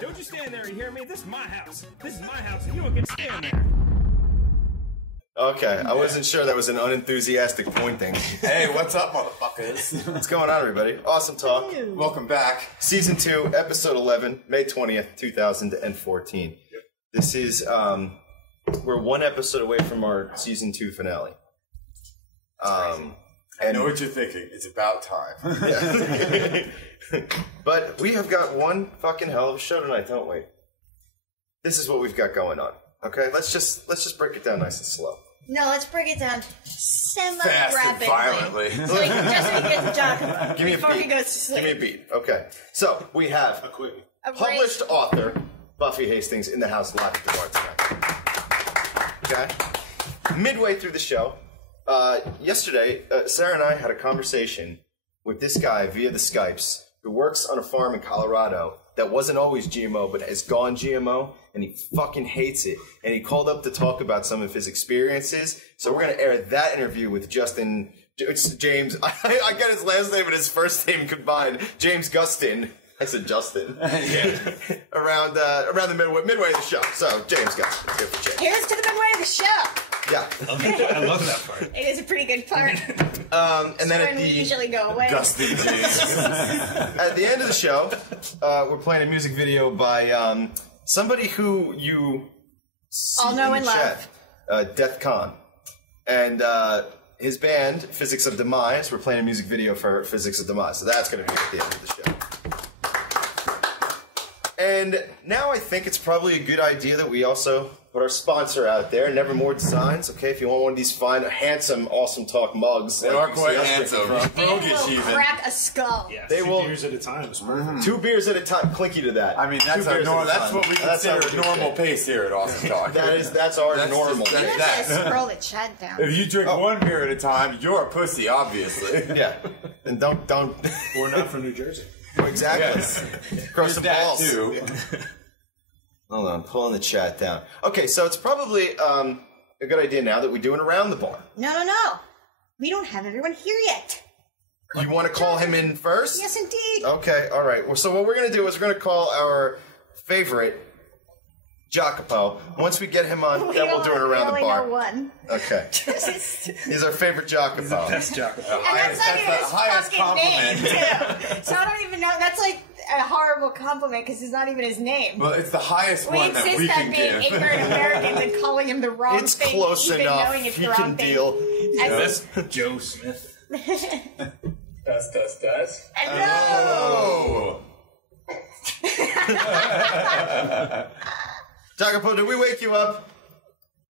Don't you stand there, you hear me? This is my house. This is my house, and you don't get to stand there. Okay, I wasn't sure that was an unenthusiastic pointing. Hey, what's up, motherfuckers? What's going on, everybody? Awesome talk. Welcome back. Season 2, Episode 11, May 20th, 2014. Yep. This is, we're one episode away from our Season 2 finale. I know what you're thinking. It's about time. Yeah. But we have got one fucking hell of a show tonight, don't we? This is what we've got going on. Okay, let's just break it down nice and slow. No, let's break it down semi-rapidly. Fast and violently. So like, just so we get the job Give me a before beat. he goes to sleep. Give me a beat. Okay. So, we have published author Buffy Hastings in the house LACKTIVATED tonight. Okay? Midway through the show, yesterday, Sarah and I had a conversation with this guy via the Skypes who works on a farm in Colorado that wasn't always GMO, but has gone GMO, and he fucking hates it. And he called up to talk about some of his experiences. So we're going to air that interview with James. I got his last name and his first name combined. James Gustin. I said Justin. Yeah. around the midway of the show. So, James Gustin. Let's go for James. Here's to the midway of the show. Yeah. I love that part. It is a pretty good part. And then when we usually go away. Gustin James. At the end of the show, we're playing a music video by somebody who you see all know in and the chat, Death Con. And his band, Physics of Demise, we're playing a music video for Physics of Demise. So that's going to be at the end of the show. And now I think it's probably a good idea that we also put our sponsor out there, Nevermore Designs. Okay, if you want one of these fine, handsome, awesome talk mugs. They are quite handsome. They will crack a skull. Yeah, they will. 2 beers at a time is perfect. 2 beers at a time. Clinky to that. I mean, that's what we consider a normal pace here at Awesome Talk. That's our normal. You have to scroll the chat down. If you drink one beer at a time, you're a pussy, obviously. Yeah. And don't. We're not from New Jersey. Exactly. Yes. Cross the balls. Too. Hold on, I'm pulling the chat down. Okay, so it's probably a good idea now that we do an around the bar. No. We don't have everyone here yet. You want to call him in first? Yes, indeed. Okay, all right. Well, so what we're going to do is we're going to call our favorite, Jacopo. Once we get him on, then we'll do it around the bar. We only know one. Okay. He's our favorite Jacopo. Best Jacopo. And that's not even his highest fucking name, compliment. too. So I don't even know. That's like a horrible compliment because it's not even his name. Well, it's the highest We one that we insist can on being give. ignorant Americans and calling him the wrong It's thing. close even enough. Knowing it's He the wrong can thing. deal. That's Joe Smith. Test. Hello. Jacopo, did we wake you up?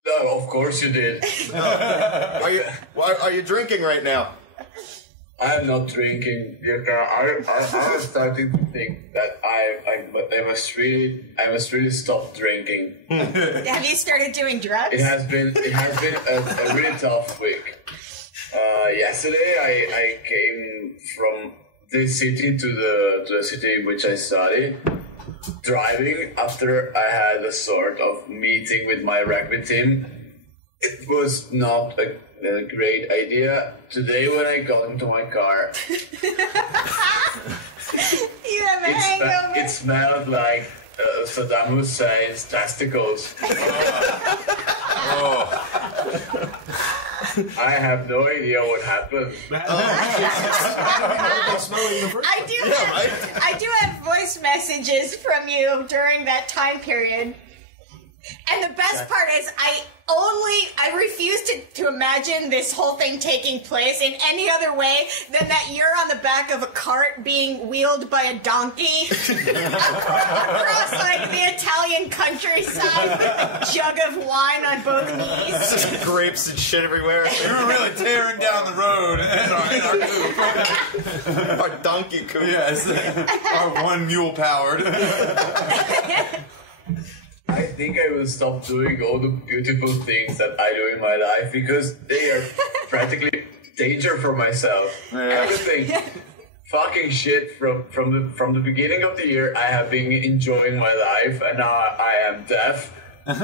No, of course you did. Are you drinking right now? I am not drinking. I was starting to think that I must really stop drinking. Have you started doing drugs? It has been a really tough week. Yesterday I came from this city to the city in which I study, driving after I had a sort of meeting with my rugby team. It was not a great idea. Today when I got into my car, You have a hangover. it smelled like Saddam Hussein's testicles. I have no idea what happened. I do have voice messages from you during that time period. And the best part is, I refuse to imagine this whole thing taking place in any other way than that you're on the back of a cart being wheeled by a donkey across like the Italian countryside with a jug of wine on both knees. Just grapes and shit everywhere. We were really tearing down the road in our coupe. Our donkey coupe. Yes, our one mule powered. I think I will stop doing all the beautiful things that I do in my life because they are practically danger for myself. Everything, fucking shit from the beginning of the year. I have been enjoying my life, and now I am deaf. Oh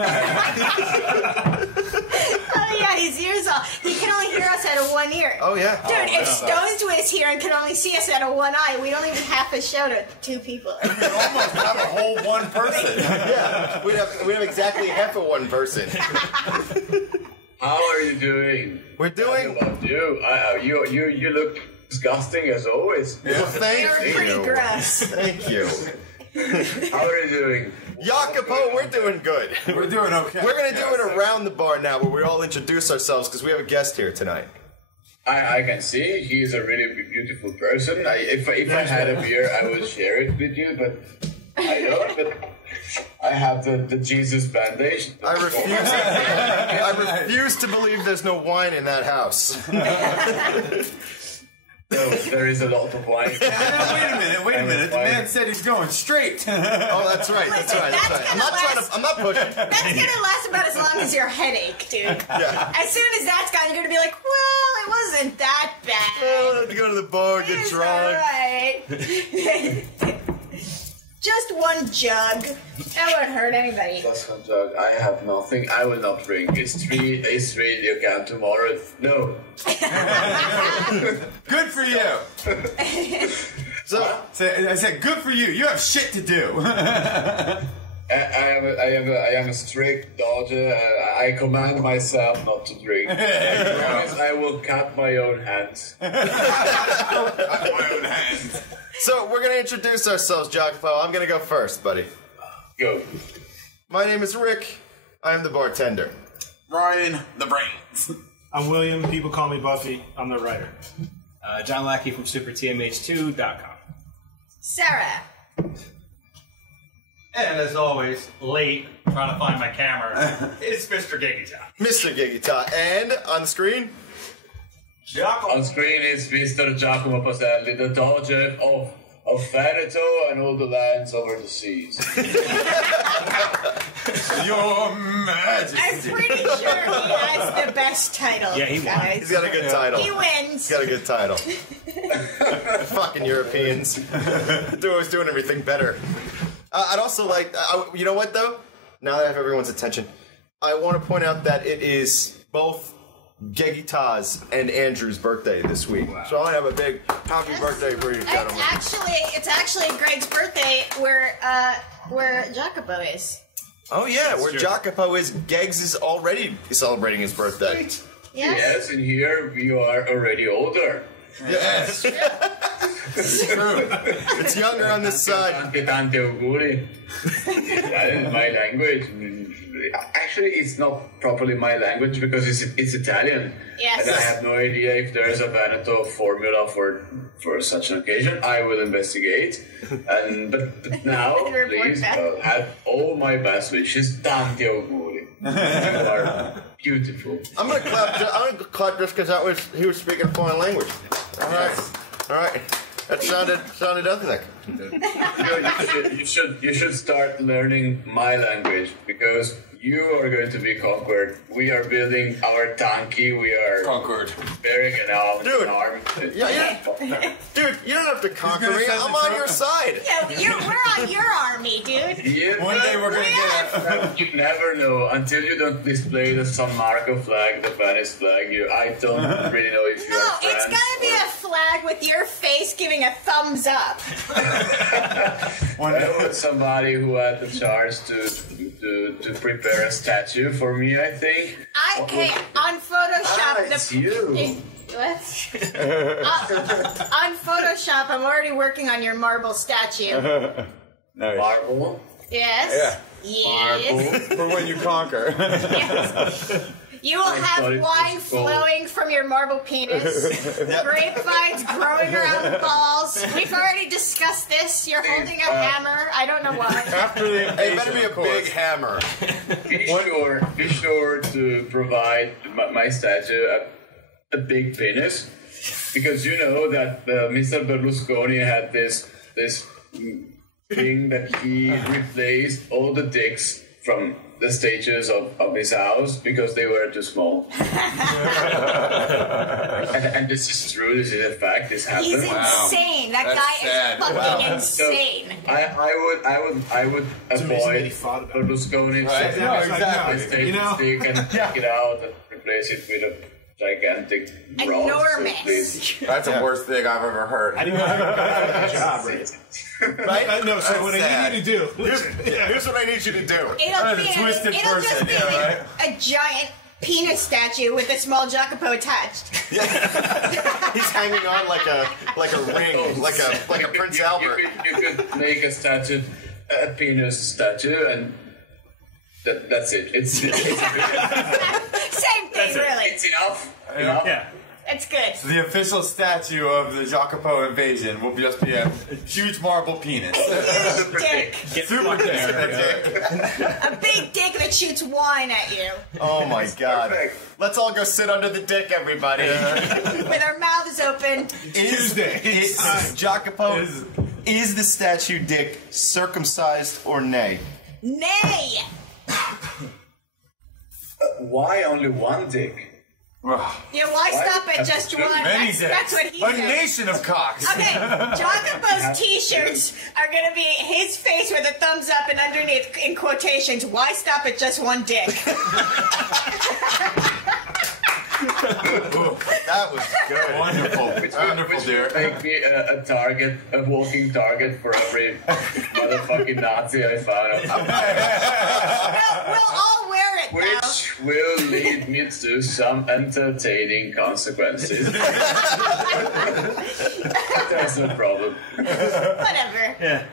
yeah, his ears off. He can only hear us out of one ear. Oh yeah. Dude, if Stones was here and could only see us out of one eye, we'd only have half a show to 2 people. We'd almost have a whole one person. Yeah, we'd have exactly half of one person. How are you doing? We're doing. What about you? You look disgusting as always. Well, thank You're you. pretty gross. Thank you. How are you doing? Jacopo, we're doing good. We're doing okay. We're going to do it around the bar now where we all introduce ourselves because we have a guest here tonight. I can see he is a really beautiful person. If I had a beer, I would share it with you, but I don't. But I have the Jesus bandage. I refuse to believe there's no wine in that house. No, there is a lot of wine. Wait a minute. The man said he's going straight. Oh, that's right. I'm not pushing. That's gonna last about as long as your headache, dude. Yeah. As soon as that's gone, you're gonna be like, well, it wasn't that bad. Oh, I have to go to the bar, get It's drunk. alright. Just one jug. That won't hurt anybody. Just one jug. I have nothing. I will not drink. It's 3 you can tomorrow. No. Good for you. So I said, good for you. You have shit to do. I am a strict dodger. I command myself not to drink. I promise I will cut my own hands. So we're going to introduce ourselves, Jacopo. I'm going to go first, buddy. Go. My name is Rick. I am the bartender. Ryan, the brains. I'm William. People call me Buffy. I'm the writer. John Lacki from SuperTMH2.com. Sarah. And as always, late, trying to find my camera, it's Mr. Gigita. Mr. Gigita. And on the screen, On screen is Mr. Giacomo Pastelli, the dodger of Veneto and all the lands over the seas. Your I'm Majesty. pretty sure he has the best title, Yeah, he won. guys. he's got a good title. He wins. He's got a good title. Fucking Europeans. They're always doing everything better. I'd also like, you know what though? Now that I have everyone's attention, I want to point out that it is both Gegita's and Andrew's birthday this week. Wow. So I want to have a big happy birthday for you, gentlemen. It's actually Greg's birthday where Jacopo is. Oh yeah, where Jacopo is, Geggs is already celebrating his birthday. Yes. Yes, and here we are already older. Yes. It's true. It's younger on this side. Tante auguri. That is my language. Actually, it's not properly my language because it's Italian. Yes. And I have no idea if there's a Veneto formula for such an occasion. I will investigate. But now, please, have all my best wishes. Tanti auguri. You are beautiful. I'm gonna clap just because he was speaking a foreign language. All right. That sounded ethnic. You should start learning my language because you are going to be conquered. We are building our tanki. We are Conquered. bearing an arm. Dude, dude, you don't have to conquer me. I'm on your side. Yeah, we're on your army, dude. One day we're gonna get You never know until you don't display the San Marco flag, the Venice flag. I don't really know if you're No, friends. it's gotta be a flag with your face giving a thumbs up. I want somebody who had the charge to prepare a statue for me, I think. Okay, on Photoshop, it's you. What? On Photoshop, I'm already working on your marble statue. Marble? Yes. Yeah. Yes. For when you conquer. Yes. You will have wine flowing from your marble penis. Grapevines growing around the balls. We've already discussed this. You're holding a hammer. I don't know why. After the invasion, It better be a big hammer. Be sure to provide my statue a big penis, because you know that Mr. Berlusconi had this thing that he replaced all the dicks from the stages of his house because they were too small. and this is true. This is a fact. This happened. He's insane. That guy is fucking insane. So I would avoid Berlusconi. Right. No, exactly. Take the stick and take it out and replace it with a gigantic enormous. That's the worst thing I've ever heard. I didn't even got a job, right? Right? No, so what I need you to do. Here's what I need you to do. It'll just be a giant penis statue with a small Jacopo attached. He's hanging on like a ring, like a Prince Albert. You could make a statue, a penis statue, and that's it. It's Same thing, really. It's enough. Yeah. It's good. So the official statue of the Jacopo invasion will just be a huge marble penis. Huge dick. Super dick. A big dick that shoots wine at you. Oh my God! Perfect. Let's all go sit under the dick, everybody. With our mouths open. Jacopo, is the statue dick circumcised or nay? Nay! Why only one dick? Yeah, why stop at just one? Many That's what he A said. nation of cocks. Okay, Jacopo's t-shirts are gonna be his face with a thumbs up and underneath in quotations, why stop at just one dick? That was good. Wonderful, dear. Make me a walking target for every motherfucking Nazi I found. We'll all wear it, though. Which will lead me to some entertaining consequences. That's no problem. Whatever. Yeah.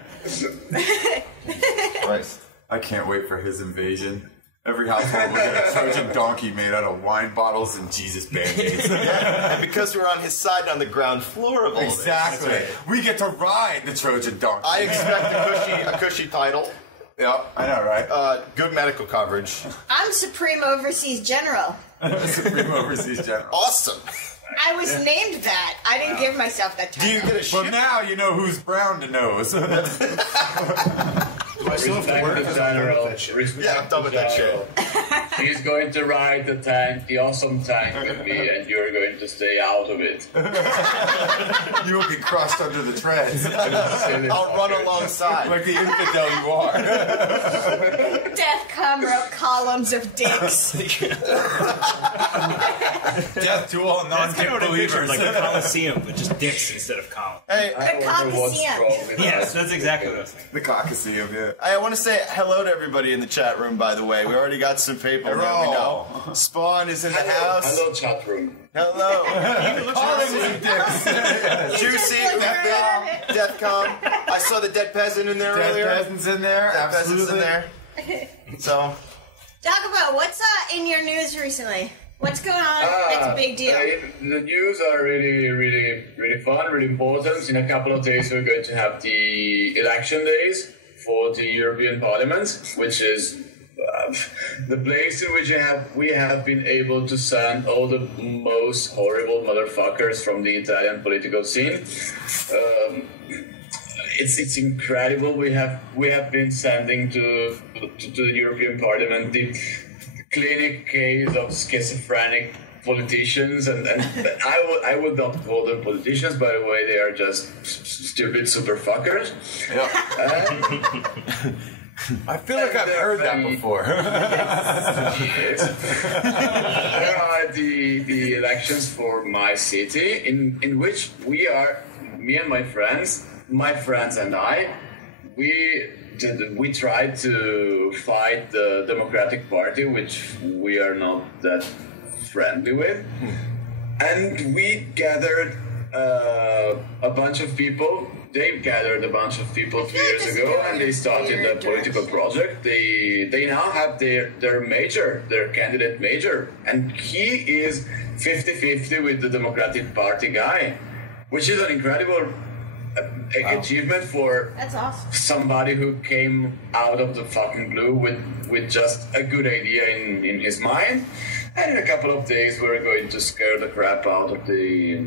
Christ. I can't wait for his invasion. Every household will get a Trojan donkey made out of wine bottles and Jesus band-aids. And because we're on his side on the ground floor of all this. Exactly. We get to ride the Trojan donkey. I expect a cushy title. Yep, I know, right? Good medical coverage. I'm Supreme Overseas General. Supreme Overseas General. Awesome. I was named that. I didn't give myself that title. Do you get a ship? But now you know who's brown to nose. Respect the general. Yeah, I'm done with that shit. He's going to ride the tank, the awesome tank with me, and you're going to stay out of it. You will get crushed under the treads. I'll run alongside. Like the infidel you are. Death Come wrote columns of dicks. Death to all That's kind of what I pictured, non-believers. like a Coliseum, but just dicks instead of columns. Hey, The Coliseum. Yes, that's exactly what I was thinking. The Caucaseum, yeah. I want to say hello to everybody in the chat room, by the way. We already got some people that we know. Spawn is in the house. Hello, chat room. Hello. Juicy, Deathcom. I saw the dead peasant in there Dead earlier. peasants in there, Dead peasants in absolutely. there. So, Jacopo, what's in your news recently? What's going on? That's a big deal. The news are really fun, really important. In a couple of days, we're going to have the election days for the European Parliament, which is the place in which we have been able to send all the most horrible motherfuckers from the Italian political scene. It's incredible. We have been sending to the European Parliament the clinic case of schizophrenic politicians, and I would not call them politicians, by the way. They are just stupid super fuckers. Yeah. I feel like I've heard that before. There are the elections for my city, in which we are, me and my friends and I, we tried to fight the Democratic Party, which we are not that friendly with, and we gathered a bunch of people they gathered a bunch of people 2 years ago and they started a political project. They now have their candidate major, and he is 50-50 with the Democratic Party guy, which is an incredible achievement for That's awesome. somebody who came out of the fucking blue with just a good idea in his mind. And in a couple of days, we're going to scare the crap out of the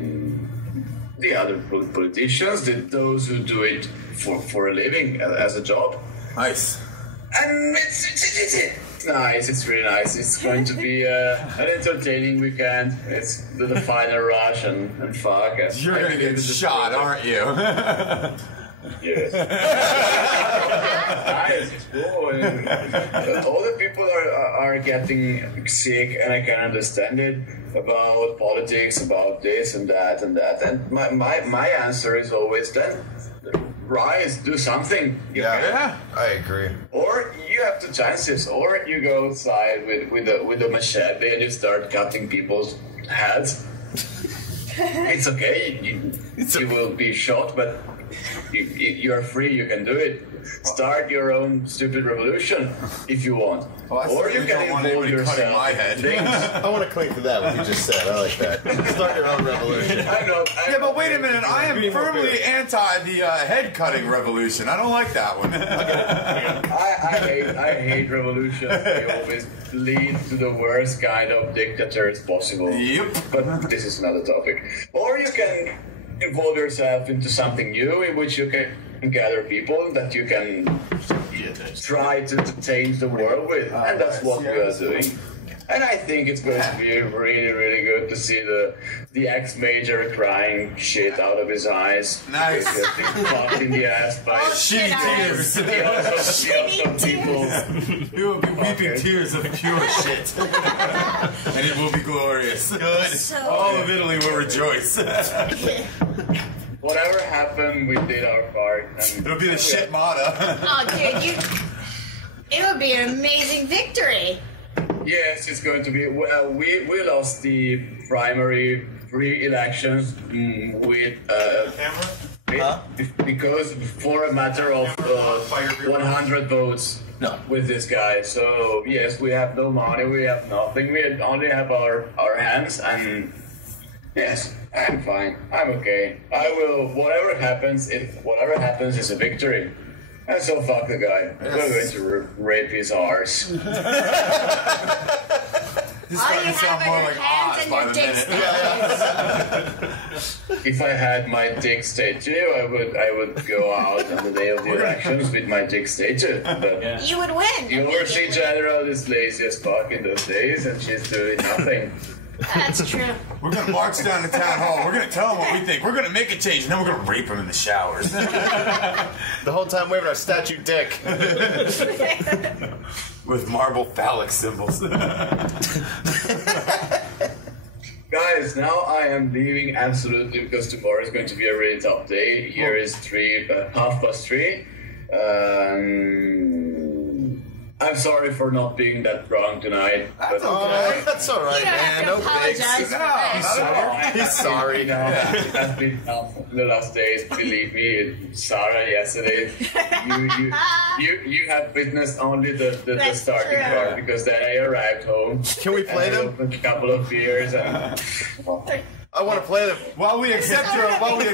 other politicians, those who do it for a living as a job. Nice. And it's nice. It's really nice. It's going to be an entertaining weekend. It's the final rush and fuck. And You're gonna get shot, aren't you? Yes. Nice. It's cool. And all the people are getting sick, and I can understand it, about politics, about this and that and that. And my answer is always then rise, do something. Yeah, I agree. Or you have two chances, or you go outside with a machete and you start cutting people's heads. It's okay. You will be shot, but you're free. You can do it. Start your own stupid revolution if you want, or you can involve yourself. My head. I want to cling to that. What you just said. I like that. Start your own revolution. Yeah, but wait a minute. I am firmly anti the head cutting revolution. I don't like that one. I hate revolution. They always lead to the worst kind of dictators possible. Yep. But this is another topic. Or you can involve yourself into something new in which you can gather people that you can try to change the world with. And that's what we are doing. And I think it's going to be really, really good to see the ex-major crying shit out of his eyes. Nice. Because he's been fucked in the ass by Shitty tears. the other people. You will be weeping tears of pure shit. And it will be glorious. Good. All of Italy will rejoice. Whatever happened, we did our part. And it'll be the shit motto. Oh, dude, it would be an amazing victory. Yes, it's going to be. We lost the primary pre-elections with because for a matter of 100 votes with this guy. So yes, we have no money, we have nothing. We only have our hands, and yes, I'm fine. I'm okay. I will. Whatever happens, if whatever happens is a victory. And so fuck the guy. Yes. We're going to rape his arse. This is starting to sound more like Oz by the minute. If I had my dick statue, I would go out on the day of the elections with my dick statue. But you would win. The Overseas General is lazy as fuck in those days, and she's doing nothing. That's true. We're gonna march down to town hall. We're gonna tell them what we think. We're gonna make a change, and then we're gonna rape them in the showers. The whole time waving our statue dick. With marble phallic symbols. Guys, now I am leaving absolutely because tomorrow is going to be a really tough day. Here is 3:30. I'm sorry for not being that drunk tonight. That's okay. That's all right, man. No bigs. He's sorry. No, it has been tough the last days. Believe me, Sarah. Yesterday, you have witnessed only the starting part because then I arrived home. Can we play them? A couple of beers and. I want to play them. While we accept your apology,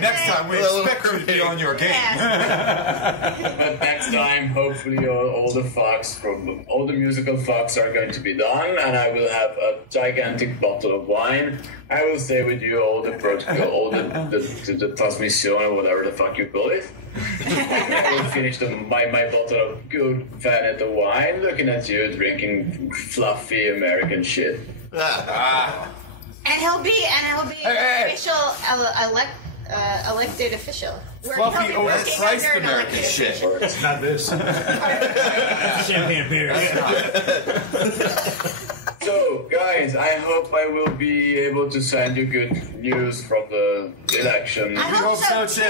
next time we expect you to be on your game. But next time, hopefully, all the musical fucks are going to be done, and I will have a gigantic bottle of wine. I will stay with you all the transmission or whatever the fuck you call it. I will finish my bottle of good Veneto wine, looking at you drinking fluffy American shit. And he'll be official elected official. Fluffy overpriced American shit. It's not this. Champagne beer. So, guys, I hope I will be able to send you good news from the election. I hope so too.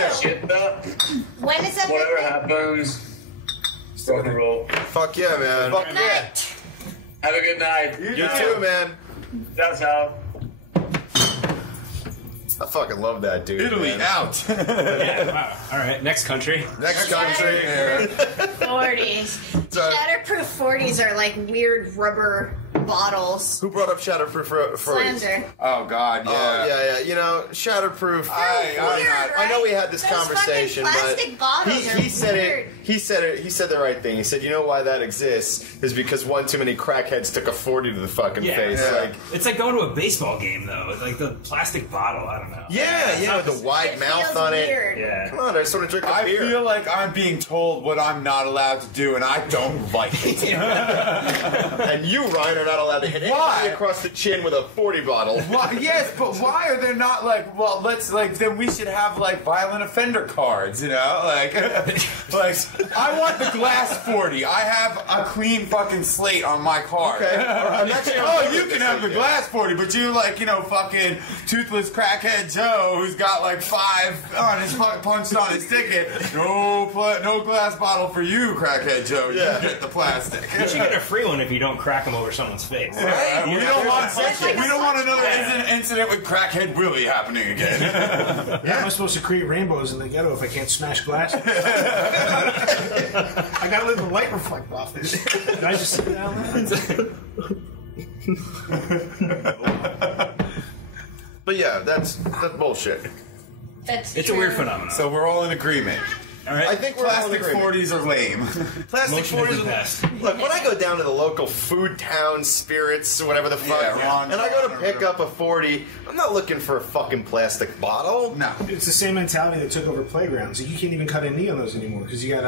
When is that? Whatever happens, rock and roll. Fuck yeah, man. Good night. Have a good night. You too, man. That's how. I fucking love that, dude. Italy, man. out. Yeah, wow. All right, next country. Next country. 40s. Shatterproof 40s are like weird rubber bottles. Who brought up Shatterproof 40s? Slender. Oh, God, yeah. Oh, yeah. You know, Shatterproof. I know we had this Those conversation, fucking but plastic bottles he are said weird. it. He said the right thing. He said, you know why that exists is because one too many crackheads took a 40 to the fucking face. Yeah. Like, It's like going to a baseball game, though. It's like the plastic bottle. I don't know. yeah, with the wide It mouth feels on weird. it. Yeah. Come on, I just want to drink a I beer. feel like I'm being told what I'm not allowed to do, and I don't like it. And you, Ryan, are not allowed to hit Why? anybody across the chin with a 40 bottle. Why, yes, but why are there not like? Well, then we should have like violent offender cards, you know? Like I want the glass 40. I have a clean fucking slate on my card. Okay. I'm actually on board You with can this have the idea. glass 40, but you like, fucking toothless crackhead Joe who's got like 5 on his punched on his ticket. No glass bottle for you, crackhead Joe. Yeah. You get the plastic. You should get a free one if you don't crack them over someone's face. We don't want another Yeah. incident with crackhead Willie happening again. How am I supposed to create rainbows in the ghetto if I can't smash glasses? I gotta let the light reflect off this. Can I just sit down there? But yeah, that's bullshit. That's It's true. a weird phenomenon. So we're all in agreement. All right. I think we're all in Plastic agreement. 40s are lame. Plastic Motion is 40s. the best. Look, when I go down to the local food town, Spirits, whatever the fuck, Ron, and I go to pick up a 40, I'm not looking for a fucking plastic bottle. No. It's the same mentality that took over playgrounds. You can't even cut a knee on those anymore because you got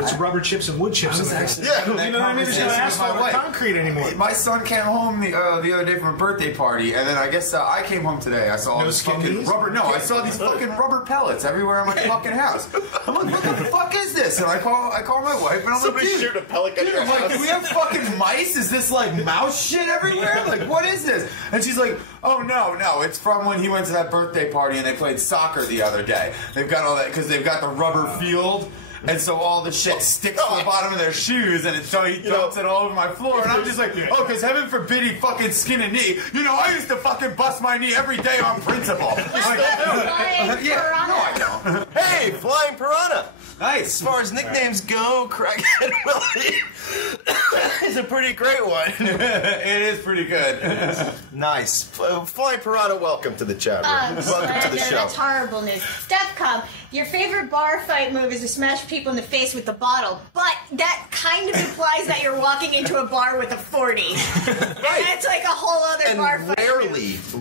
it's rubber chips and wood chips. was actually Yeah, you know what I mean? There's no asphalt or concrete anymore. My son came home the other day from a birthday party, and then I guess I came home today. I saw all No this skin fucking knees? rubber. No, I saw these fucking rubber pellets everywhere in my fucking house. I'm like, what the fuck is this? And I call my wife, and I'm Somebody like, shoot a pellet gun in your I'm like, house. do we have fucking mice? Is this like mouse shit everywhere? Like, what is this? And she's like, oh no, it's from when he went to that birthday party and they played soccer the other day. They've got all that because they've got the rubber field. And so all the shit sticks to the bottom of their shoes, and he dumps it all over my floor. And I'm just like, oh, because heaven forbid he fucking skin a knee. You know, I used to fucking bust my knee every day on principle. Flying Yeah, no, I piranha. don't. Hey, Flying Piranha! Nice. As far as nicknames go, Crackhead Willie is a pretty great one. It is pretty good. Nice. Flying Piranha, welcome to the chat room. Welcome to the show. That's horrible news. Defcom, your favorite bar fight move is to smash people in the face with the bottle, but that kind of implies that you're walking into a bar with a 40. Right. And that's like a whole other bar And fight.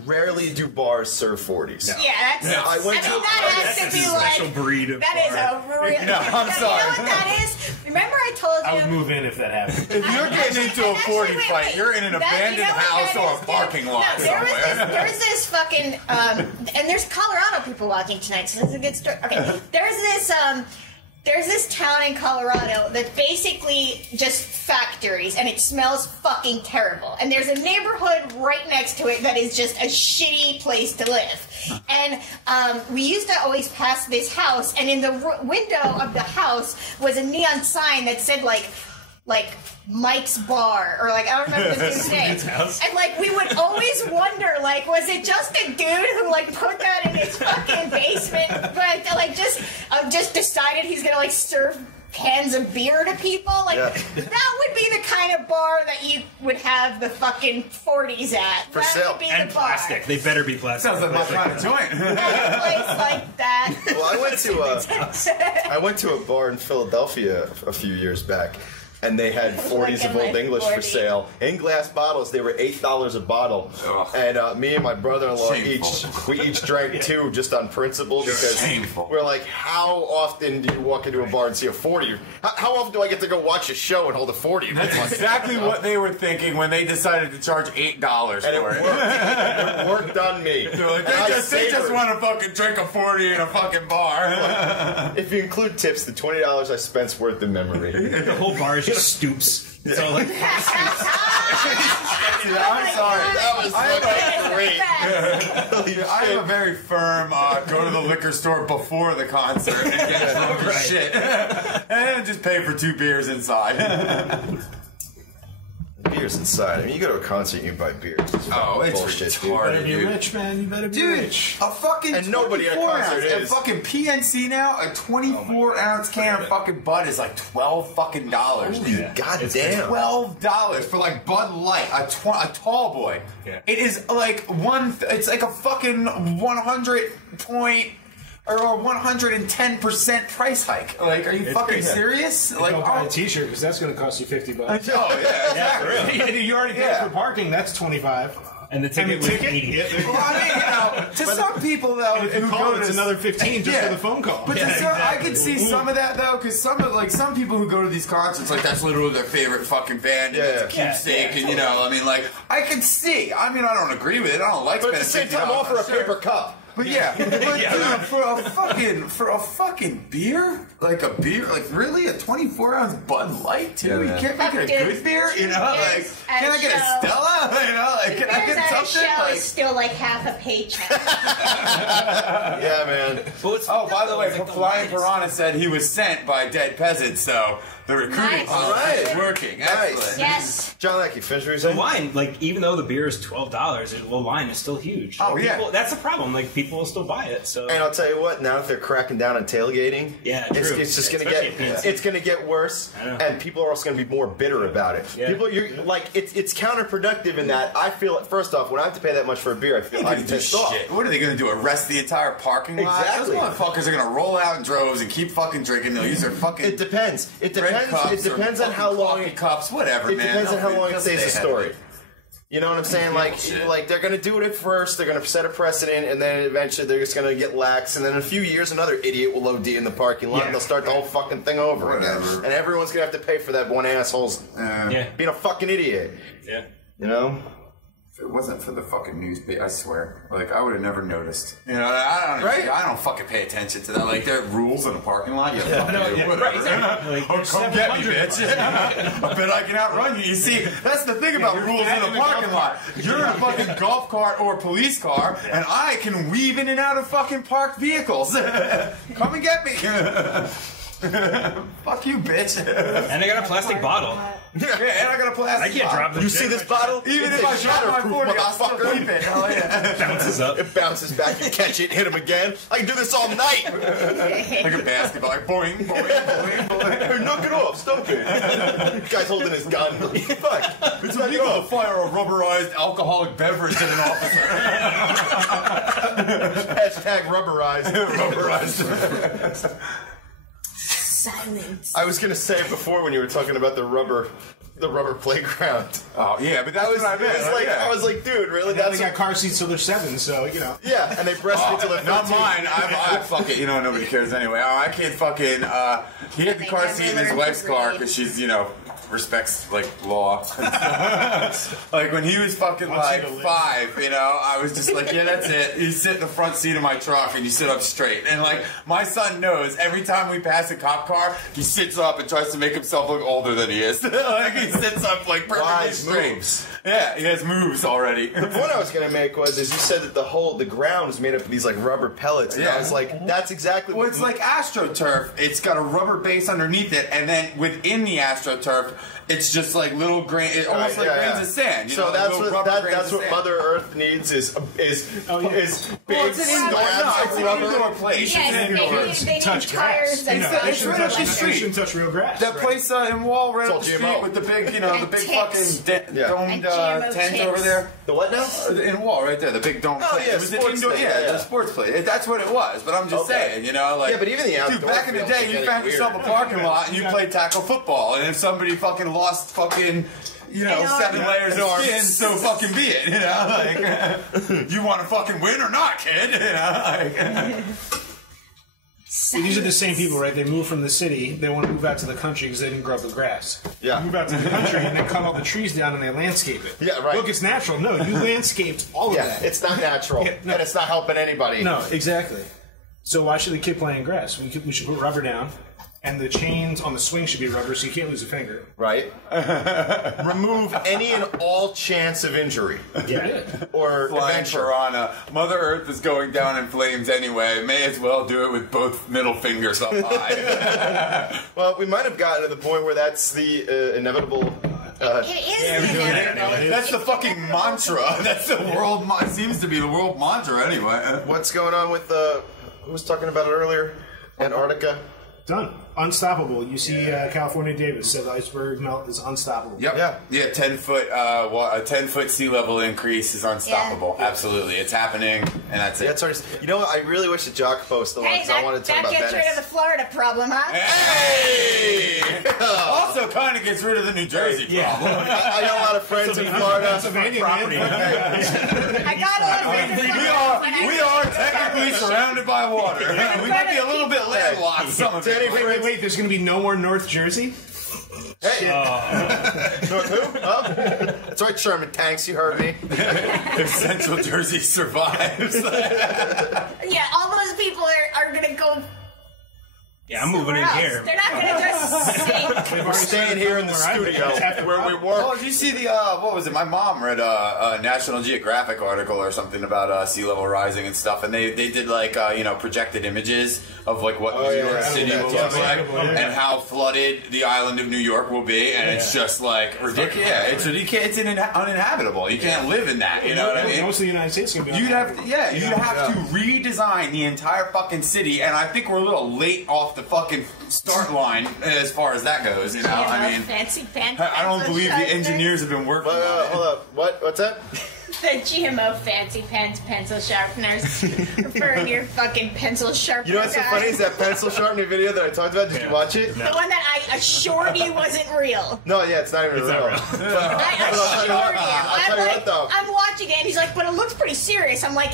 rarely do bars serve 40s. Yeah, that's. No, I went to- that has to be special like. breed of That is a real. No, I'm You sorry. know what that is? Remember I told you. I would move in if that happened. If you're getting into a 40 fight, you're in an abandoned house or a parking lot somewhere. There's this fucking, and there's Colorado people walking tonight, so this is a good story. Okay, there's this town in Colorado that's basically just factories, and it smells fucking terrible. And there's a neighborhood right next to it that is just a shitty place to live. And we used to always pass this house, and in the window of the house was a neon sign that said like Mike's Bar, or like, I don't remember the dude's name. And like, we would always wonder, like, was it just a dude who like put that in his fucking basement, but like just decided he's gonna like serve cans of beer to people? Like, that would be the kind of bar that you would have the fucking 40s at. For that sale. would be And the bar. plastic. They better be plastic. Sounds like my kind of joint. At a place like that. Well, I went to a bar in Philadelphia a few years back, and they had 40s of Old English for sale in glass bottles. They were $8 a bottle, and me and my brother-in-law each drank 2 just on principle because Shameful. we're like, how often do you walk into a bar and see a 40? How often do I get to go watch a show and hold a 40? That's exactly what they were thinking when they decided to charge $8 And it for it. worked. It worked on me. They're like, And I they just savored. want to fucking drink a 40 in a fucking bar. If you include tips, the $20 I spent's worth the memory. The whole bar is just stoops. So like, I'm sorry. That was fucking great. I am a very firm go to the liquor store before the concert and get drunk as shit. And just pay for 2 beers inside. Be beers inside. I mean, you go to a concert and you buy beers. Oh, it's bullshit, retarded, You better be dude. rich, man. You better be Dude, rich. a fucking And nobody at a 24 concert ounce. is. A fucking PNC now, a 24-ounce can of fucking Bud is like $12 fucking dollars. Dude. Goddamn. $12 for like Bud Light, a tall boy. Yeah. It is like it's like a fucking 110% price hike. Like, are you fucking serious? Like, Don't buy a T-shirt because that's going to cost you $50. oh yeah, exactly. You already paid for parking. That's $25. And the ticket was 80. Well, I mean, to some people though, And if you who call, go it's to another 15 just for the phone call. But I could see some of that though, because some people who go to these concerts, like that's literally their favorite fucking band, and it's a keepsake, and you know, I mean, like I could see. I mean, I don't agree with it. I don't like. But at the same time, offer a paper cup. But yeah, but dude, for a fucking beer, like really a 24-ounce Bud Light too. You can't make it a good beer, you know? Like, can I get a Stella? You know, like can I get something? Like, is still like half a paycheck. Yeah, man. oh, by the way, Flying Piranha said he was sent by dead peasants, so the recruiting process is working. Nice. Excellent. Yes. John Lacki, finish what you're The saying. wine, like, even though the beer is $12, the wine is still huge. Oh, Like, yeah. people, that's the problem. Like, people will still buy it. So. And I'll tell you what, now that they're cracking down on tailgating, it's just going to get worse, I know. and people are also going to be more bitter about it. Yeah. People, you're like, it's counterproductive in that I feel. First off, when I have to pay that much for a beer, I feel I'm pissed off. What are they going to do? Arrest the entire parking lot? Exactly. Those motherfuckers are going to roll out in droves and keep fucking drinking. They'll use their fucking. It depends. It red cups depends. It depends or on how long coffee cups, whatever. It man. depends on how long it They'll stays a stay story. ahead of You know what I'm saying? Like they're going to do it at first. They're going to set a precedent, and then eventually they're just going to get lax. And then in a few years, another idiot will OD in the parking lot, and they'll start the whole fucking thing over again. Whatever. And everyone's going to have to pay for that one asshole's being a fucking idiot. Yeah. You know? If it wasn't for the fucking newspaper, I swear, like I would have never noticed. You know, I don't fucking pay attention to that. Like there are rules in a parking lot. You fucking do whatever. Right, exactly. Like, Come get me, bitch. I bet I can outrun you. You see, that's the thing about rules in a parking lot. You're in a fucking golf cart or police car, and I can weave in and out of fucking parked vehicles. Come and get me. Fuck you, bitch. And I got a plastic bottle. Yeah, and I got a plastic I can't drop the You see this bottle? Even if I drop my 40, I'll still keep it. Hell yeah. bounces up. It bounces back. You catch it, hit him again. I can do this all night. Like a basketball. Like boing, boing, boing, boing. Hey, knock it off. Stop it. Guy's holding his gun. Fuck. It's illegal to fire a rubberized alcoholic beverage at an officer. Hashtag rubberized. Rubberized. Silence. I was gonna say it before when you were talking about the rubber playground. Oh yeah, but that was what I meant. I was like, dude, really? They got car seats till they're 7, so you know. Yeah, and they breastfeed till they're 13. Not mine. I fuck it. You know, nobody cares anyway. Oh, I can't fucking. He had the car seat in his wife's car because she's, you know, respects like law. Like when he was fucking like 5, you know, I was just like, yeah, that's it. You sit in the front seat of my truck and you sit up straight. And like my son knows every time we pass a cop car, he sits up and tries to make himself look older than he is. Like he sits up like perfectly straight. Moves. Yeah, he has moves already. The point I was gonna make was, is you said that the ground is made up of these like rubber pellets, and I was like, that's exactly. Well, it's like AstroTurf. It's got a rubber base underneath it, and then within the AstroTurf, it's just like little grain, almost like grains of sand. You so know, that's like that's what Mother Earth needs is big it's an indoor place. Yes, they need tires and They shouldn't touch real grass. That place in Wall right It's up all the street GMO. with the big, you know, the big ticks. fucking domed GMO tent ticks. over there. The what now? In Wall right there, the big dome place. yeah, It was an sports indoor, thing, the sports place. That's what it was. But I'm just saying, you know, like Yeah, but even the outdoor dude, back in the fields are day, you getting found yourself a weird. parking lot and you played tackle football, and if somebody fucking lost fucking. You know, 7 layers of skin, so fucking be it, you know, like, you want to fucking win or not, kid, you know, like. These are the same people, right? They move from the city, they want to move out to the country because they didn't grow up the grass. Yeah. Move out to the country and they cut all the trees down and they landscape it. Yeah, right. Look, it's natural. No, you landscaped all of Yeah, that. it's not natural, Yeah, no. and it's not helping anybody. No, exactly. So why should the kid play in grass? We should put rubber down, and the chains on the swing should be rubber so you can't lose a finger. Right? Remove any and all chance of injury. Yeah. Or Flying adventure. piranha. Mother Earth is going down in flames anyway. May as well do it with both middle fingers up high. Well, we might have gotten to the point where that's the inevitable It is the inevitable. That's the fucking mantra. That's the world. Seems to be the world mantra anyway. What's going on with who was talking about it earlier? Antarctica. Done. Unstoppable. You see, California Davis said the iceberg melt is unstoppable. Yep. Yeah. 10-foot. A 10-foot sea level increase is unstoppable. Yeah. Absolutely, it's happening, and that's it. Yeah, it's you know what? I really wish that Jacopo was still on because I wanted to talk about Venice. That gets rid of the Florida problem, huh? Hey! Also, kind of gets rid of the New Jersey problem. I got a lot of friends in Florida. Pennsylvania, I got a lot of friends. We are technically surrounded by water. We might be a little bit landlocked. Some of it. Wait, there's going to be no more North Jersey? Hey! North who? Oh. That's right, Sherman Tanks, you heard me. If Central Jersey survives. Yeah, all those people are going to go... Yeah, I'm moving in here. They're not going to just sink. We're staying here in the studio where we work. Oh, did you see the, what was it? My mom read a National Geographic article or something about sea level rising and stuff, and they did like, projected images of like what New York City will look like and how flooded the island of New York will be, and it's just like ridiculous. Yeah, it's uninhabitable. You can't live in that. You know what I mean? Most of the United States can be. You'd have to redesign the entire fucking city, and I think we're a little late off the fucking start line as far as that goes. You know, I mean, fancy I don't believe the engineers have been working. Hold up, what's that? The GMO fancy pens pencil sharpeners for your fucking pencil sharpener. You know what's so funny is that pencil sharpening video that I talked about. Did you watch it? The one that I assured you wasn't real. No, yeah, it's not even real. I assured you. I'm watching it, and he's like, "But it looks pretty serious." I'm like,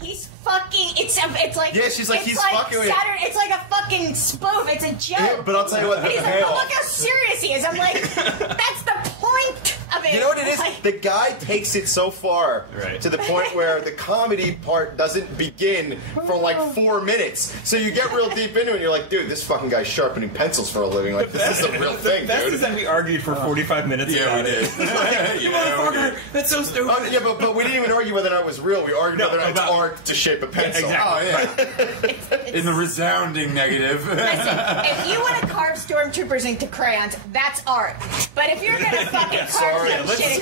"He's fucking." It's like. Yeah, she's like, it's he's like fucking with. It's like a fucking spoof. It's a joke. Yeah, but I'll tell you what. And he's like, "But look how serious he is." I'm like, "That's the point of it." You know what it is? Like, The guy takes it so far to the point where the comedy part doesn't begin for like 4 minutes. So you get real deep into it and you're like, dude, this fucking guy's sharpening pencils for a living. Like, this is a real thing, Best dude. is that we argued for 45 minutes about it. You motherfucker, that's so stupid. Yeah, but we didn't even argue whether or not it was real. We argued whether or not it's art to shape a pencil. Oh, yeah. In the resounding negative. Listen, if you want to carve stormtroopers into crayons, that's art. But if you're gonna fucking carve some shit,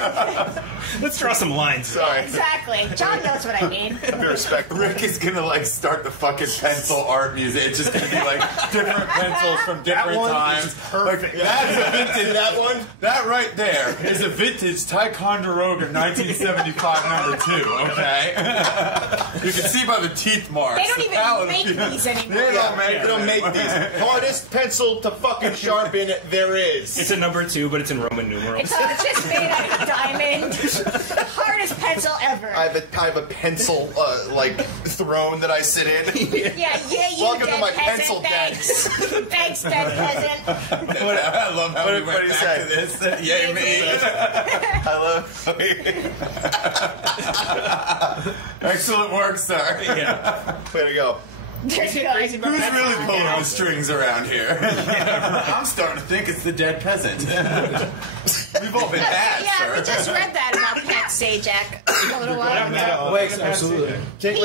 Let's draw some lines. Sorry. exactly. John knows what I mean. Be respectful. Rick is gonna like start the fucking pencil art music. It's just gonna be like different pencils from different times. Perfect. Like, that's a vintage. That one? That right there is a vintage Ticonderoga 1975 number 2. Okay. You can see by the teeth marks. They don't even make these anymore. They don't make these. Hardest pencil to fucking sharpen there is. It's a number 2, but it's in Roman numerals. It's just made out of diamond. Hardest pencil ever. I have a pencil like throne that I sit in. Yeah, you Welcome dead to my peasant. pencil Thanks. Thanks, dead peasant. I love how we went back to this. Yay me. I love. Excellent work, sir. Yeah. Way to go. Who's really pulling the strings around here? I'm starting to think it's the dead peasant. We've all been bad, Yeah, sir. we just read that about Pat Sajak a little while ago. Wait, Absolutely. can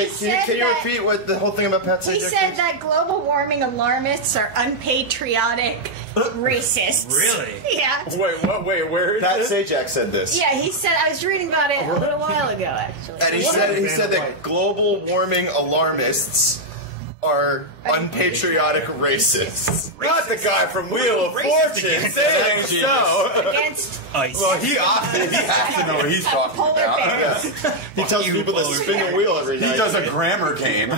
you repeat what the whole thing about Pat Sajak He said that global warming alarmists are unpatriotic racists. Really? Yeah. Wait, what? Wait, where is Pat this? Sajak said this. Yeah, he said, I was reading about it a little while ago, actually. And he said that global warming alarmists are unpatriotic racists. Not the guy from Wheel of Fortune. Say it ain't so. Against Ice. Well, he has to know what he's talking polar about. bears. He tells people to spin the wheel every night. He does a grammar game.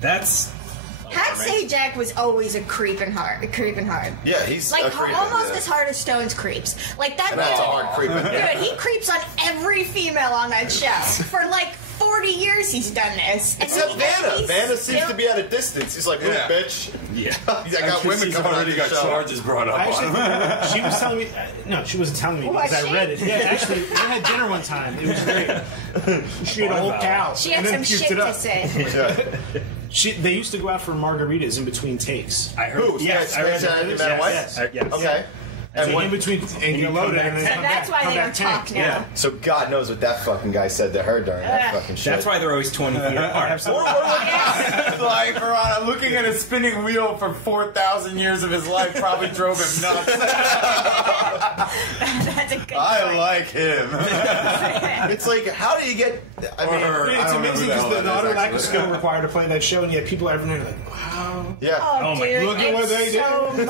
That's... Pat Sajak was always a creeping hard. Yeah, he's Like a creep. almost as hard as Stones creeps. Like that. And that's a hard creeping. Dude, he creeps on every female on that show. For like 40 years he's done this. And Except Vanna. he's Vanna seems still- to be at a distance. He's like, little bitch. Yeah. I got women She's coming already on got the show. charges brought up on him. Actually, she was telling me. No, she wasn't telling me because Was I she? read it. Yeah, actually, we had dinner one time. It was great. She had a whole cow. She had and then some puked shit it to up. say. They used to go out for margaritas in between takes. I heard. Who? Yes, I read Vanna that. White? Yes. Yes. Okay. And So what, in between, and you load it, and then So come that's back, why they don't tank. talk now. Yeah. so God knows what that fucking guy said to her during that fucking shit. That's why they're always 20 feet apart. Or Like, Piranha, looking at a spinning wheel for 4,000 years of his life probably drove him nuts. That's a good I point. like him. It's like, how do you get? I mean, It's amazing because the auto lack of skill required to play that show, and yet people everywhere are like, wow. yeah. Oh, dude, Look at what they so did.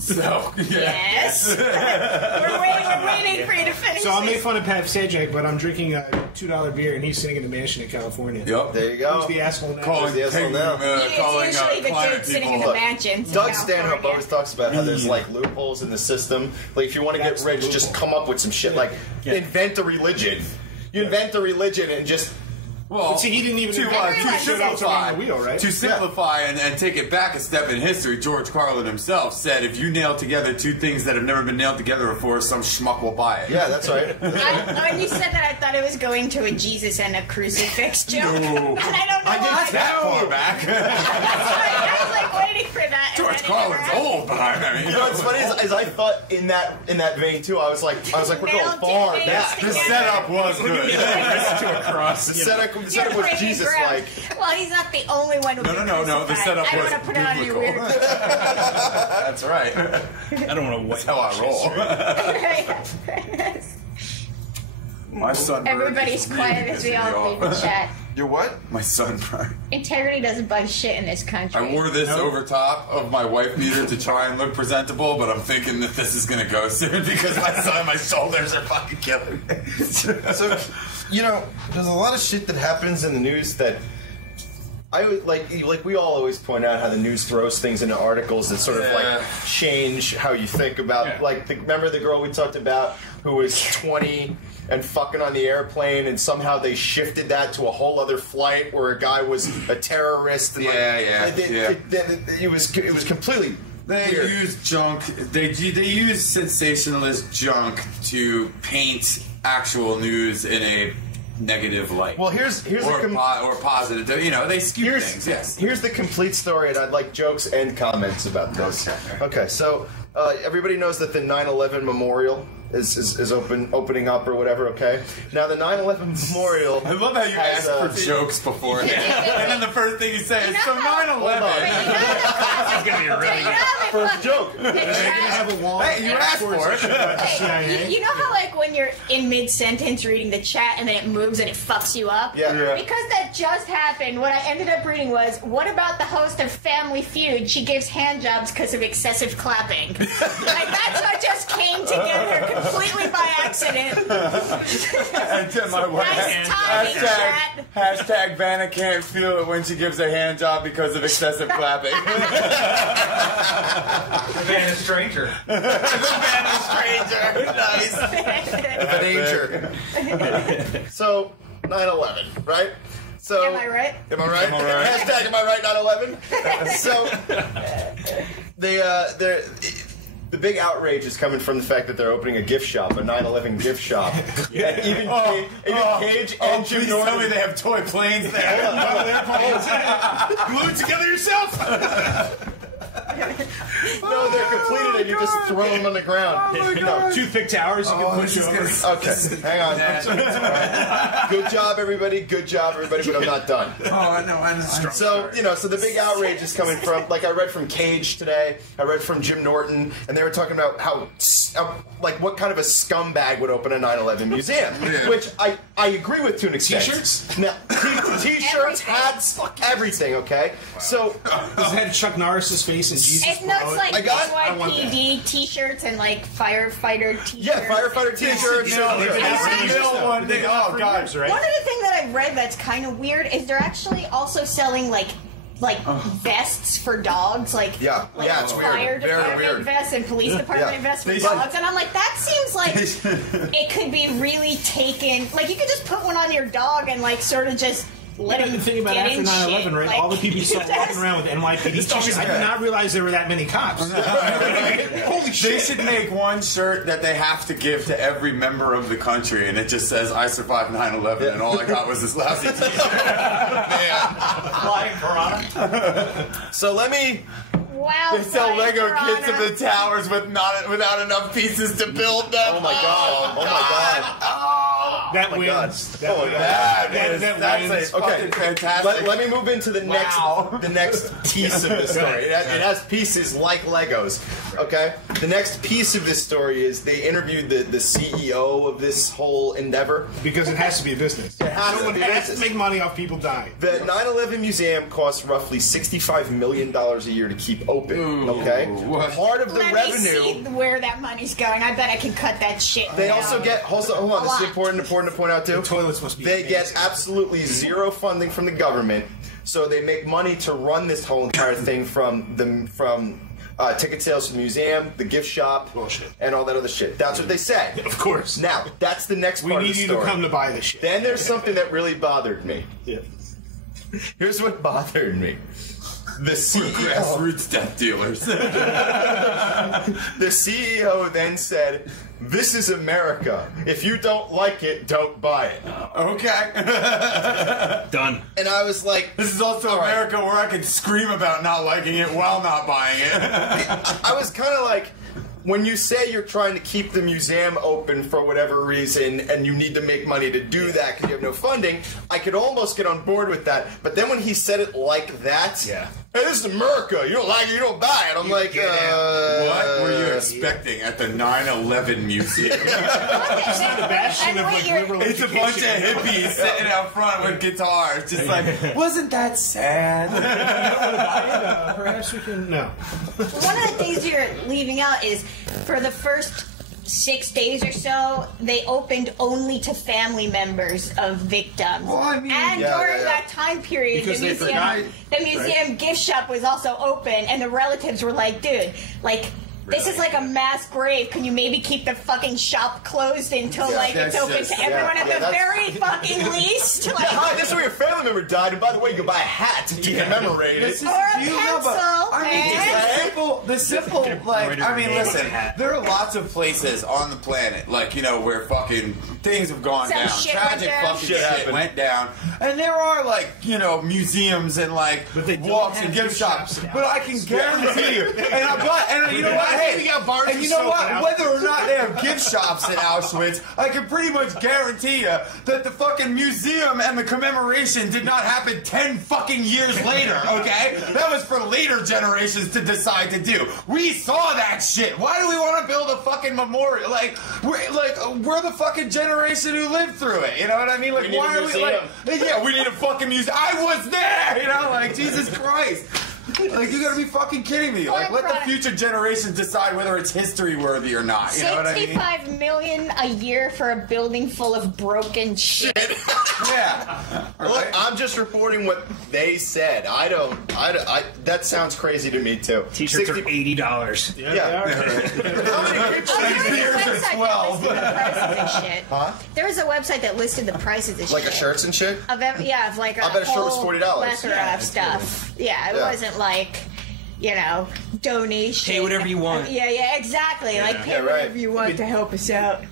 So, Yes. we're waiting for you to finish. So I'll make this. fun of Pat Sajak, but I'm drinking a $2 beer, and he's sitting in the mansion in California. Yep. there you go. Who's the asshole now? Calling, the asshole now. It's usually the dude sitting in the Look, mansion. Doug Stanhope always talks about how there's like loopholes in the system. Like if you want to get That's rich, the just loophole. come up with some shit. Like invent a religion. You invent a religion and just. Well, See, he didn't even to simplify the wheel, right? To simplify and take it back a step in history, George Carlin himself said, if you nail together two things that have never been nailed together before, some schmuck will buy it. Yeah, that's right. When you said that, I thought it was going to a Jesus and a crucifix joke. And I don't know why. That far back. I was like waiting for that. George Carlin's old, but I mean, You know what's funny is I thought in that vein too. I was like we're going Nailed far two back. things the setup was good. To a cross. The setup was Jesus like. Well, he's not the only one who No. The setup I don't was want to put it on your biblical. weird. That's right. I don't want to wait. That's how I roll. My son. Everybody's quiet as we all leave the chat. You're what? My sunburn. Integrity doesn't buy shit in this country. I wore this over top of my wife beater to try and look presentable, but I'm thinking that this is gonna go soon because my shoulders are fucking killing me. So, you know, there's a lot of shit that happens in the news that I would like we all always point out how the news throws things into articles that sort of like change how you think about remember the girl we talked about who was 20 and fucking on the airplane, and somehow they shifted that to a whole other flight where a guy was a terrorist. And it was completely. They weird. use junk. They use sensationalist junk to paint actual news in a negative light. Well, here's or positive. You know, they skew things. Yes. Here's the complete story, and I'd like jokes and comments about this. Okay, so everybody knows that the 9/11 memorial is opening up or whatever. Okay, now the 9/11 memorial. I love how you ask for jokes before, and then the first thing you say is so 9/11. It's gonna be really First joke. Hey, you asked for it. You know how like when you're in mid-sentence reading the chat and then it moves and it fucks you up? Yeah. Because that just happened, what I ended up reading was, what about the host of Family Feud? She gives handjobs because of excessive clapping. Like that's what just came together completely by accident. And my wife, Nice timing, chat. hashtag Vanna can't feel it when she gives a hand job because of excessive clapping. Van stranger. Nice. The danger. So 9/11, right? So Am I right? Am I right? Hashtag am I right? 9/11. So the big outrage is coming from the fact that they're opening a gift shop, a 9/11 gift shop. Yeah, even Cage and Jim Please Norton. tell me they have toy planes there. glue it together yourself. No, they're completed and you just throw them on the ground. No. Toothpick towers you can push over. Okay, hang on. Right. Good job, everybody. Good job, everybody. But I'm not done. I know. So so the big outrage is coming from, like I read from Cage today, I read from Jim Norton, and they were talking about how, like, what kind of a scumbag would open a 9/11 museum, which I agree with to an extent. T-shirts? No, t-shirts, hats, everything. Okay, so Does it have Chuck Norris's face and Jesus? It looks like I got- NYPD t-shirts and like firefighter t-shirts. yeah, firefighter t-shirts. Oh, God. right? One of the things that I read that's kind of weird is they're actually also selling like vests for dogs, like Yeah, it's weird. fire Very department weird. vests and police department vests for dogs, and I'm like, that seems like it could be really taken. Like you could just put one on your dog and like sort of just let him The thing about get after in 9/11, shit. right? Like, All the people you saw walking around with NYPD t-shirts. I did not realize there were that many cops. Holy They shit! should make one shirt that they have to give to every member of the country, and it just says, I survived 9/11, and all I got was this lousy t-shirt. Flying piranha. So let me. wow, They sell flying Lego piranha. kits of the towers without enough pieces to build them. Oh my god! Oh my god! That my wins. God. Oh my God. That's fucking fantastic. Let me move into the next piece of this story. It has pieces like Legos. Okay? The next piece of this story is they interviewed the CEO of this whole endeavor. Because it has to be a business. It has to be a has business. to make money off people dying. The 9/11 Museum costs roughly $65 million a year to keep open. Okay? Part of the Let revenue... me see where that money's going. I bet I can cut that shit They down. also get... Hold on, this is important to point out too. The toilets must be They amazing. get absolutely zero funding from the government, so they make money to run this whole entire thing from ticket sales to the museum, the gift shop, Bullshit. and all that other shit. That's what they say. Of course. Now, that's the next We part need of the you story. to come to buy this shit. Then there's something that really bothered me. Yeah. Here's what bothered me. The CEO, Grassroots death dealers. the CEO then said, "This is America. If you don't like it, don't buy it." Okay. Done. And I was like, This is also All right. America where I can scream about not liking it while not buying it. I was kind of like, when you say you're trying to keep the museum open for whatever reason and you need to make money to do that because you have no funding, I could almost get on board with that. But then when he said it like that, Yeah. "Hey, this is America. You don't like it, you don't buy it." I'm like, What were you expecting at the 9/11 museum? The bastion of like liberal It's a bunch of hippies sitting out front with guitars, just like, wasn't that sad? Perhaps we can. No. One of the things you're leaving out is for the first 6 days or so, they opened only to family members of victims. Well, I mean- and Yeah, during yeah. that time period, Because the they forgot, museum gift shop was also open, and the relatives were like, "Dude, like." This is like a mass grave. Can you maybe keep the fucking shop closed until like it's that's open just- to everyone at the that's- very fucking least? Like, "Hi, this is where your family member died, and by the way, you can buy a hat to commemorate it." or a pencil, I mean, man. the simple, like, I mean, embroidered listen, hat. there are lots of places on the planet, like, you know, where fucking things have gone Some down. shit Tragic went down. fucking Shit shit happened. went down. And there are, like, you know, museums and, like, they don't walks have and gift gift shops. shops But I can guarantee you, and you know what, hey, We got bars and you of know soap what, in whether or not they have gift shops in Auschwitz, I can pretty much guarantee you that the fucking museum and the commemoration did not happen 10 fucking years later, okay? That was for later generations to decide to do. We saw that shit. Why do we want to build a fucking memorial? Like, we're the fucking generation who lived through it, you know what I mean? Like, We need why a are we, like, museum. yeah, we need a fucking museum. I was there, you know, like, Jesus Christ. Like, you gotta be fucking kidding me. Like, let the future generations decide whether it's history worthy or not. You know what I mean? $65 million a year for a building full of broken shit. Yeah. Look, I'm just reporting what they said. That sounds crazy to me too. T-shirts are $80. Yeah. How many people Oh, there was a beers are website 12. that listed the prices and shit. Huh? There was a website that listed the prices and Like shit. a shirts and shit? Of like a I bet a shirt was whole $40. plethora of stuff. Yeah, it Yeah. wasn't like, you know, donation. Pay whatever you want. Yeah, exactly. Like, pay Yeah, right. whatever you want to help us out.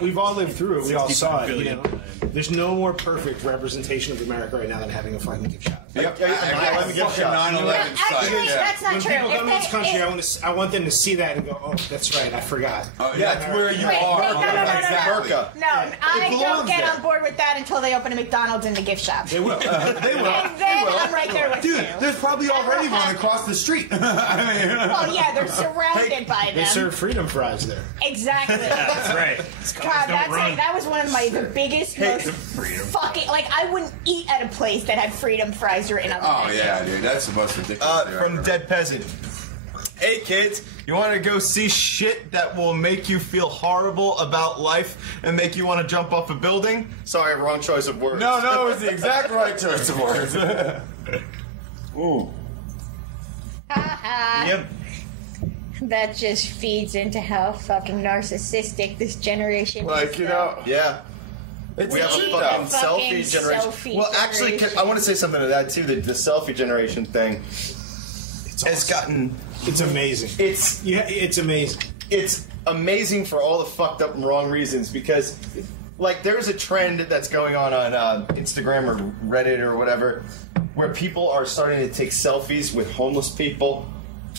We've all lived through it. We all saw it. You billion. know, there's no more perfect representation of America right now than having a fucking gift shop. Yep. Yeah, Fucking gift shop. 9/11 site. Actually, Yeah. that's not When true. people If come to this they- country, if- I want them to see that and go, "Oh, that's right, I forgot." Oh, yeah, that's where you Wait, are. wait, no. Exactly. America. No, I belongs don't get there. on board with that until they open a McDonald's in the gift shop. They will. They will. And then I'm right there with Dude, you. there's probably already one across the street. I mean, Well, yeah, they're surrounded by They them. serve freedom fries there. Exactly. That's right. God, that was one of the biggest, most fucking, like, I wouldn't eat at a place that had freedom fries written on oh it. yeah, dude, that's the most ridiculous thing I've From ever Dead Peasant. Hey kids, you want to go see shit that will make you feel horrible about life and make you want to jump off a building? Sorry, wrong choice of words. No, it was the exact right choice of words. Ooh. Yep. That just feeds into how fucking narcissistic this generation Like, is. you know, Yeah. it's We have a true, fucking though. selfie generation. selfie Well, actually, generation. I want to say something to that too. The selfie generation thing has gotten. It's amazing. It's Yeah, it's amazing. it's amazing for all the fucked up and wrong reasons because, like, there's a trend that's going on Instagram or Reddit or whatever, where people are starting to take selfies with homeless people,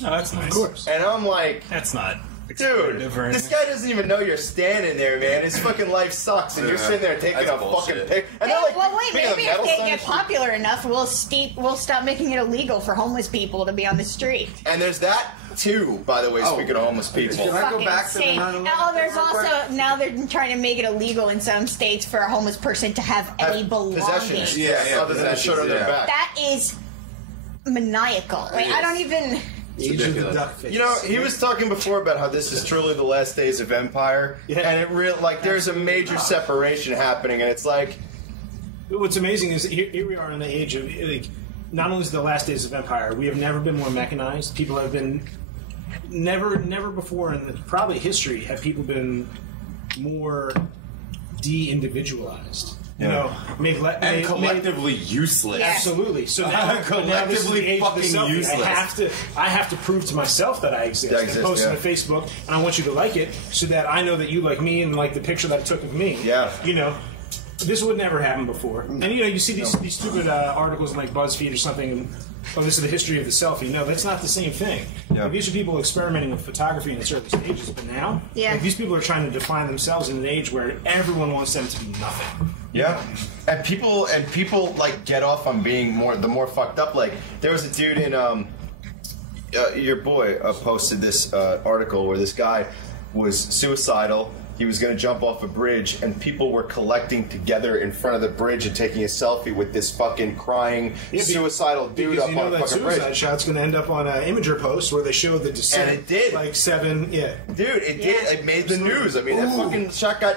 Oh, that's nice. Of course. and I'm like, That's not. Dude, this guy doesn't even know you're standing there, man. His fucking life sucks, and you're sitting there taking a fucking pic. And they're like, well, wait, maybe if they get popular enough, we'll stop making it illegal for homeless people to be on the street. And there's that too, by the way. Speaking of homeless people, can I go back to the 9/11? Oh, there's also now they're trying to make it illegal in some states for a homeless person to have any belongings. Possessions, other than a shirt on their back. That is maniacal. Like, I don't even. You know, he was talking before about how this is truly the last days of Empire, and it there's a major separation happening, and it's like. What's amazing is here we are in the age of like, not only is it the last days of Empire, we have never been more mechanized. People have been never before in probably history have people been more de-individualized. You know, and collectively useless. Absolutely. So now, collectively fucking useless. I have to prove to myself that I exist. I post it on Facebook, and I want you to like it, so that I know that you like me and like the picture that I took of me. Yeah. You know, this would never happen before. And you know, you see these stupid articles in like BuzzFeed or something. Oh, this is the history of the selfie. No, that's not the same thing. Yeah. Like, these are people experimenting with photography in certain stages, but now, like, these people are trying to define themselves in an age where everyone wants them to be nothing. Yeah, and people like get off on being the more fucked up. Like there was a dude in your boy posted this article where this guy was suicidal. He was going to jump off a bridge, and people were collecting together in front of the bridge and taking a selfie with this fucking crying, suicidal dude up on a fucking bridge. Suicide shot's going to end up on an Imager post where they show the descent. And it did. Like 7, Dude, it did. It made the news. I mean, that fucking shot got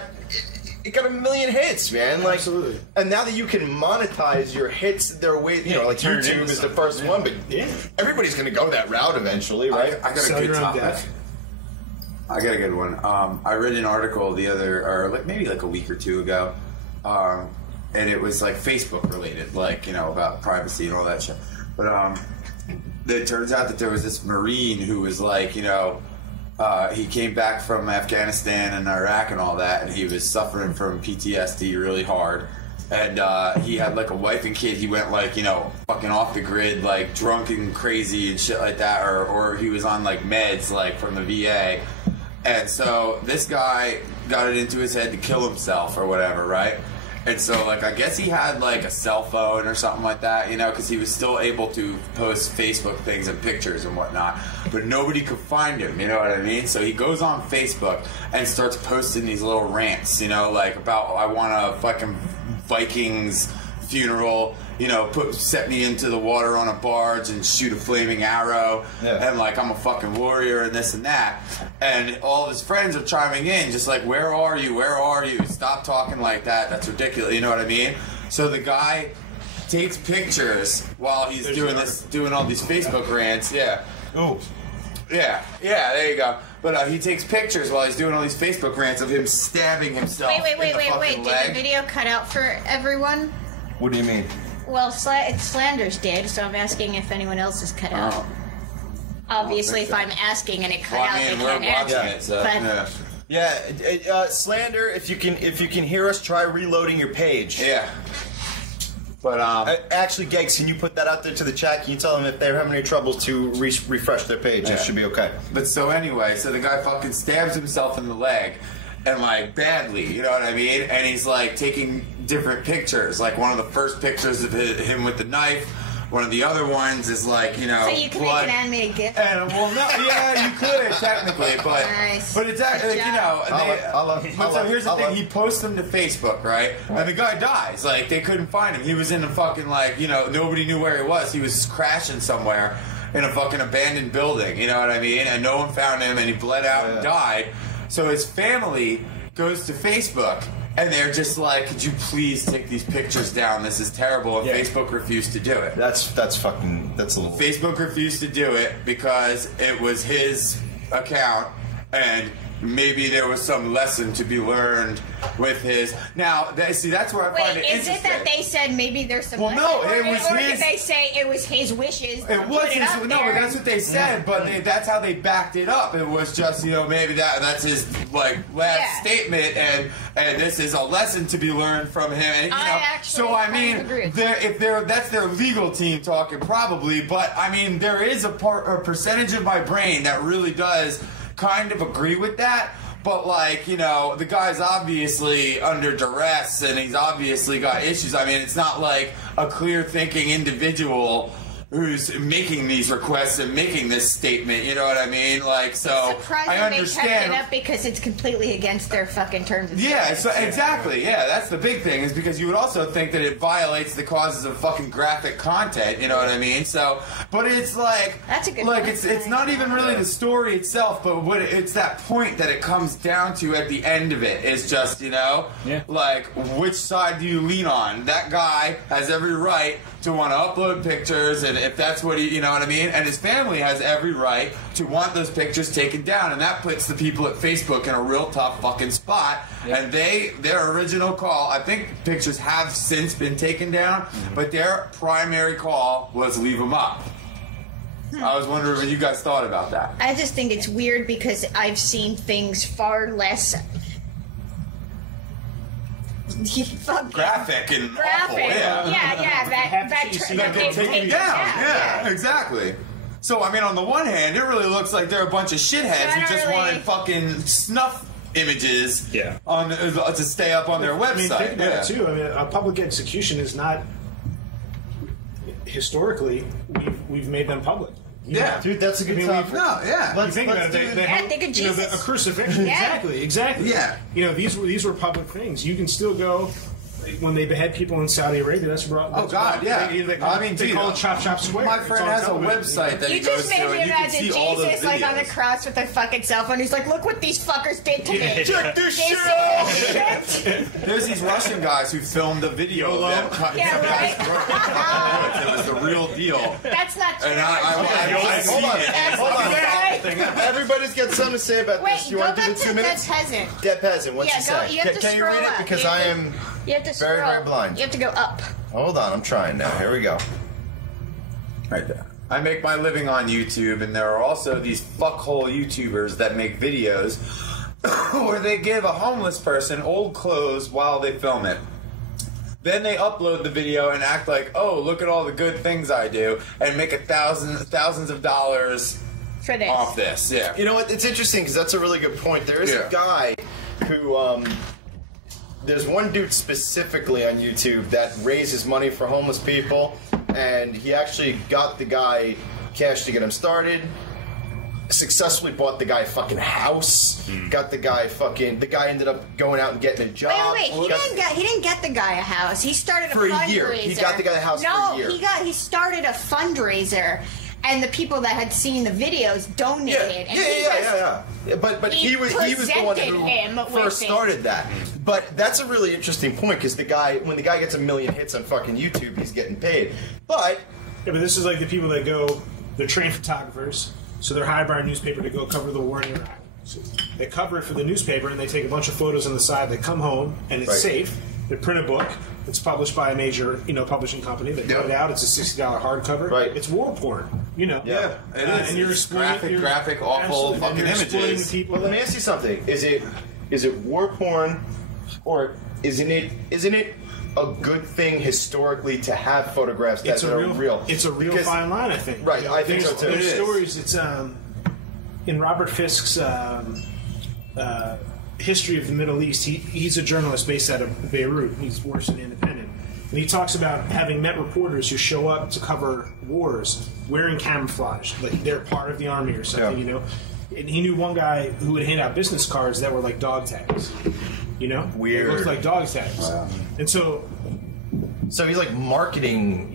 1 million hits, man. Like, absolutely. And now that you can monetize your hits, their way, you know, like YouTube is the first one, but everybody's going to go that route eventually, right? I got a good topic. I got a good one. I read an article maybe a week or two ago, and it was like Facebook related, like, you know, about privacy and all that shit. But it turns out that there was this Marine who was like, you know, he came back from Afghanistan and Iraq and all that, and he was suffering from PTSD really hard. And he had like a wife and kid. He went like, you know, fucking off the grid, like drunk and crazy and shit like that, or he was on like meds, like from the VA. And so this guy got it into his head to kill himself or whatever, right? And so, like, I guess he had like a cell phone or something like that, you know, because he was still able to post Facebook things and pictures and whatnot, but nobody could find him, you know what I mean? So he goes on Facebook and starts posting these little rants, you know, like about, I want a fucking Vikings funeral, you know, set me into the water on a barge and shoot a flaming arrow, and like I'm a fucking warrior and this and that. And all of his friends are chiming in, just like, where are you? Where are you? Stop talking like that. That's ridiculous. You know what I mean? So the guy takes pictures while he's doing all these Facebook rants. Yeah. Oh. Yeah, there you go. But he takes pictures while he's doing all these Facebook rants of him stabbing himself. Wait. Leg. Did the video cut out for everyone? What do you mean? Well, Slanders did, so I'm asking if anyone else is cut out. Obviously, if I'm asking and it cut out, they can't answer. Slander, if you can hear us, try reloading your page. Yeah. But actually, Gegs, can you put that out there to the chat? Can you tell them if they're having any troubles to refresh their page? It should be okay. But so anyway, so the guy fucking stabs himself in the leg, and like badly, you know what I mean? And he's like taking different pictures. Like one of the first pictures of him with the knife. One of the other ones is like, you know, so you can blood. make an animated GIF. And well, no, yeah, you could technically, but but it's actually, like, you know, but so here's the thing: he posts them to Facebook, right? And the guy dies. Like they couldn't find him. He was in a fucking like, you know, nobody knew where he was. He was crashing somewhere in a fucking abandoned building. You know what I mean? And no one found him, and he bled out and died. So his family goes to Facebook. And they're just like, could you please take these pictures down? This is terrible. And Facebook refused to do it. That's a little... Facebook refused to do it because it was his account, and maybe there was some lesson to be learned with his... Now, see, that's where I find it interesting. Is it that they said maybe there's some lesson? No, it was or his... did they say it was his wishes? It was his... No, but that's what they said, but that's how they backed it up. It was just, you know, maybe that's his, like, last statement, and this is a lesson to be learned from him. And, you know, so, I mean, that's their legal team talking, probably, but, I mean, there is a percentage of my brain that really does kind of agree with that. But, like, you know, the guy's obviously under duress and he's obviously got issues. I mean, it's not like a clear-thinking individual who's making these requests and making this statement, you know what I mean? Like, so I understand. They kept it up because it's completely against their fucking terms of yeah, so exactly. Yeah, that's the big thing, is because you would also think that it violates the causes of fucking graphic content, you know what I mean? So, but it's like, that's a good like point. it's not even really the story itself, but what it's that point that it comes down to at the end of it is just, you know, like, which side do you lean on? That guy has every right to want to upload pictures, and if that's what he, you know what I mean? And his family has every right to want those pictures taken down, and that puts the people at Facebook in a real tough fucking spot. And their original call, I think pictures have since been taken down, but their primary call was leave them up. I was wondering what you guys thought about that. I just think it's weird because I've seen things far less graphic and awful, that get taken down. Yeah, exactly. So, I mean, on the one hand, it really looks like they're a bunch of shitheads who just wanted fucking snuff images on to stay up on their website. I mean, think about it too. I mean, a public execution is not historically we've made them public. Yeah, dude, that's a good topic. Let's think about it. Think of Jesus. A crucifixion. Exactly. Yeah. You know, these were public things. You can still go when they behead people in Saudi Arabia. That's brought. Oh God, yeah. They call it Chop Chop Square. My friend has a website that he goes to, and you can see all those videos. Jesus like on the cross with a fucking cell phone. He's like, look what these fuckers did to me. Check this shit out. There's these Russian guys who filmed a video of them cutting right. It was the real deal. That's not true. And hold on. Everybody's got something to say about this. You want to do the 2 minutes? Dead Peasant. Dead Peasant. What's it say? Can you read it? Because I am very blind. You have to go up. Hold on, I'm trying now. Here we go. Right there. I make my living on YouTube, and there are also these fuckhole YouTubers that make videos where they give a homeless person old clothes while they film it. Then they upload the video and act like, oh, look at all the good things I do, and make thousands of dollars for this. Off this. Yeah. You know what? It's interesting because that's a really good point. There is a guy who, there's one dude specifically on YouTube that raises money for homeless people, and he actually got the guy cash to get him started. Successfully bought the guy a fucking house. Got the guy the guy ended up going out and getting a job. Wait, he didn't get the guy a house. He started for a fundraiser. A year. He got the guy a house for a year. He started a fundraiser, and the people that had seen the videos donated. But he was the one who first started that. But that's a really interesting point because when the guy gets 1 million hits on fucking YouTube, he's getting paid. But this is like the people that they're trained photographers. So they're hired by a newspaper to go cover the war in Iraq. So they cover it for the newspaper, and they take a bunch of photos on the side. They come home, and it's safe. They print a book. It's published by a major, publishing company. They put it out. It's a $60 hardcover. Right. It's war porn. It is. And you're exploiting graphic, awful fucking images. People. Well, let me ask you something. Is it war porn, or isn't it a good thing historically to have photographs that are real? It's a real fine line, I think. Right, I think so too. There's stories. It's in Robert Fisk's History of the Middle East. He's a journalist based out of Beirut. He's works in Independent, and he talks about having met reporters who show up to cover wars wearing camouflage, like they're part of the army or something. And he knew one guy who would hand out business cards that were like dog tags. Weird. It looked like dog tags. Wow. And so he's like marketing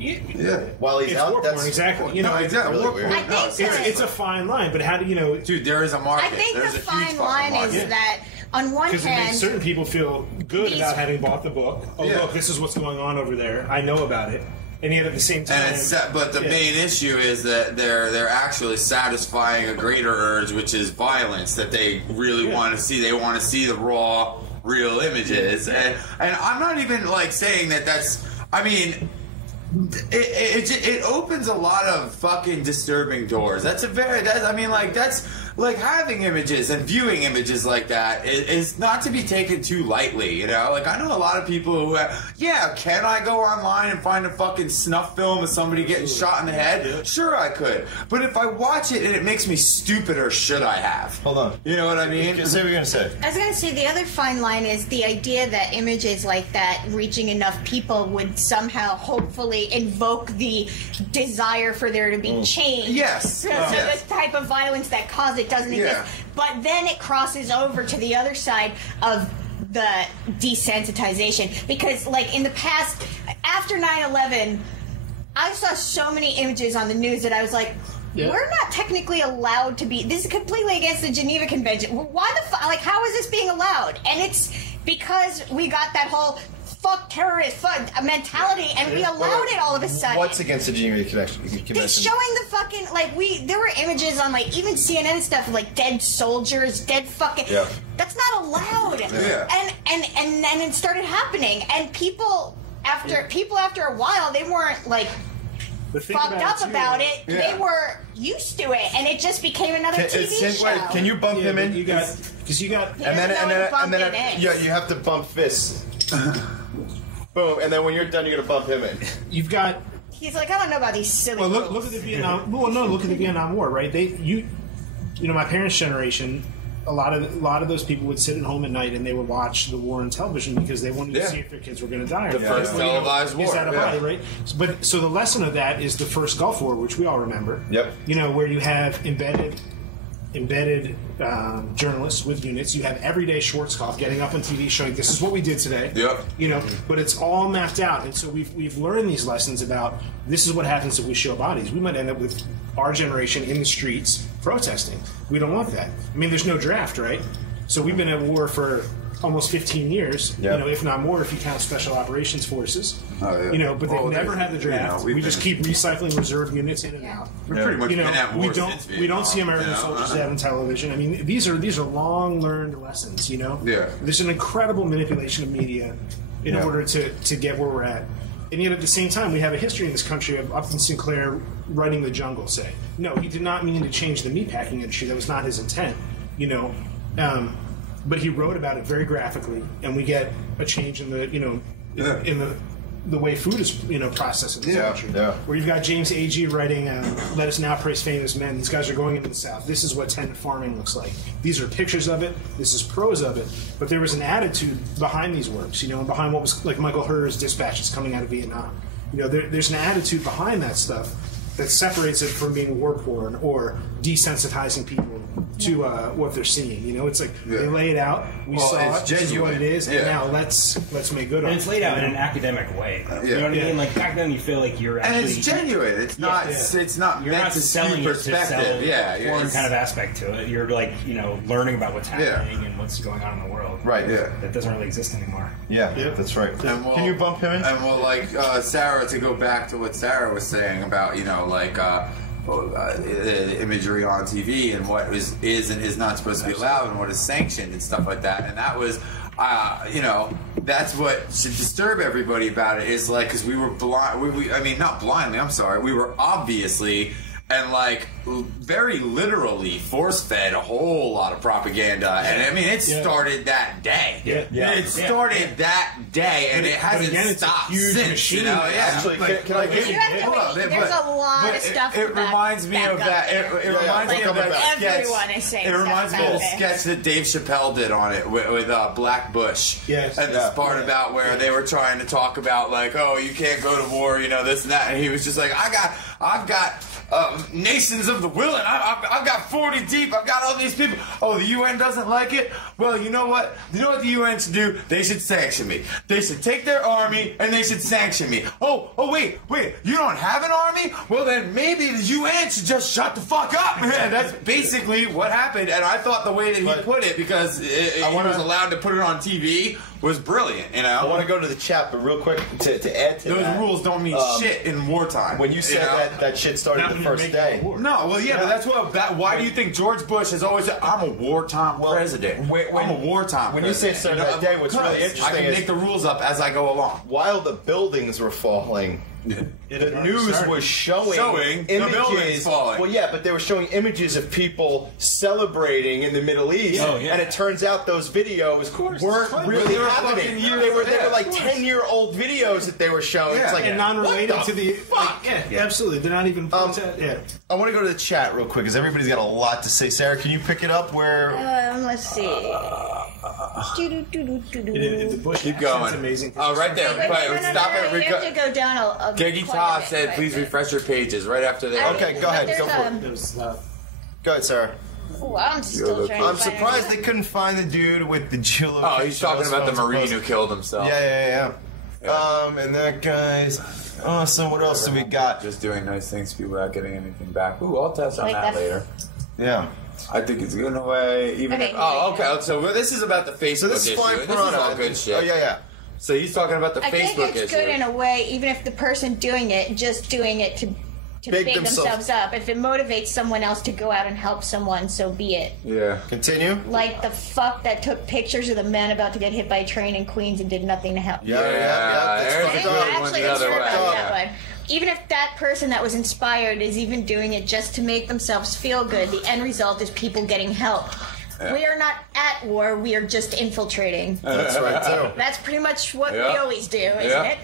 while he's out. That's exactly. Exactly. Really weird. I think so. It's a fine line, but how do you know? Dude, there is a market. I think There's the a huge fine line market. is that on one because it makes hand, certain people feel good about having bought the book. Oh, look, this is what's going on over there. I know about it. And yet at the same time, but the main issue is that they're actually satisfying a greater urge, which is violence that they really want to see. They want to see the raw, real images, and I'm not even like saying that that's. I mean, it opens a lot of fucking disturbing doors. That's like having images and viewing images like that is not to be taken too lightly, you know? Like, I know a lot of people who can I go online and find a fucking snuff film of somebody getting shot in the head? Sure I could. But if I watch it and it makes me stupider, should I have? Hold on. You know what I mean? Say what you're going to say. I was going to say the other fine line is the idea that images like that reaching enough people would somehow hopefully invoke the desire for there to be change. Yes. So the type of violence that caused it doesn't exist. But then it crosses over to the other side of the desensitization. Because, like, in the past, after 9/11, I saw so many images on the news that I was like, we're not technically allowed to be. This is completely against the Geneva Convention. Why the fuck? Like, how is this being allowed? And it's because we got that whole fuck terrorist mentality, and we allowed it all of a sudden. What's against the Geneva Convention? It's showing the fucking, like, there were images on, like, even CNN stuff of, like, dead soldiers, dead fucking. Yeah. That's not allowed. Yeah. And then it started happening, and people after a while, they weren't like fucked up about it. They were used to it, and it just became another TV show. Wait, can you bump him in? You got. And then you have to bump fists. Boom, and then when you're done, you're gonna bump him in. You've got. He's like, I don't know about these silly. Well, look at the Vietnam. Well, no, look at the Vietnam War, right? You know, my parents' generation. A lot of those people would sit at home at night and they would watch the war on television because they wanted to see if their kids were going to die. The first televised war. Right? But so the lesson of that is the first Gulf War, which we all remember. Yep. You know, where you have embedded journalists with units. You have everyday Schwarzkopf getting up on TV showing this is what we did today. Yep. You know, but it's all mapped out, and so we've learned these lessons about this is what happens if we show bodies. We might end up with our generation in the streets protesting. We don't want that. I mean, there's no draft, right? So we've been at war for almost 15 years, you know, if not more, if you count special operations forces. You know, but they've never had the draft. We just keep recycling reserve units in and out. We've pretty much been at war since Vietnam. We don't see American soldiers out on television. I mean, these are long learned lessons. You know, there's an incredible manipulation of media in order to get where we're at. And yet, at the same time, we have a history in this country of Upton Sinclair running the jungle. Say, no, he did not mean to change the meatpacking industry. That was not his intent. You know, but he wrote about it very graphically, and we get a change in the in the way food is processed in this country. Where you've got James Agee writing, "Let us now praise famous men." These guys are going into the South. This is what tenant farming looks like. These are pictures of it. This is prose of it. But there was an attitude behind these works, and behind what was like Michael Herr's dispatches coming out of Vietnam. There's an attitude behind that stuff that separates it from being war porn or desensitizing people to what they're seeing. It's like they lay it out. We saw it. This is what it is, and now let's make good on it. And it's laid out in an academic way. You know what I mean? Like back then, you feel like you're actually, and it's genuine. It's not. It's not. You're not selling it to sell foreign kind of aspect to it. You're like learning about what's happening and what's going on in the world. Right. Yeah. That doesn't really exist anymore. Yeah. That's right. Can you bump him in? And we'll Sarah, to go back to what Sarah was saying about imagery on TV and what is and is not supposed to be allowed and what is sanctioned and stuff like that. And that was, that's what should disturb everybody about it is because we were blind. I mean, not blindly. I'm sorry. We were obviously and very literally force-fed a whole lot of propaganda, and I mean it started that day. It started that day, and it hasn't stopped since. Machine. Actually, can I give you? There's a lot of stuff. It reminds me of that. It reminds me of that sketch. Everyone is saying it reminds me of the sketch that Dave Chappelle did on it with Black Bush. Yes. And this part about where they were trying to talk about you can't go to war, this and that, and he was just like, I've got nations of the willing. I've got 40 deep. I've got all these people. Oh, the UN doesn't like it? Well, you know what? You know what the UN should do? They should sanction me. They should take their army and they should sanction me. Oh, wait. You don't have an army? Well, then maybe the UN should just shut the fuck up. That's basically what happened. And I thought the way that he put it, because he was allowed to put it on TV, was brilliant. I want to go to the chat, but real quick to add to those rules don't mean shit in wartime. When you said that shit started the first day. No, well, yeah, but that's why do you think George Bush has always said, I'm a wartime president? I'm a wartime when president. you say started that day, what's really interesting I can make the rules up as I go along. While the buildings were falling, the news was showing the buildings images. falling. Well, yeah, but they were showing images of people celebrating in the Middle East, and it turns out those videos weren't really happening. They were like 10-year-old videos that they were showing. It's like and non-related to the fuck. Yeah, absolutely. They're not even. Yeah. I want to go to the chat real quick because everybody's got a lot to say. Sarah, can you pick it up where? Let's see. Keep going. Amazing. Oh, right there. Stop it. You have to go down a Geggy quite a Ta bit, said, right please there. refresh your pages right after that. Okay, go ahead. Go for it. Go ahead, Sarah. Ooh, I'm still trying to I'm find surprised it. they couldn't find the dude with the geolocation. Oh, he's talking about the Marine who killed himself. Yeah. And that guy's awesome. What else do we got? Just doing nice things to people without getting anything back. Ooh, I'll test on Like that that. later. Yeah. I think it's in a way. Even Okay, if, oh, okay. So this is about the Facebook So this is issue. fine. This is all good shit. Oh, yeah. So he's talking about the I Facebook think it's issue. good in a way, even if the person doing it, just doing it to big themselves up. If it motivates someone else to go out and help someone, so be it. Yeah. Continue. Like the fuck that took pictures of the man about to get hit by a train in Queens and did nothing to help. Yeah. There's That's a fucked good up. one Actually, the let's other hear way. about Yeah. that one. Even if that person that was inspired is even doing it just to make themselves feel good, the end result is people getting help. Yeah. We are not at war, we are just infiltrating. That's right, too. That's pretty much what we Yeah. always do, isn't Yeah. it?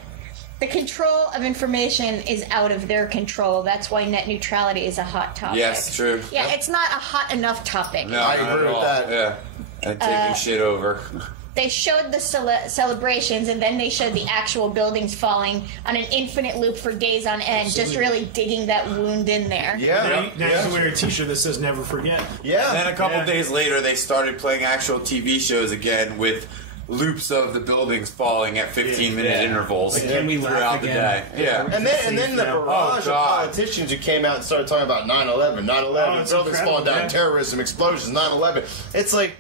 The control of information is out of their control. That's why net neutrality is a hot topic. Yes, true. Yeah, it's not a hot enough topic. No, I not agree at with all. that. Yeah. And taking shit over. They showed the celebrations, and then they showed the actual buildings falling on an infinite loop for days on end, just really digging that wound in there. Yeah. Now you can wear a T-shirt that says "Never Forget." Yeah. And then a couple days later, they started playing actual TV shows again with loops of the buildings falling at 15-minute intervals Like, can we laugh throughout the day. again? Yeah. And then the barrage of politicians who came out and started talking about 9/11, 9/11, it's buildings falling incredible, down, yeah. terrorism, explosions, 9/11. It's like,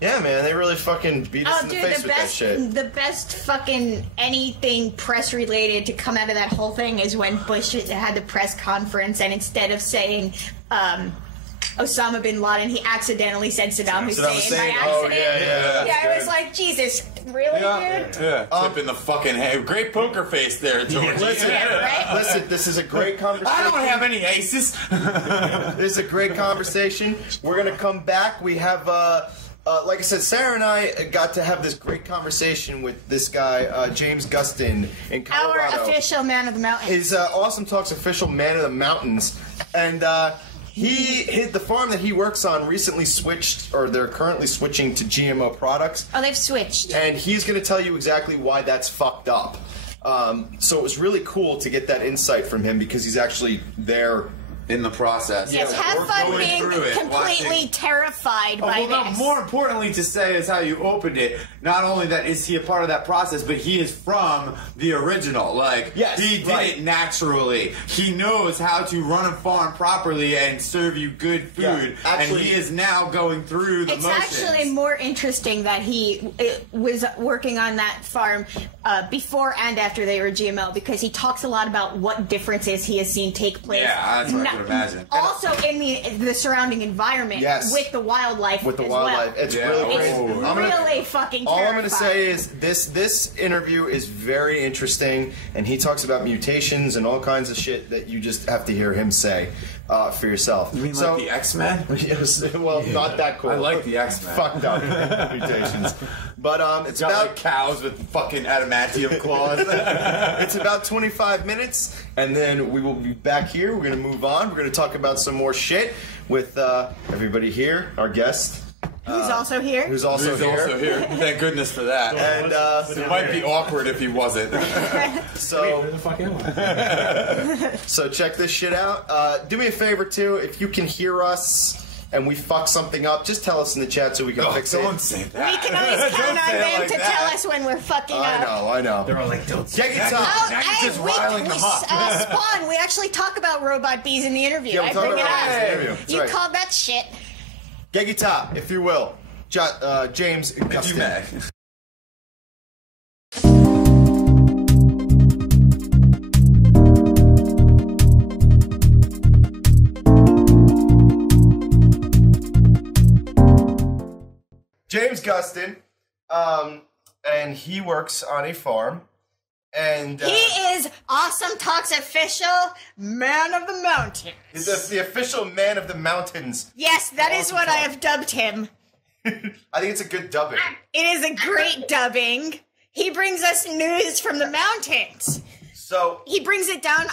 yeah, man, they really fucking beat us Oh, in the dude, face with that shit. the best fucking anything press related to come out of that whole thing is when Bush had the press conference, and instead of saying Osama bin Laden, he accidentally said Saddam Hussein by accident. Oh, yeah. Yeah, I was like, Jesus, really, dude? Yeah. Tip in the fucking head. Great poker face there, George. Listen, Yeah, right? listen, this is a great conversation. I don't have any aces. This is a great conversation. We're going to come back. We have, like I said, Sarah and I got to have this great conversation with this guy, James Gustin in Colorado. Our official man of the mountain. His Awesome Talks official man of the mountains. And the farm that he works on recently switched, or they're currently switching to GMO products. Oh, they've switched. And he's going to tell you exactly why that's fucked up. So it was really cool to get that insight from him because he's actually there In the process. Yes, Yeah, have we're fun going being through it, completely watching- terrified Oh, by well, no, this. more importantly to say is how you opened it. Not only that is he a part of that process, but he is from the original. Like, Yes, he did right. it naturally. He knows how to run a farm properly and serve you good food. Yeah, actually- and he is now going through the It's motions. actually more interesting that he was working on that farm before and after they were GMO because he talks a lot about what differences he has seen take place. Yeah, that's what I could imagine. Also in the surrounding environment Yes. with the wildlife with the as wildlife. well. It's Yeah. really It's great. really fucking All I'm terrifying. going to say is this interview is very interesting, and he talks about mutations and all kinds of shit that you just have to hear him say for yourself. You mean like the X-Men? Yes, well, not that cool. I like the X-Men. Fucked up mutations. But it's Got about like cows with fucking adamantium claws. it's about 25 minutes, and then we will be back here. We're going to move on. We're going to talk about some more shit with everybody here, our guest. Who's also here? Who's also He's here. also here. Thank goodness for that. And it might be awkward if he wasn't. so, Where the fuck am I? so check this shit out. Do me a favor, too. If you can hear us and we fuck something up, just tell us in the chat so we can fix it. Don't say that. We can always count on say it them like to that. tell us when we're fucking up. I know. They're all like, don't say Get your Now time. you're Hey, just riling them up. Spawn, we actually talk about robot bees in the interview. Yeah, we I talk bring it about up. it in the interview. That's You right. called that shit. Geggy Top, if you will. James If you Gustin. may. James Gustin, and he works on a farm And he is Awesome Talk's official man of the mountain. He's the official man of the mountains. Yes, that is what I have dubbed him. I think it's a good dubbing. It is a great dubbing. He brings us news from the mountains. So he brings it down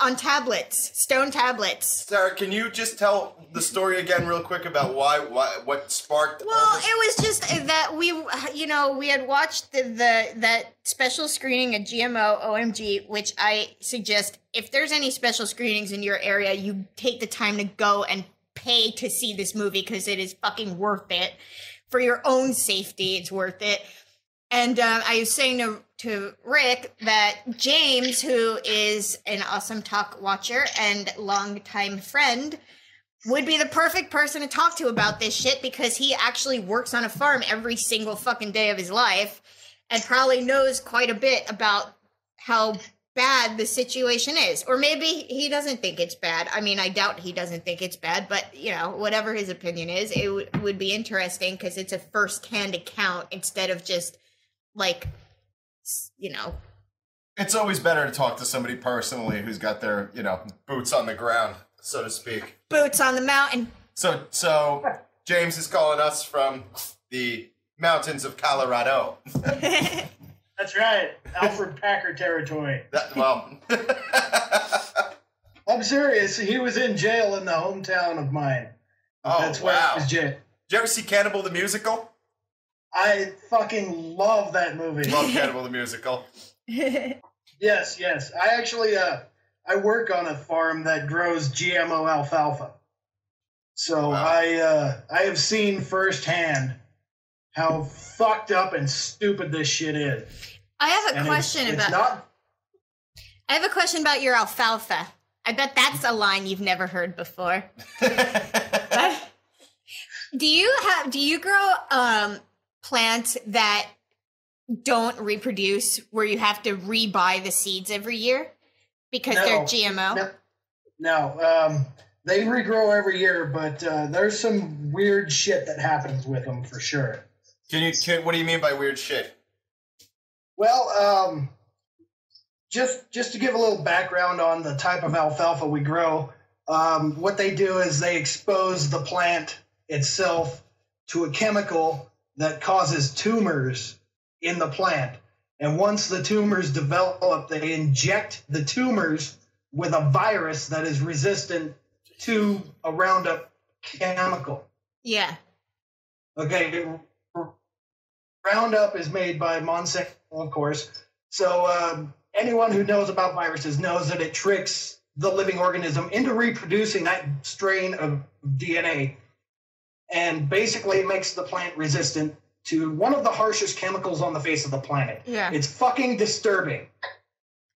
on tablets, stone tablets. Sarah, can you just tell the story again real quick about what sparked? Well, it was just that we had watched that special screening at GMO OMG, which I suggest if there's any special screenings in your area, you take the time to go and pay to see this movie because it is fucking worth it. For your own safety, it's worth it. And I was saying to Rick that James, who is an Awesome Talk watcher and longtime friend, would be the perfect person to talk to about this shit because he actually works on a farm every single fucking day of his life and probably knows quite a bit about how bad the situation is. Or maybe he doesn't think it's bad. I mean, I doubt he doesn't think it's bad, but, whatever his opinion is, it would be interesting because it's a first-hand account instead of just... It's always better to talk to somebody personally who's got their, boots on the ground, so to speak. Boots on the mountain. So James is calling us from the mountains of Colorado. That's right. Alfred Packer territory. I'm serious. He was in jail in the hometown of mine. Oh, that's where he was jailed. Did you ever see Cannibal the Musical? I fucking love that movie. Love Cannibal the Musical. Yes. I actually, I work on a farm that grows GMO alfalfa. So wow. I have seen firsthand how fucked up and stupid this shit is. I have a question about your alfalfa. I bet that's a line you've never heard before. Do you grow plants that don't reproduce where you have to rebuy the seeds every year because they're GMO? No. They regrow every year, but there's some weird shit that happens with them for sure. What do you mean by weird shit? Well, just to give a little background on the type of alfalfa we grow, what they do is they expose the plant itself to a chemical that causes tumors in the plant. And once the tumors develop, they inject the tumors with a virus that is resistant to a Roundup chemical. Yeah. Okay. Roundup is made by Monsanto, of course. So anyone who knows about viruses knows that it tricks the living organism into reproducing that strain of DNA. And basically it makes the plant resistant to one of the harshest chemicals on the face of the planet. Yeah. It's fucking disturbing.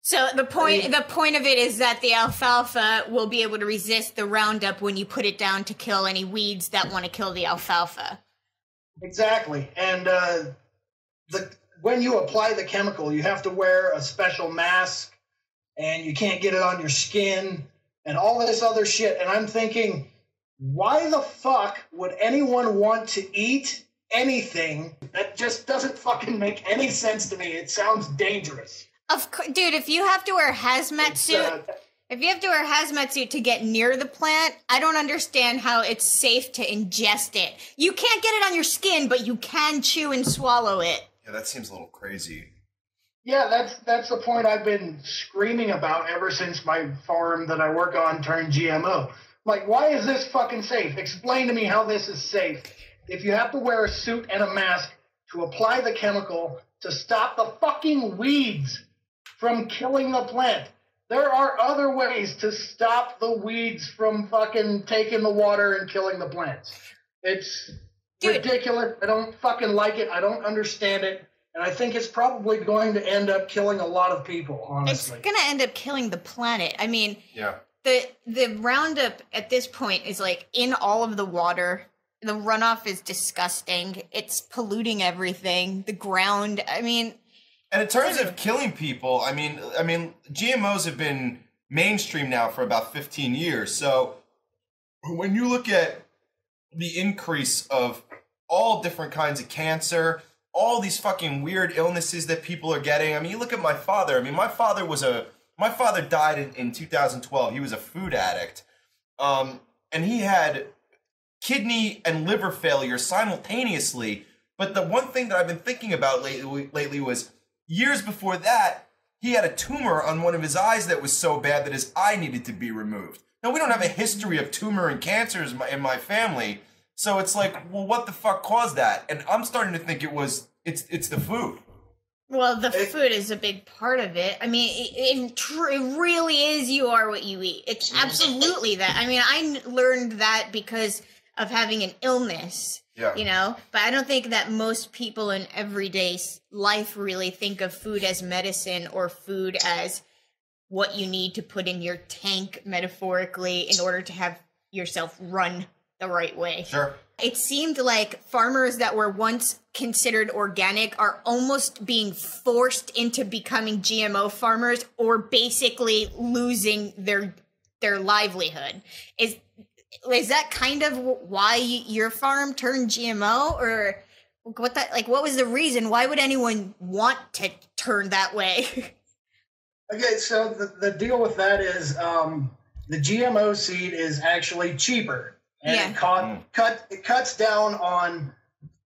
So the point of it is that the alfalfa will be able to resist the Roundup when you put it down to kill any weeds that want to kill the alfalfa. Exactly. And when you apply the chemical, you have to wear a special mask and you can't get it on your skin and all this other shit. And I'm thinking, why the fuck would anyone want to eat anything that just doesn't fucking make any sense to me? It sounds dangerous. Dude, if you have to wear a hazmat suit to get near the plant, I don't understand how it's safe to ingest it. You can't get it on your skin, but you can chew and swallow it. Yeah, that seems a little crazy. Yeah, that's the point I've been screaming about ever since my farm that I work on turned GMO. Like, why is this fucking safe? Explain to me how this is safe. If you have to wear a suit and a mask to apply the chemical to stop the fucking weeds from killing the plant, there are other ways to stop the weeds from fucking taking the water and killing the plants. It's ridiculous. I don't fucking like it. I don't understand it. And I think it's probably going to end up killing a lot of people, honestly. It's going to end up killing the planet. I mean, yeah. The Roundup at this point is like in all of the water. The runoff is disgusting. It's polluting everything. The ground, I mean... And in terms of killing people, I mean, GMOs have been mainstream now for about 15 years. So when you look at the increase of all different kinds of cancer, all these fucking weird illnesses that people are getting. I mean, you look at my father. I mean, my father died in 2012. He was a food addict. And he had kidney and liver failure simultaneously. But the one thing that I've been thinking about lately was years before that, he had a tumor on one of his eyes that was so bad that his eye needed to be removed. Now, we don't have a history of tumor and cancers in my family. So it's like, well, what the fuck caused that? And I'm starting to think it's the food. Well, the food is a big part of it. I mean, it really is you are what you eat. It's absolutely that. I mean, I learned that because of having an illness, you know? But I don't think that most people in everyday life really think of food as medicine or food as what you need to put in your tank, metaphorically, in order to have yourself run the right way. Sure. It seemed like farmers that were once considered organic are almost being forced into becoming GMO farmers or basically losing their livelihood. Is that kind of why your farm turned GMO, or what was the reason? Why would anyone want to turn that way? Okay, so the deal with that is the GMO seed is actually cheaper. And it cuts down on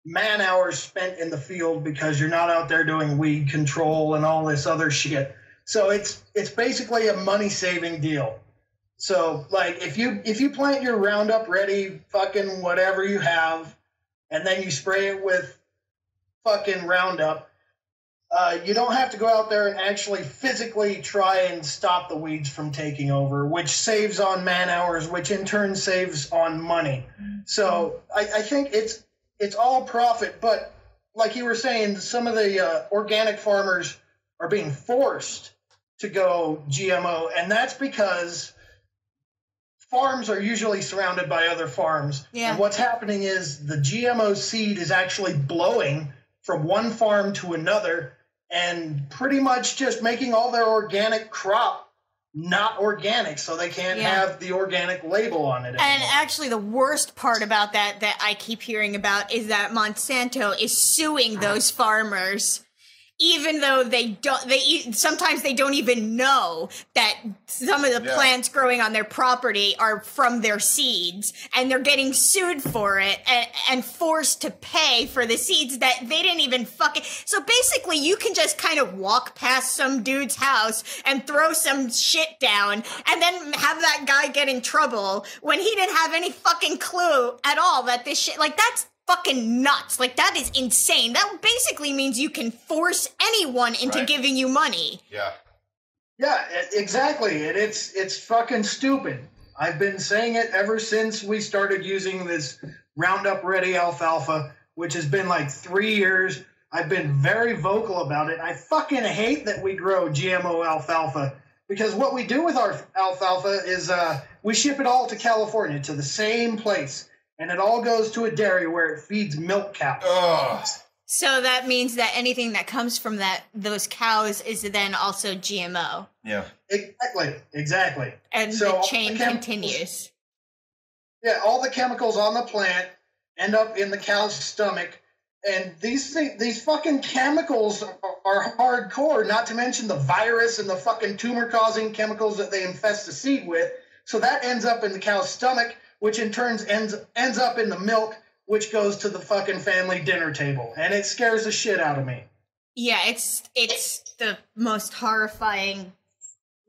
man hours spent in the field because you're not out there doing weed control and all this other shit. So it's basically a money saving deal. So like if you plant your Roundup Ready fucking whatever you have, and then you spray it with fucking Roundup, you don't have to go out there and actually physically try and stop the weeds from taking over, which saves on man hours, which in turn saves on money. So I think it's all profit. But like you were saying, some of the organic farmers are being forced to go GMO, and that's because farms are usually surrounded by other farms. Yeah. And what's happening is the GMO seed is actually blowing from one farm to another, and pretty much just making all their organic crop not organic, so they can't have the organic label on it anymore. And actually the worst part about that I keep hearing about is that Monsanto is suing those farmers, even though sometimes they don't even know that some of the plants growing on their property are from their seeds, and they're getting sued for it and forced to pay for the seeds that they didn't even fucking. So basically you can just kind of walk past some dude's house and throw some shit down and then have that guy get in trouble when he didn't have any fucking clue at all that this shit, like, that's fucking nuts. Like, that is insane. That basically means you can force anyone into giving you money. Yeah. Yeah, exactly. And it's fucking stupid. I've been saying it ever since we started using this Roundup Ready alfalfa, which has been like 3 years. I've been very vocal about it. I fucking hate that we grow GMO alfalfa, because what we do with our alfalfa is we ship it all to California, to the same place. And it all goes to a dairy where it feeds milk cows. Ugh. So that means that anything that comes from those cows is then also GMO. Yeah. Exactly. And so the chain continues. Yeah, all the chemicals on the plant end up in the cow's stomach. And these fucking chemicals are hardcore, not to mention the virus and the fucking tumor-causing chemicals that they infest the seed with. So that ends up in the cow's stomach, which in turn ends up in the milk, which goes to the fucking family dinner table. And it scares the shit out of me. Yeah, it's the most horrifying,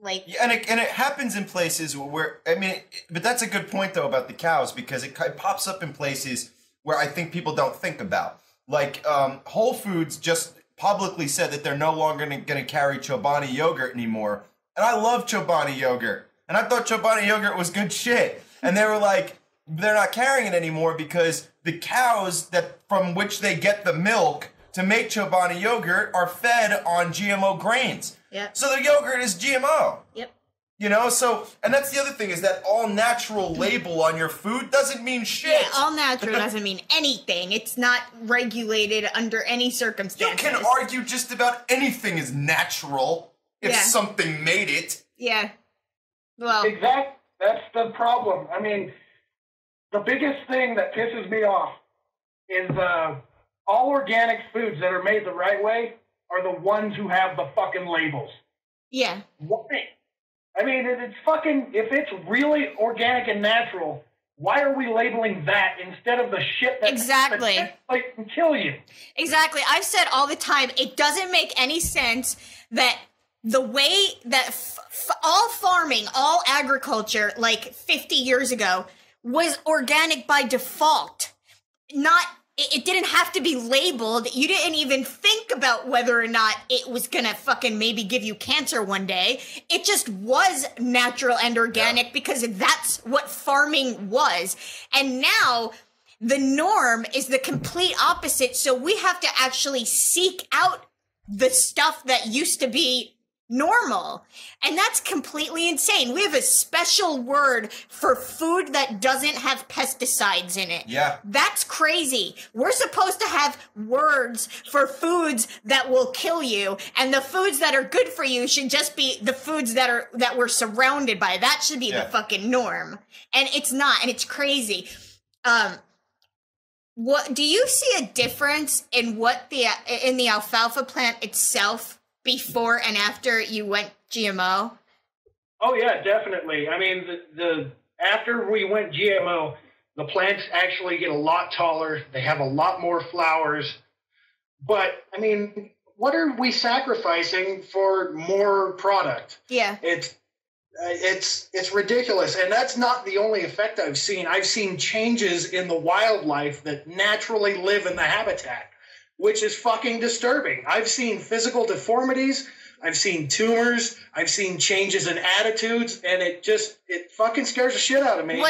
like... Yeah, and it happens in places where, I mean, but that's a good point, though, about the cows, because it pops up in places where I think people don't think about. Like, Whole Foods just publicly said that they're no longer going to carry Chobani yogurt anymore. And I love Chobani yogurt. And I thought Chobani yogurt was good shit. And they were like, they're not carrying it anymore because the cows from which they get the milk to make Chobani yogurt are fed on GMO grains. Yep. So the yogurt is GMO. Yep. You know, so, and that's the other thing, is that all natural label on your food doesn't mean shit. Yeah, all natural doesn't mean anything. It's not regulated under any circumstances. You can argue just about anything is natural if something made it. Yeah. Well. Exactly. That's the problem. I mean, the biggest thing that pisses me off is all organic foods that are made the right way are the ones who have the fucking labels. Yeah. Why? I mean, it's fucking, if it's really organic and natural, why are we labeling that instead of the shit that can kill you? Exactly. I've said all the time, it doesn't make any sense that the way that all farming, all agriculture, like 50 years ago, was organic by default. It didn't have to be labeled. You didn't even think about whether or not it was gonna fucking maybe give you cancer one day. It just was natural and organic because that's what farming was. And now the norm is the complete opposite. So we have to actually seek out the stuff that used to be normal. And that's completely insane. We have a special word for food that doesn't have pesticides in it. Yeah. That's crazy. We're supposed to have words for foods that will kill you, and the foods that are good for you should just be the foods that we're surrounded by. That should be the fucking norm. And it's not, and it's crazy. What do you see a difference in in the alfalfa plant itself before and after you went GMO? Oh yeah, definitely. I mean, the after we went GMO, the plants actually get a lot taller. They have a lot more flowers. But I mean, what are we sacrificing for more product? Yeah, it's ridiculous, and that's not the only effect I've seen. I've seen changes in the wildlife that naturally live in the habitat, which is fucking disturbing. I've seen physical deformities, I've seen tumors, I've seen changes in attitudes, and it fucking scares the shit out of me.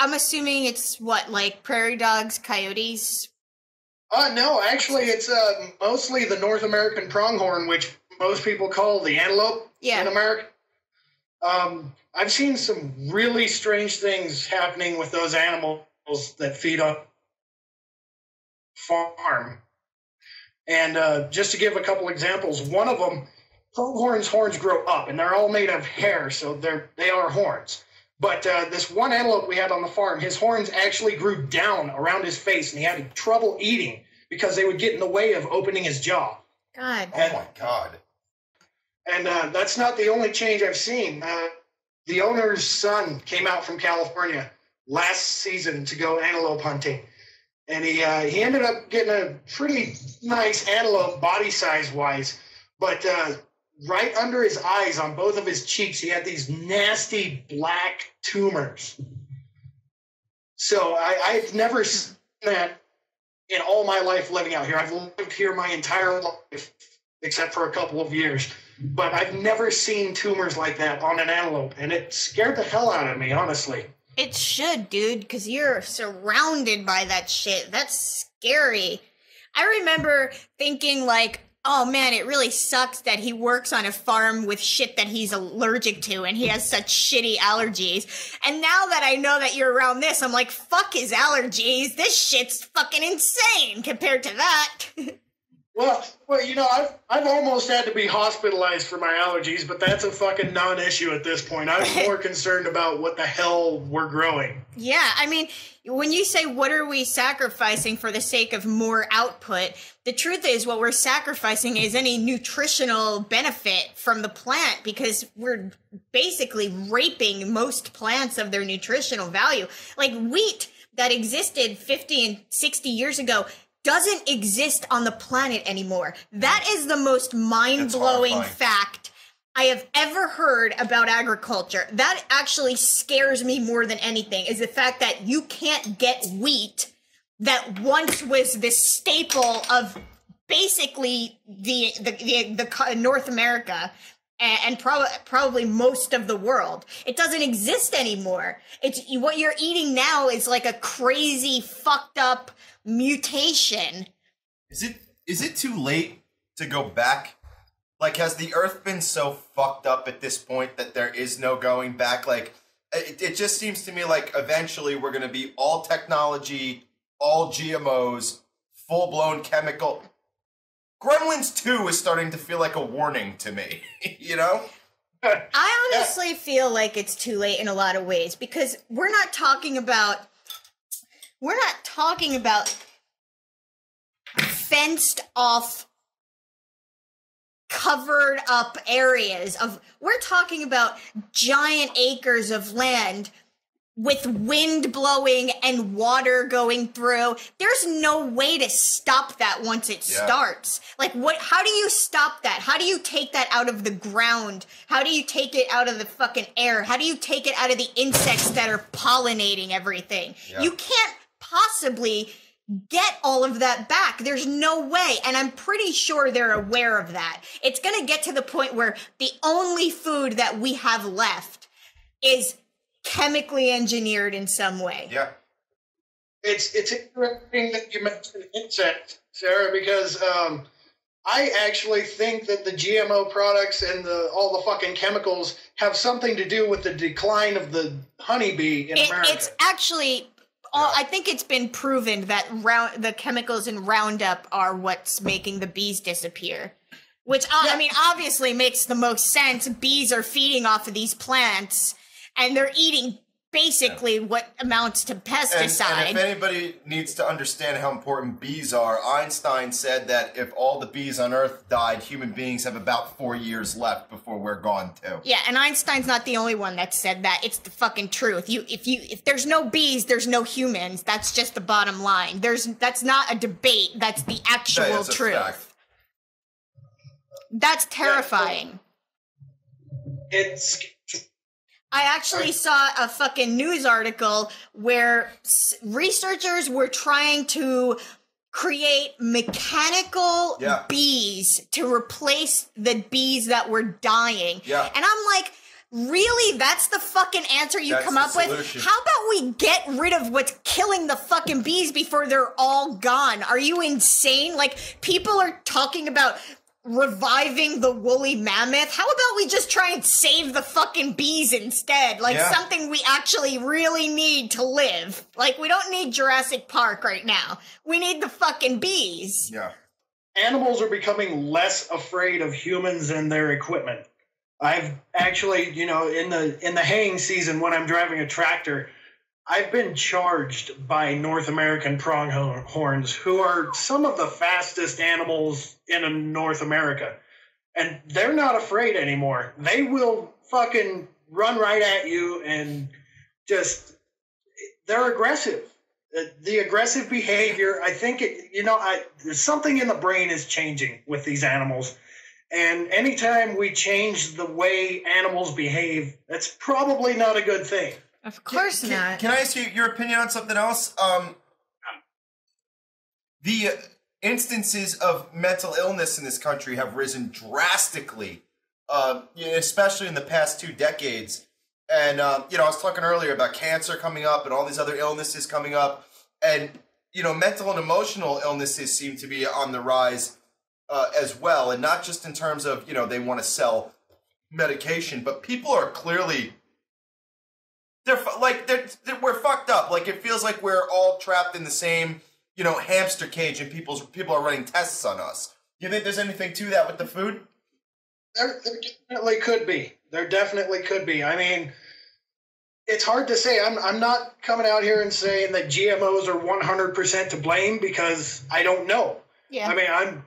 I'm assuming it's what, like prairie dogs, coyotes? No, actually it's mostly the North American pronghorn, which most people call the antelope in America. I've seen some really strange things happening with those animals that feed on farm. And just to give a couple examples, one of them, pronghorn's horns grow up, and they're all made of hair, so they are horns. But this one antelope we had on the farm, his horns actually grew down around his face, and he had trouble eating because they would get in the way of opening his jaw. God. Oh my God. And that's not the only change I've seen. The owner's son came out from California last season to go antelope hunting. And he ended up getting a pretty nice antelope body size-wise. But right under his eyes, on both of his cheeks, he had these nasty black tumors. So I've never seen that in all my life living out here. I've lived here my entire life, except for a couple of years. But I've never seen tumors like that on an antelope, and it scared the hell out of me, honestly. It should, dude, because you're surrounded by that shit. That's scary. I remember thinking, like, oh man, it really sucks that he works on a farm with shit that he's allergic to, and he has such shitty allergies. And now that I know that you're around this, I'm like, fuck his allergies. This shit's fucking insane compared to that. Well, you know, I've almost had to be hospitalized for my allergies, but that's a fucking non-issue at this point. I'm more concerned about what the hell we're growing. Yeah, I mean, when you say what are we sacrificing for the sake of more output, the truth is what we're sacrificing is any nutritional benefit from the plant, because we're basically raping most plants of their nutritional value. Like wheat that existed 50 and 60 years ago doesn't exist on the planet anymore. That is the most mind-blowing fact I have ever heard about agriculture. That actually scares me more than anything, is the fact that you can't get wheat that once was the staple of basically the North America and probably most of the world. It doesn't exist anymore. It's what you're eating now is like a crazy fucked up mutation. Is it too late to go back? Like, has the earth been so fucked up at this point that there is no going back? Like, it just seems to me like eventually we're going to be all technology, all GMOs, full-blown chemical. Gremlins 2 is starting to feel like a warning to me, you know? I honestly feel like it's too late in a lot of ways, because we're not talking about fenced off, covered up areas of, we're talking about giant acres of land with wind blowing and water going through. There's no way to stop that once it starts. Like, how do you stop that? How do you take that out of the ground? How do you take it out of the fucking air? How do you take it out of the insects that are pollinating everything? You can't possibly get all of that back. There's no way. And I'm pretty sure they're aware of that. It's going to get to the point where the only food that we have left is chemically engineered in some way. Yeah. It's interesting that you mentioned insects, Sarah, because I actually think that the GMO products and all the fucking chemicals have something to do with the decline of the honeybee in America. It's actually, I think it's been proven that the chemicals in Roundup are what's making the bees disappear. Which, I mean, obviously makes the most sense. Bees are feeding off of these plants, and they're eating basically what amounts to pesticide. And if anybody needs to understand how important bees are, Einstein said that if all the bees on Earth died, human beings have about 4 years left before we're gone too. Yeah, and Einstein's not the only one that said that. It's the fucking truth. If there's no bees, there's no humans. That's just the bottom line. That's not a debate. That's the actual truth. That's terrifying. I actually saw a fucking news article where researchers were trying to create mechanical bees to replace the bees that were dying. Yeah. And I'm like, really? That's the fucking answer you come up with? How about we get rid of what's killing the fucking bees before they're all gone? Are you insane? Like, people are talking about reviving the woolly mammoth. How about we just try and save the fucking bees instead? Like, something we actually really need to live. Like, we don't need Jurassic Park right now. We need the fucking bees. Yeah. Animals are becoming less afraid of humans and their equipment. I've actually, you know, in the haying season when I'm driving a tractor, I've been charged by North American pronghorns, who are some of the fastest animals in North America. And they're not afraid anymore. They will fucking run right at you and just, they're aggressive. The aggressive behavior, I think, there's something in the brain is changing with these animals. And anytime we change the way animals behave, that's probably not a good thing. Of course not. Can I ask you your opinion on something else? The instances of mental illness in this country have risen drastically, especially in the past 2 decades. And, I was talking earlier about cancer coming up and all these other illnesses coming up. And, mental and emotional illnesses seem to be on the rise as well. And not just in terms of, they want to sell medication, but people are clearly... we're fucked up. Like, it feels like we're all trapped in the same, hamster cage, and people are running tests on us. Do you think there's anything to that with the food? There definitely could be. There definitely could be. I mean, it's hard to say. I'm not coming out here and saying that GMOs are 100% to blame, because I don't know. Yeah. I mean,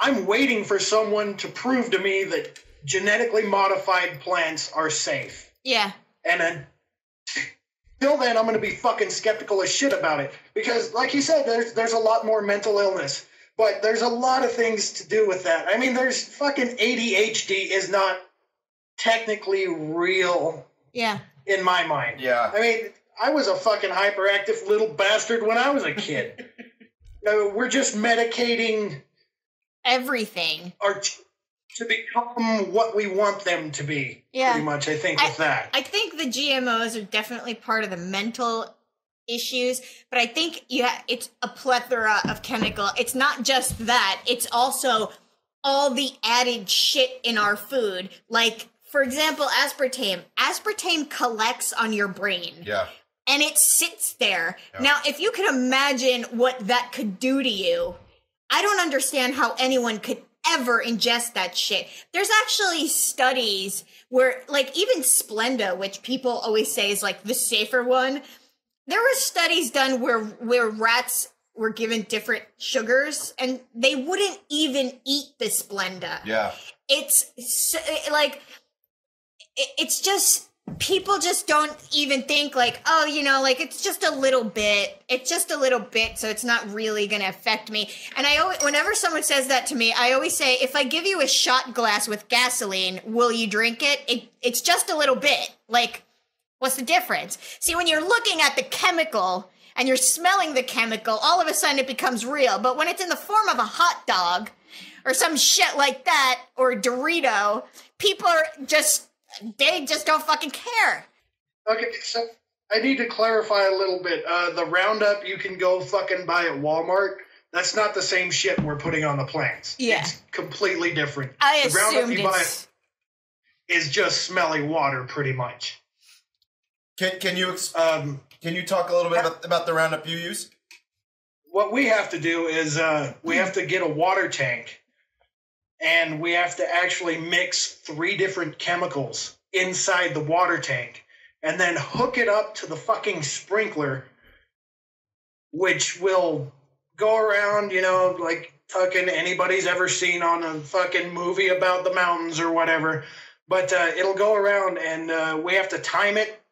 I'm waiting for someone to prove to me that genetically modified plants are safe. Yeah. And until then, I'm going to be fucking skeptical as shit about it. Because, like you said, there's a lot more mental illness. But there's a lot of things to do with that. I mean, there's fucking ADHD is not technically real. Yeah. In my mind. Yeah. I mean, I was a fucking hyperactive little bastard when I was a kid. We're just medicating... everything. To become what we want them to be, pretty much, I think, with that. I think the GMOs are definitely part of the mental issues, but I think it's a plethora of chemical. It's not just that. It's also all the added shit in our food. Like, for example, aspartame. Aspartame collects on your brain. Yeah. And it sits there. Yeah. Now, if you can imagine what that could do to you, I don't understand how anyone could ever ingest that shit. There's actually studies where, like, even Splenda, which people always say is like the safer one, there were studies done where rats were given different sugars, and they wouldn't even eat the Splenda. Yeah. It's like, it's just, people just don't even think like, oh, you know, like it's just a little bit, so it's not really going to affect me. And I always, whenever someone says that to me, I always say, if I give you a shot glass with gasoline, will you drink it? It's just a little bit. Like, what's the difference? See, when you're looking at the chemical and you're smelling the chemical, all of a sudden it becomes real. But when it's in the form of a hot dog or some shit like that, or a Dorito, people are they just don't fucking care. Okay, so I need to clarify a little bit. The Roundup you can go fucking buy at Walmart, that's not the same shit we're putting on the plants. Yeah. It's completely different. I the Roundup assumed you buy is just smelly water, pretty much. Can you talk a little bit about the Roundup you use? What we have to do is we have to get a water tank, and we have to actually mix 3 different chemicals inside the water tank and then hook it up to the fucking sprinkler, which will go around, you know, like fucking anybody's ever seen on a fucking movie about the mountains or whatever. But it'll go around, and we have to time it,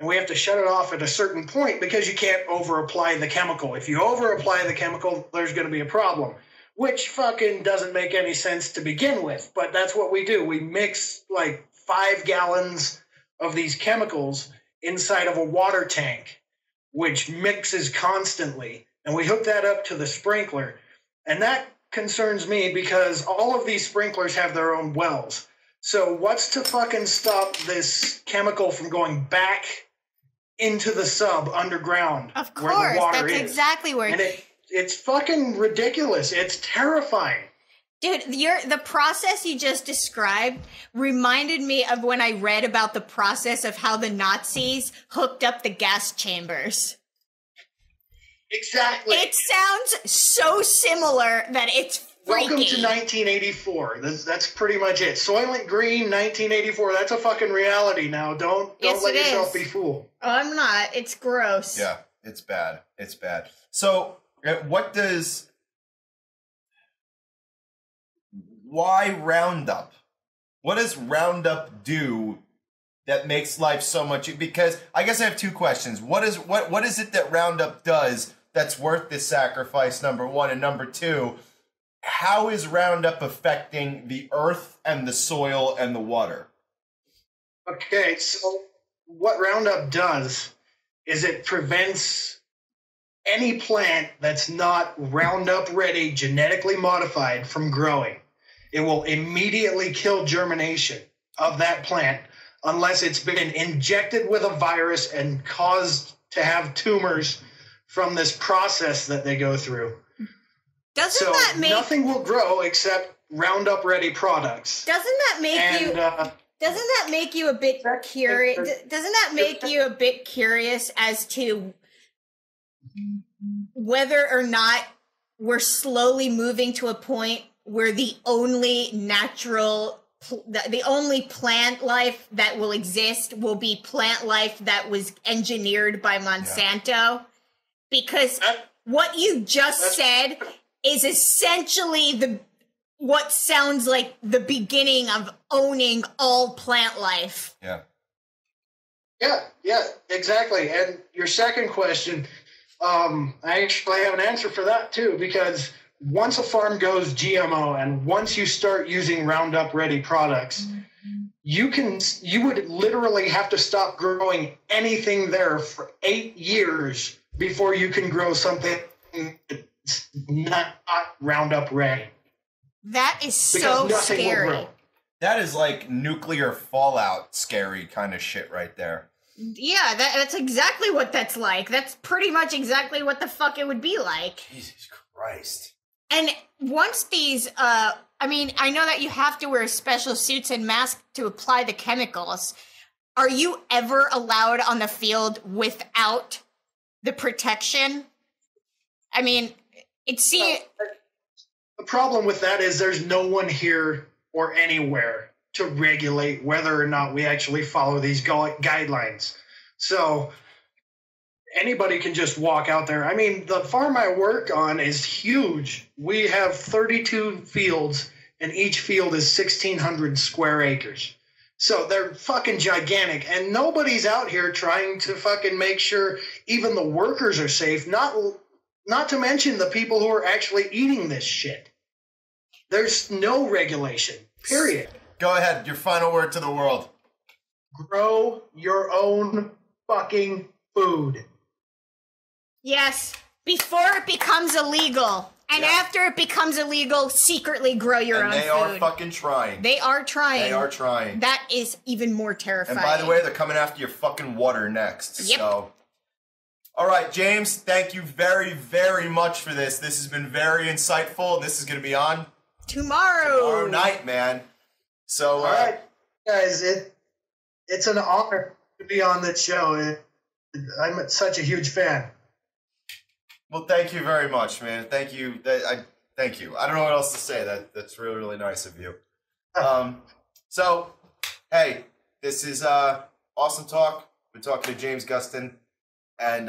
and we have to shut it off at a certain point because you can't over-apply the chemical. If you over-apply the chemical, there's going to be a problem. Which fucking doesn't make any sense to begin with, but that's what we do. We mix like 5 gallons of these chemicals inside of a water tank, which mixes constantly, and we hook that up to the sprinkler. And that concerns me because all of these sprinklers have their own wells. So what's to fucking stop this chemical from going back into the sub underground? Of course, where the water that's is? exactly where It's fucking ridiculous. It's terrifying. Dude, the process you just described reminded me of when I read about the process of how the Nazis hooked up the gas chambers. Exactly. It sounds so similar that it's freaky. Welcome to 1984. That's pretty much it. Soylent Green, 1984. That's a fucking reality now. Don't let yourself be fooled. Oh, I'm not. It's gross. Yeah, it's bad. It's bad. So, why Roundup? What does Roundup do that makes life so much? Because I guess I have 2 questions. What is it that Roundup does that's worth this sacrifice, number 1, and number 2, how is Roundup affecting the earth and the soil and the water? Okay, so what Roundup does is it prevents any plant that's not Roundup ready, genetically modified, from growing. It will immediately kill germination of that plant unless it's been injected with a virus and caused to have tumors from this process that they go through. Doesn't that make nothing will grow except Roundup ready products? Doesn't that make you a bit curious? Doesn't that make you a bit curious as to whether or not we're slowly moving to a point where the only the only plant life that will exist will be plant life that was engineered by Monsanto? Yeah. Because what you just said is essentially what sounds like the beginning of owning all plant life. Yeah. Yeah, exactly. And your second question, I actually have an answer for that too, because once a farm goes GMO and once you start using Roundup ready products, you would literally have to stop growing anything there for 8 years before you can grow something that's not Roundup ready. That is so scary. That is like nuclear fallout scary kind of shit right there. Yeah, that's exactly what that's like. That's pretty much exactly what the fuck it would be like. Jesus Christ. And once these, I know that you have to wear special suits and masks to apply the chemicals. Are you ever allowed on the field without the protection? I mean, the problem with that is there's no one here or anywhere to regulate whether or not we actually follow these guidelines. So anybody can just walk out there. I mean, the farm I work on is huge. We have 32 fields, and each field is 1,600 square acres. So they're fucking gigantic, and nobody's out here trying to fucking make sure even the workers are safe, not to mention the people who are actually eating this shit. There's no regulation, period. Go ahead, your final word to the world. Grow your own fucking food. Yes, before it becomes illegal. And after it becomes illegal, secretly grow your own food. And they are fucking trying. They are trying. They are trying. That is even more terrifying. And by the way, they're coming after your fucking water next. Yep. So, all right, James, thank you very, very much for this. This has been very insightful, and this is going to be on tomorrow night, man. So, all right, guys, it's an honor to be on this show. I'm such a huge fan. Well, thank you very much, man. Thank you. Thank you. I don't know what else to say. That's really, really nice of you. So, hey, this is Awesome Talk. We're talking to James Gustin. And,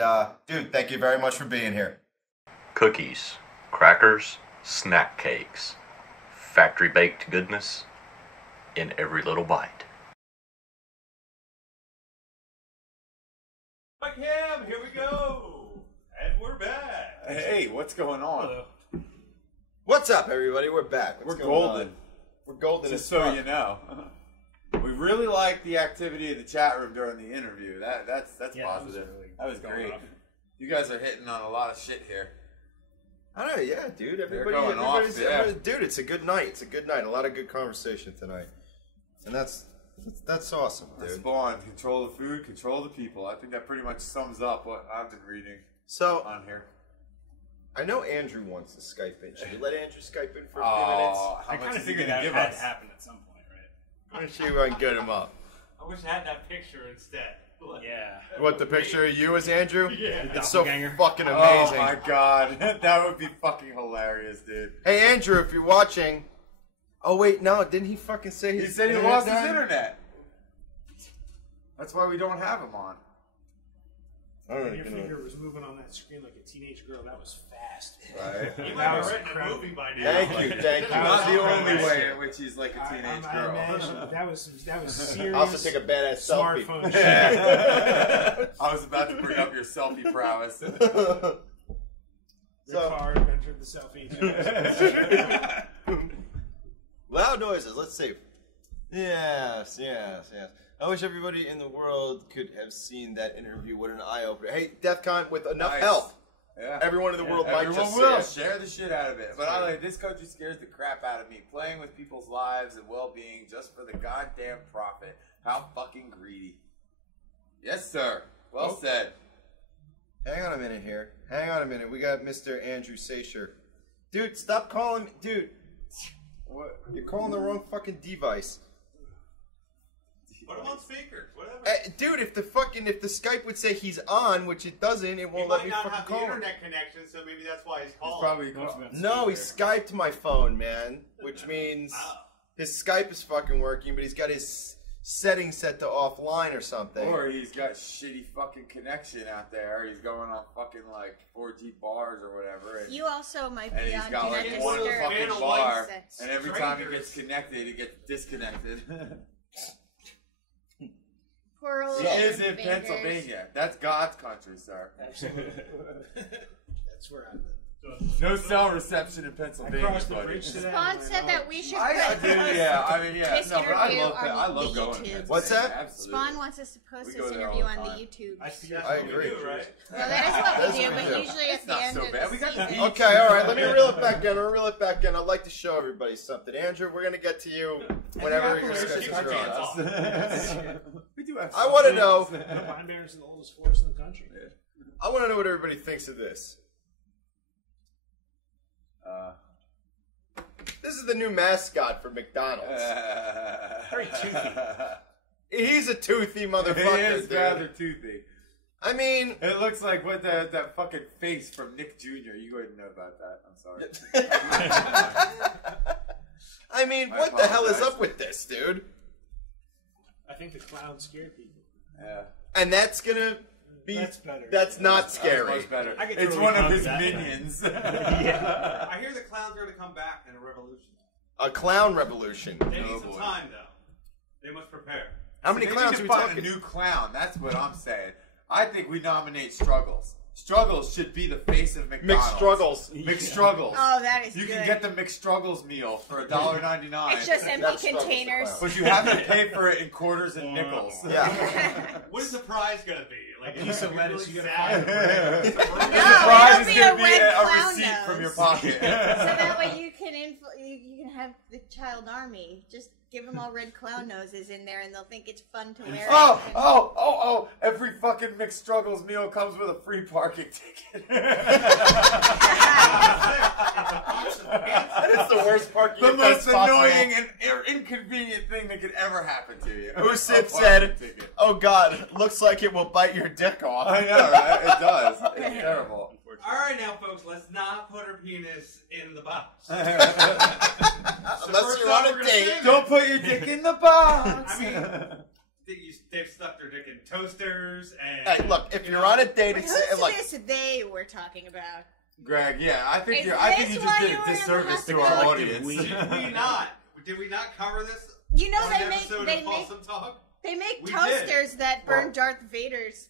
dude, thank you very much for being here. Cookies, crackers, snack cakes, factory-baked goodness in every little bite. Cam, here we go. And we're back. Hey, what's going on? Hello. What's up, everybody? We're back. We're golden. We're golden. Just so you know. We really liked the activity in the chat room during the interview. That's positive. That was great. You guys are hitting on a lot of shit here. I know, yeah, dude. Everybody's dude, it's a good night. It's a good night. A lot of good conversation tonight. And that's awesome, dude. Spawn, control the food, control the people. I think that pretty much sums up what I've been reading on here. I know Andrew wants to Skype in. Should we let Andrew Skype in for a few minutes? I kind of figured that had to happen at some point, right? I'm sure I can get him up. I wish I had that picture instead. Yeah. What, the picture of you as Andrew? Yeah. It's so fucking amazing. Oh my god. That would be fucking hilarious, dude. Hey, Andrew, if you're watching. Oh, wait, no. Didn't he fucking say He said he lost his internet. That's why we don't have him on. Your finger was moving on that screen like a teenage girl. That was fast. Right. You might have written a movie by now. Thank you. Not the only way in which he's like a teenage girl. Imagine, that was serious. I also take a badass selfie. Smartphone shit. I was about to bring up your selfie prowess. Your car entered the selfie. Loud noises. Let's see. Yes. I wish everybody in the world could have seen that interview. What an eye-opener. Hey, DEF CON, with enough help, everyone in the world might just will see it. share the shit out of it. But I like this country scares the crap out of me. Playing with people's lives and well-being just for the goddamn profit. How fucking greedy. Yes, sir. Well said. Hang on a minute here. Hang on a minute. We got Mr. Andrew Sasher. Dude, stop calling me. Dude, what? You're calling the wrong fucking device. Put him on speaker, whatever. Dude, if the Skype would say he's on, which it doesn't, it won't let me fucking call him. He might not have the internet connection, so maybe that's why he's calling. No, he Skyped my phone, man. Which means his Skype is fucking working, but he's got his settings set to offline or something. Or he's got shitty fucking connection out there. He's going on fucking like 4G bars or whatever. And, you also might be and he's on got like one Disturb. fucking bar, and every time he gets connected, he gets disconnected. Poor old He is in fingers. Pennsylvania. That's God's country, sir. Absolutely. That's where I'm. No cell reception in Pennsylvania, Across the buddy. bridge to that. Spawn said that we should I put do, yeah. I mean, yeah. this No, but I interview love on I love the going. YouTube. What's that? Absolutely. Spawn wants us to post We go this there interview all the on the time. YouTube. I agree. Right? Well, that is what we do, but usually at It's the not end so of bad. the We got season. the Okay, all right. Let me reel it back in. I'd like to show everybody something. Andrew, we're gonna get to you whenever your schedules are on. We do have. I want to know. Pine Barrens are the oldest forest in the country. I want to know what everybody thinks of this. This is the new mascot for McDonald's. Very toothy. He's a toothy motherfucker. He is dude. rather toothy. I mean, it looks like what that fucking face from Nick Jr. You wouldn't know about that. I'm sorry. I mean, what the hell is up with this, dude? I think the clown scared people. Yeah. And that's gonna That's better. That's not scary. That's much better. I get It's totally one of hugged his that minions. Yeah. I hear the clowns are going to come back in a revolution. A clown revolution. They need some time, though. They must prepare. How many They clowns need are to we find talking? a new clown. That's what I'm saying. I think we nominate Struggles. Struggles should be the face of McDonald's. McStruggles. McStruggles. Oh, that is You good. can get the McStruggles meal for $1.99. It's just empty containers. But you have to pay for it in quarters and nickels. Yeah. What is the prize going to be? Like, A piece of lettuce you gotta sad. The No, prize it'll is be going a to be red a clown receipt nose. from your pocket. So that way you can have the child army. Just give them all red clown noses in there, and they'll think it's fun to wear. Oh! Every fucking McStruggles meal comes with a free parking ticket. It's the worst parking The most offense possible. annoying and inconvenient thing that could ever happen to you. Who A said, parking ticket. "Oh God, looks like it will bite your dick off." I know, right? It does. It's terrible. All right, now, folks, let's not put her penis in the box. Unless you're on a date. Don't put your dick in the box. I mean, they've stuck their dick in toasters and. Hey, look, if you're on a date, Wait, it's who's like this they we're talking about? Greg, yeah, I think Is you just this did why a you were in the disservice to hospital? our audience. Did we not cover this? You know on they an make episode they of make Wholesome Talk? they make We toasters did. that burn Darth Vader's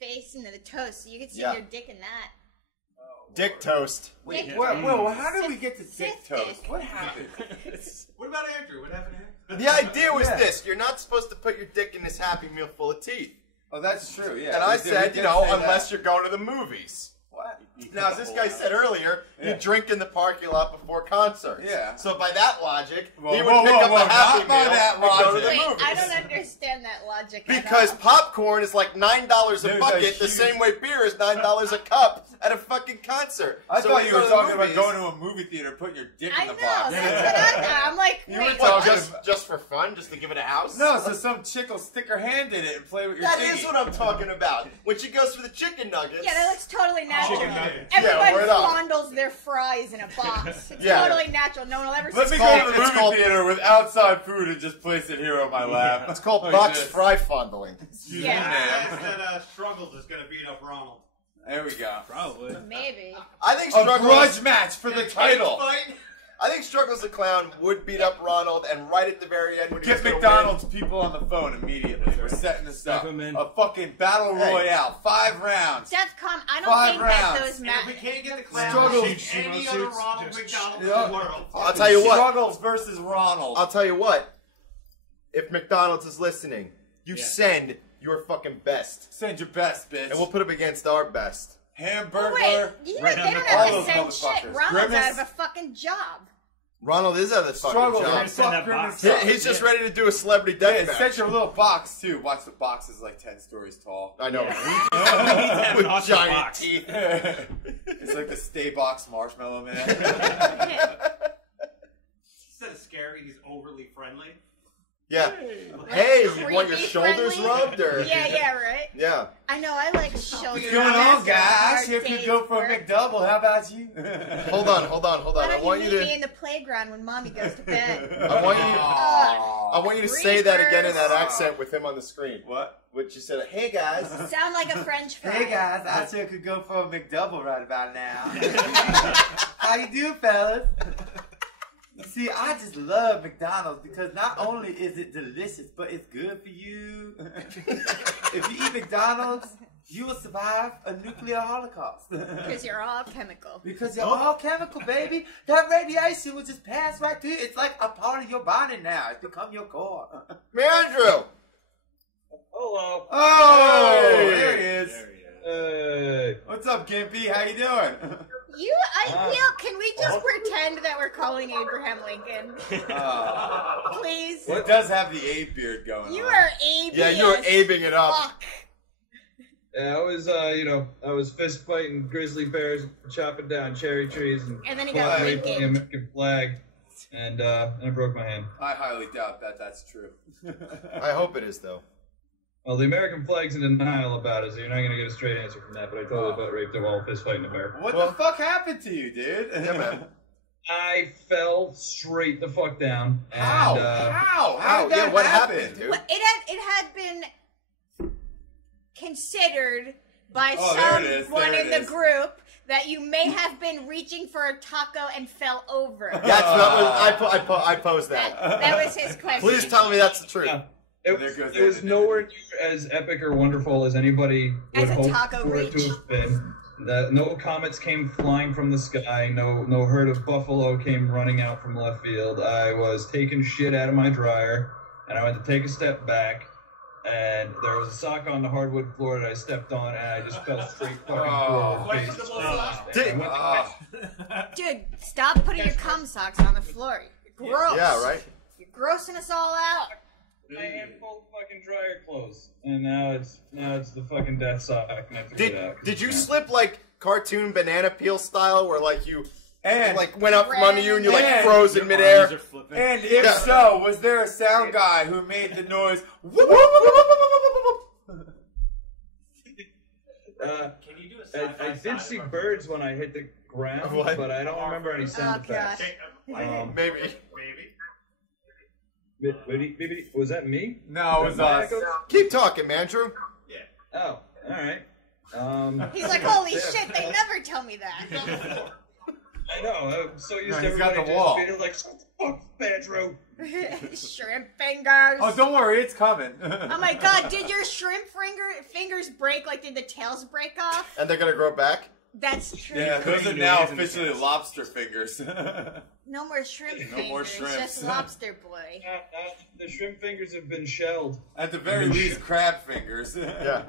face into the toast, so you can see Yeah. your dick in that. dick toast. Wait, Whoa, how did we get to dick Sith toast? dick. What happened? What about Andrew? What happened to him? The idea was Yeah. this: you're not supposed to put your dick in this Happy Meal full of teeth. Oh, that's true, yeah. And I We said, did you know, say unless that. you're going to the movies. What? Now, as this guy said earlier, you drink in the parking lot before concerts. Yeah. So by that logic, Whoa, he would whoa, pick whoa, up whoa, a Happy not by Meal that and go to logic. the Wait, movies. I don't understand that logic. at Because all. popcorn is like $9 a There's bucket, a the huge- same way beer is $9 a cup at a fucking concert. I So thought when you go were to the talking about movies- going to a movie theater, putting your dick I in know, the box. that's what I thought. I'm like, You wait, were What, talking just for fun? Just to give it a house? No, so some chick will stick her hand in it and play with your That titty. is what I'm talking about. When she goes for the chicken nuggets. yeah, that looks totally natural. Chicken nuggets. Everybody word up. fondles their fries in a box. It's Yeah. totally natural. No one will ever Let me say go to the It's movie called- theater with outside food and just place it here on my lap. It's called Like box this. fry fondling. Excuse Yeah. me, ma'am. That Struggles is going to beat up Ronald. There we go. Probably. Maybe. I think A Struggles. grudge match for the title. I think Struggles the Clown would beat up Ronald, and right at the very end, when he Get was gonna McDonald's people on the phone immediately. We're setting this up. Step 'em in. A fucking battle Hey. royale. 5 rounds. Defcon, I don't 5 think rounds. that those And if we match. can't get the clown, Struggles. any other Ronald McDonald in Yeah. the world. I'll tell you what. Struggles versus Ronald. I'll tell you what. If McDonald's is listening, you Yeah. send your fucking best, Send your best, bitch. and we'll put them against our best. Hamburger. Wait, you Right they under don't all have those to send shit. motherfuckers. Ronald's Grimace. out of a fucking job. Ronald is out of the fucking Struggles. job. Send Fuck that Grimace box. sucks. He's just ready to do a celebrity Yeah, death send match. your little box too. Watch the box is like 10 stories tall. I know. Yeah. With Awesome giant box. teeth. It's like the Stay Box Marshmallow Man. Instead of scary, he's overly friendly. Yeah. Hey, you Creepy want your shoulders friendly? rubbed, or? Yeah, right. Yeah. I know. I like shoulders. What's going on, guys? Hard Here could day's go for a work. McDouble. How about you? Hold on. Why I don't want you you meet me to. in the playground when mommy goes to bed? I want you. I want you to say that again in that Reapers. accent with him on the screen. What? Which you said, "Hey guys." Sound like a French fry. Hey guys, I sure could go for a McDouble right about now. How you do, fellas? You see, I just love McDonald's because not only is it delicious, but it's good for you. If you eat McDonald's, you will survive a nuclear holocaust. Because you're all chemical. Because you're all chemical, baby. That radiation will just pass right through. It's like a part of your body now. It's become your core. Andrew. Hello. Oh, Hey. there he is. There he is. Hey. What's up, Gimpy? How you doing? I feel. Can we just pretend that we're calling Abraham Lincoln, please? It does have the Abe beard going You on. are Abe. Yeah, you were abing it up. Fuck. Yeah, I was, I was fist fighting grizzly bears, chopping down cherry trees, And then he got waving the Lincoln. American flag, and I broke my hand. I highly doubt that that's true. I hope it is though. Well, the American flag's in denial about it, so you're not going to get a straight answer from that, but I totally butt raped him while fist fighting a bear. What the fuck happened to you, dude? Yeah, man. I fell straight the fuck down. And, How? How did that what happen? happened, dude? Well, it had been considered by someone in the group that you may have been reaching for a taco and fell over. That's not what I posed that. That was his question. Please tell me that's the truth. Yeah. It was nowhere near as epic or wonderful as anybody would hope for it to have been. No comets came flying from the sky. No herd of buffalo came running out from left field. I was taking shit out of my dryer, and I went to take a step back, and there was a sock on the hardwood floor that I stepped on, and I just fell straight fucking forward. Dude, stop putting your cum socks on the floor. You're gross. Yeah, right? You're grossing us all out. My handful of fucking dryer clothes, and now it's the fucking death sock, and I threw it out. Did you slip like cartoon banana peel style, where like you like went up from under you and you like froze in midair? And if so, was there a sound guy who made the noise? Can you do a I did see birds when I hit the ground, but I don't remember any sound effects. Maybe. Was that me? No, it was us. Keep talking, Mandrew. Yeah. Oh, all right. He's like, holy shit, they never tell me that. I know, I'm so used to he's got everybody the wall. just being like, fuck, Mandrew. Shrimp fingers. Oh, don't worry, it's coming. Oh my god, did your shrimp fingers break? Like, did the tails break off? And they're gonna grow back? That's true. Yeah, those are now officially lobster fingers. No more shrimp fingers. No more shrimps. Just lobster boy. The shrimp fingers have been shelled. At the very least, crab fingers. Yeah.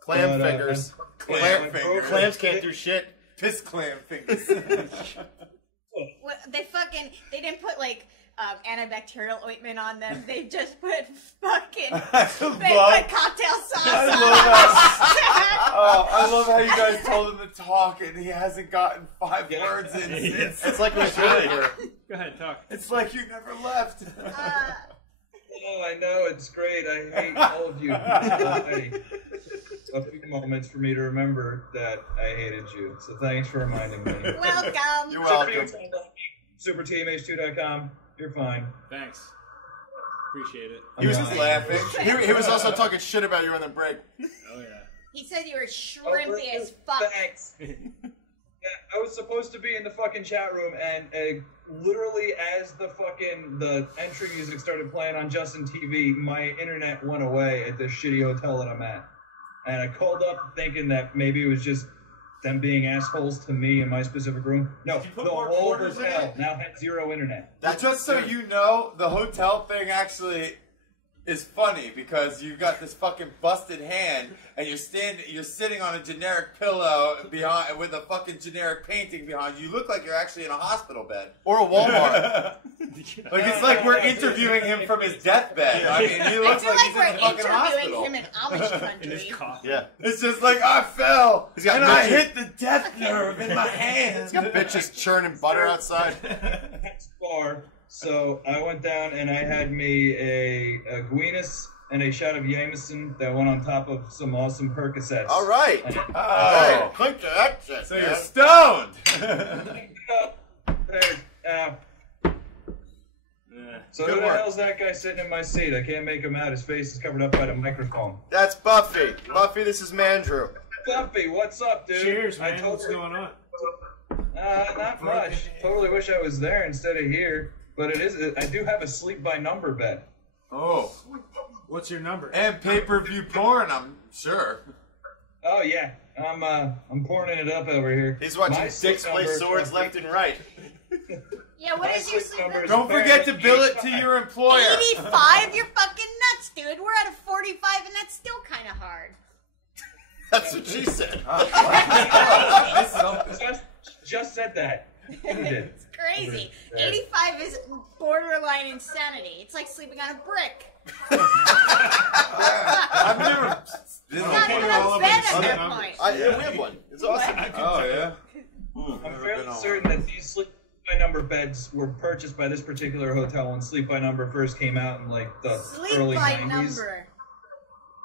Clam fingers. Clam fingers. Clams can't do shit. Piss clam fingers. They didn't put like antibacterial ointment on them. They just put fucking put cocktail sauce on them. I love how you guys told him to talk and he hasn't gotten 5 words in since. It's like we're here. Go ahead, talk. It's like you never left. Oh, I know, it's great. I hate all of you. A few moments for me to remember that I hated you. So thanks for reminding me. Welcome. You're welcome. SuperTMH2.com. You're fine. Thanks. Appreciate it. He was just laughing. He was also talking shit about you on the break. Oh, yeah. He said you were shrimpy as fuck. Thanks. Yeah, I was supposed to be in the fucking chat room, and literally as the entry music started playing on Justin TV, my internet went away at this shitty hotel that I'm at. And I called up thinking that maybe it was just them being assholes to me in my specific room. No, the whole hotel now had 0 internet. That's just so you know, the hotel thing actually is funny because you've got this fucking busted hand and you're sitting on a generic pillow behind with a fucking generic painting behind you. You look like you're actually in a hospital bed or a Walmart. Like it's like we're interviewing him from his deathbed. I mean, he looks like he's in a fucking hospital. Him in Amish country. Yeah, it's just like I fell and I hit the death nerve in my hand. He's got bitches churning butter outside. Bar. So I went down and I had me a Guinness and a shot of Jameson that went on top of some awesome Percocets. All right. Oh. Clink to that shit, so you're stoned. So who the hell's that guy sitting in my seat? I can't make him out. His face is covered up by the microphone. That's Buffy. Buffy, this is Mandrew. Buffy, what's up, dude? Cheers, man. What's going on? Not much. Totally wish I was there instead of here. But I do have a sleep by number bed. Oh. What's your number? And pay-per-view porn, I'm sure. Oh yeah. I'm pouring it up over here. He's watching dicks play swords left and right. Yeah, what is your sleep number? Don't forget to bill it to your employer. 85? You're fucking nuts, dude. We're at a 45 and that's still kind of hard. That's what she said. Just said that. It's crazy. 85 is borderline insanity. It's like sleeping on a brick. I've never been not even a bed at that point. We have one. It's awesome. Oh, yeah? I'm fairly certain that these sleep by number beds were purchased by this particular hotel when Sleep by Number first came out in like the early 90s. Sleep by Number.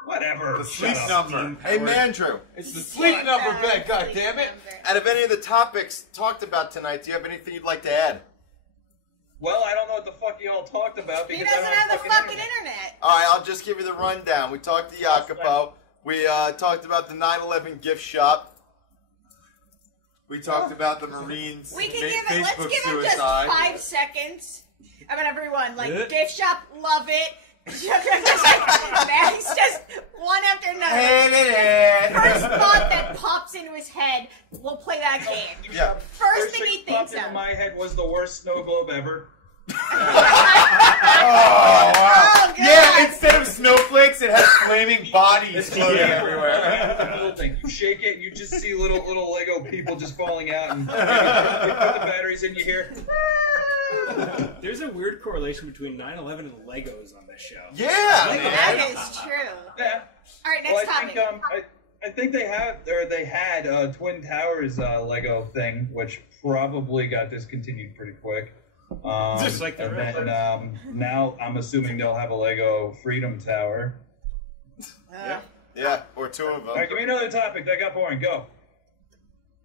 Whatever. The sleep number. Hey, Mandrew. It's the sleep number bed, goddammit. Out of any of the topics talked about tonight, do you have anything you'd like to add? Well, I don't know what the fuck y'all talked about because He doesn't I don't have the fucking internet. internet. All right, I'll just give you the rundown. We talked to Jacopo. We talked about the 9/11 gift shop. We talked about the Marines. We can Facebook give it. Let's give him just suicide. 5 seconds. I mean, everyone, like gift shop, love it. Max just one after another. First thought that pops into his head. We'll play that game. Yeah. First thing he thinks popped into of. my head was the worst snow globe ever. Oh, wow. Oh, God. Yeah, instead of snowflakes, it has flaming bodies floating everywhere. Little thing. You shake it, and you just see little Lego people just falling out, and you put the batteries in, you hear. There's a weird correlation between 9/11 and Legos on this show. Yeah, That is true. Yeah. All right, next Well, topic. I think they had a Twin Towers Lego thing, which probably got discontinued pretty quick. Just like the rest. And now I'm assuming they'll have a Lego Freedom Tower. Yeah, or 2 of them. All right, give me another topic. That got boring. Go.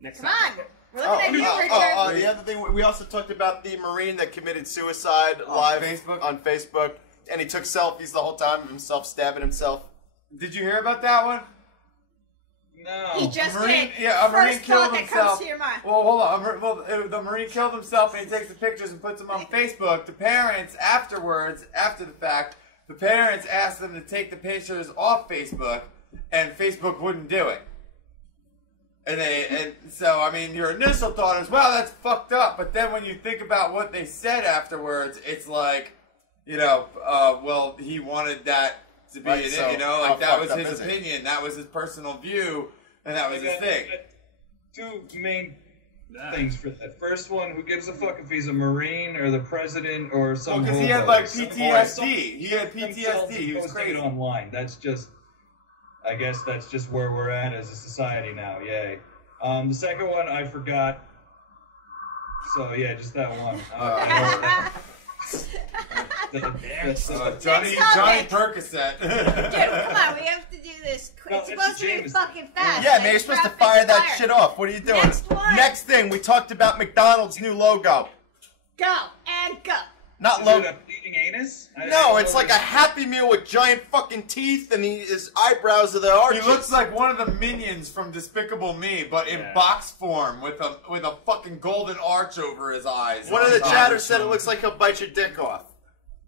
Next Come on. We're looking at you, Richard. The other thing, we also talked about the Marine that committed suicide live on Facebook, and he took selfies the whole time of himself stabbing himself. Did you hear about that one? No. He just Marine, did. yeah, a Marine First killed thought that himself. comes to your mind. Well, hold on. The Marine killed himself, and he takes the pictures and puts them on Facebook. The parents, afterwards, after the fact, the parents asked them to take the pictures off Facebook, and Facebook wouldn't do it. And so, I mean, your initial thought is, well, that's fucked up. But then when you think about what they said afterwards, it's like, well, he wanted that to be, Right, so like that was fucked up his is it? opinion, that was his personal view, and that was his thing. Two main things for that. First one, who gives a fuck if he's a Marine or the president or some? Because he had like PTSD. He had PTSD. He was posting crazy. it online. That's just, I guess that's just where we're at as a society now. Yay. The second one I forgot. So yeah, just that one. Johnny Percocet. Dude, come on, we have to do this. It's supposed to be fucking fast. Yeah, man, you're supposed to fire that shit off. What are you doing? Next one. Next thing, we talked about McDonald's new logo. Go and go. Not Is logo. it a bleeding anus? No, it's like a Happy Meal with giant fucking teeth, and his eyebrows are the arches. He looks like one of the minions from Despicable Me, but in box form with a fucking golden arch over his eyes. One of the chatters said it looks like he'll bite your dick off.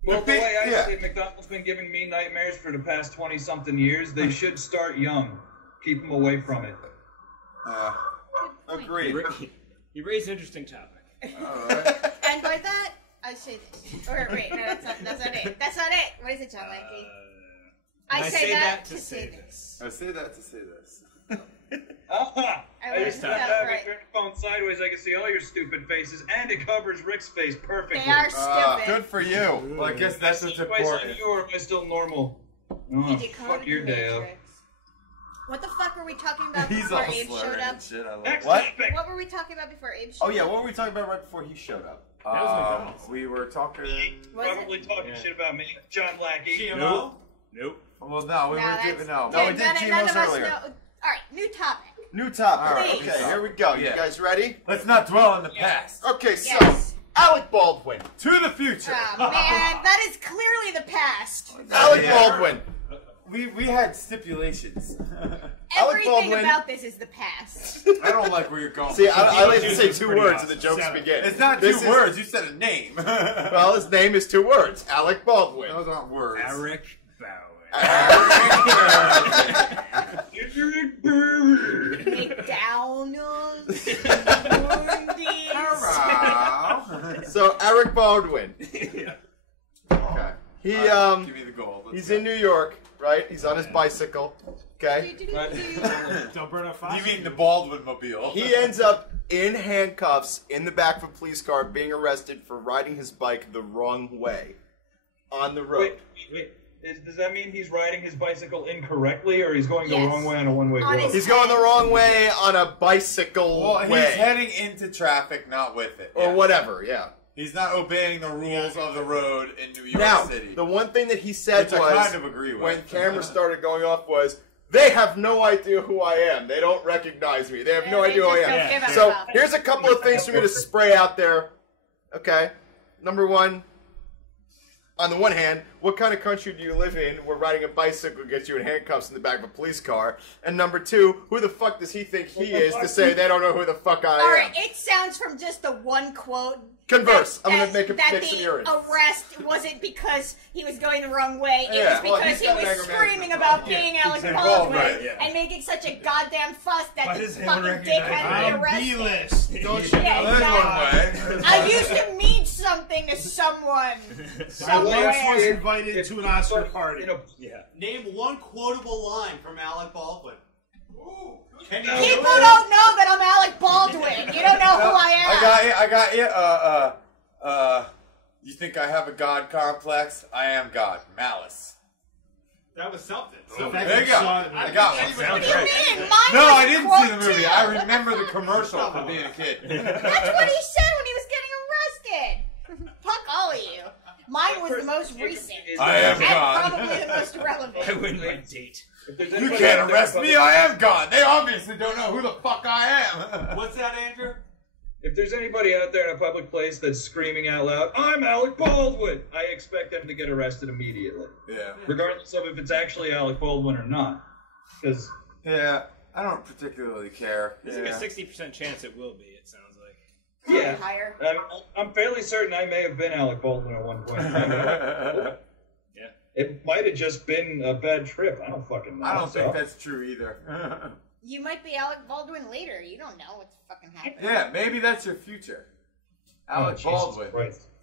Well, the way I see it, McDonald's been giving me nightmares for the past 20-something years. They should start young. Keep them away from it. Agreed. You raised an interesting topic. And by that, I say this. Or wait, no, that's not it. That's not it. What is it, John Lacki? I say that to say this. I say that to say this. I used to have it turn the phone sideways. I can see all your stupid faces, and it covers Rick's face perfectly. They are stupid. Good for you. Well, I guess that's what's important. You, or am I still normal? Oh, fuck your day up. What the fuck were we talking about He's before all Abe showed slurring up? and shit. I love Next it. topic. What were we talking about before Abe showed Oh, yeah, up? what were we talking about right before he showed up? We were talking. Probably talking shit about me, John Lacki. Nope. Well, no, we were giving no. No, we did none GMOs of us earlier. know. All right, new topic. New topic. All right, Okay, please. here we go. You Yeah. guys ready? Let's not dwell on the past. Okay, so Yes. Alec Baldwin. To the future. Oh, man, that is clearly the past. Alec Baldwin. We had stipulations. Alec Everything Baldwin. about this is the past. I don't like where you're going. See, I like to This say is 2 pretty words awesome. and the jokes begin. It's not This two is- words. You said a name. Well, his name is 2 words. Alec Baldwin. Those aren't words. Eric Bowen. McDonald's. So Alec Baldwin. Okay. He Give me the gold. he's in New York, right? He's on his bicycle. Okay. Don't burn up fossil. You mean the Baldwin mobile? He ends up in handcuffs in the back of a police car, being arrested for riding his bike the wrong way on the road. Wait. Does that mean he's riding his bicycle incorrectly, or he's going the Yes. wrong way on a one-way On road? his- He's going the wrong way on a bicycle Well, way, he's heading into traffic, not with it. or Yeah. whatever. Yeah. He's not obeying the rules of the road in New York Now, City. the one thing that he said Which I was, kind of agree with. when cameras started going off, was, they have no idea who I am. They don't recognize me. They have no They idea who I just don't am. give a So fuck. here's a couple of things for me to spray out there. Okay. Number 1, on the one hand, what kind of country do you live in where riding a bicycle gets you in handcuffs in the back of a police car? And number two, who the fuck does he think he is to say they don't know who the fuck I am? Alright, it sounds from just the one quote. Converse. I'm going to make that some the urine. arrest wasn't because he was going the wrong way. It was because he was screaming about being Alec Baldwin and making such a goddamn fuss that this fucking dick had to be arrested. B-list. Don't you know? Exactly. I used to mean something to someone. I once was invited to an Oscar party. Name one quotable line from Alec Baldwin. People don't know that I'm Alec Baldwin. You don't know who I am. I got you. You think I have a God complex? I am God. Malice. That was something. There you go. I got one. What do you mean? Mine No, was I didn't see the movie. I remember the commercial from being a kid. That's what he said when he was getting arrested. Fuck all of you. Mine was the most recent. I am and God. probably the most relevant. I win my date. You can't arrest me. I am God. They obviously don't know who the fuck I am. What's that, Andrew? If there's anybody out there in a public place that's screaming out loud, I'm Alec Baldwin, I expect them to get arrested immediately. Yeah. Regardless of if it's actually Alec Baldwin or not. Because yeah, I don't particularly care. There's like a 60% chance it will be, it sounds like. yeah, higher. I'm fairly certain I may have been Alec Baldwin at one point. Yeah. It might have just been a bad trip. I don't fucking know. I don't think that's true either. You might be Alec Baldwin later. You don't know what's fucking happening. Yeah, maybe that's your future. Alec Baldwin.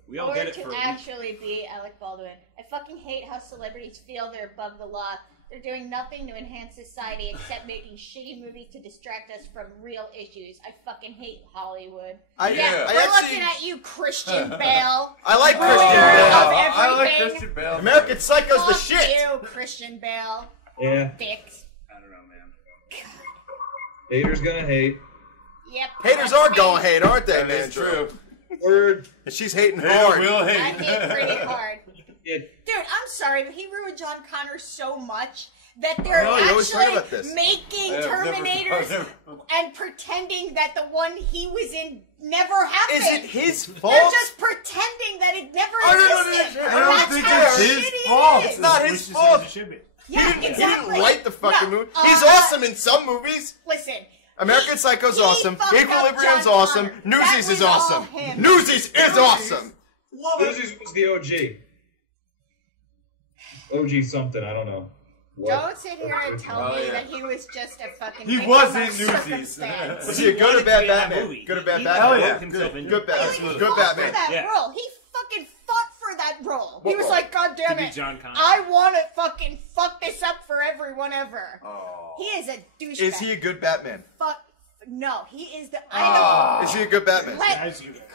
We all or get it to for a week. actually be Alec Baldwin. I fucking hate how celebrities feel they're above the law. They're doing nothing to enhance society except making shitty movies to distract us from real issues. I fucking hate Hollywood. I we're looking at you, Christian Bale. I like Ruler Christian of Bale. I like everything. Christian Bale. American Psycho's the Fuck shit. you, Christian Bale. Yeah. Dicks. I don't know, man. Haters gonna hate. Yep. Haters are going hate, aren't they, That man? is true. Word. And she's hating They hard. will I hate. hate pretty hard. Yeah. Dude, I'm sorry, but he ruined John Connor so much that they're know, you always talk about actually this. making I've never- Terminators and pretending that the one he was in never happened. Is it his fault? They're just pretending that it never existed. I don't That's think how it's shitty his it fault. is. It's not his fault. It should be. Yeah, He exactly. didn't write the fucking No, movie. He's awesome in some movies. Listen. American Psycho's he awesome. fucked up Equilibrium's John awesome. Connor. Newsies That is was all awesome. him. Newsies is awesome. Newsies was the OG. OG something, I don't know. Don't sit here and tell me yeah. that he was just a fucking. He victim was of in Newsies. circumstance. Was he a good or bad Batman? movie. Good or bad He Batman? yeah. himself into Good it. Batman. He Good fought Batman. for that Yeah. role. He fucking fought for that role. He What was role? like, God damn To be it, John Connor. I want to fucking fuck this up for everyone ever. Oh. He is a douchebag. Is he a good Batman? Fuck. No, he is the. Is he a good Batman?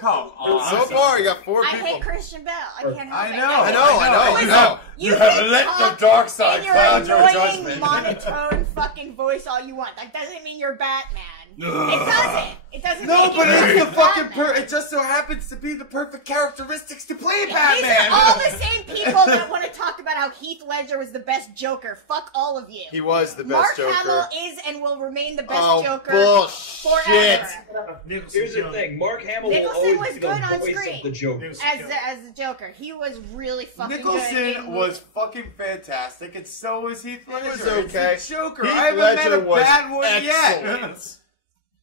Come on. So far, you got 4 I people. hate Christian Bale. I can't help I it. know. I know. You I have, know. you have can let talk the dark side in your cloud your annoying, judgment. monotone fucking voice all you want. That doesn't mean you're Batman. It doesn't. It doesn't. No, make but you it's the fucking Batman. it just so happens to be the perfect characteristics to play These Batman. are all the same people that want to talk about how Heath Ledger was the best Joker. Fuck all of you. He was the best Mark Joker. Hamill is and will remain the best Oh, Joker bullshit. forever. Here's the thing, Mark Hamill will Nicholson always was be good the on voice screen. of the Joker. As the Joker, he was really fucking good. Nicholson was fucking fantastic, and so was Heath Ledger. was okay. It's the Joker. Heath I haven't Ledger met a was bad one excellent. yet.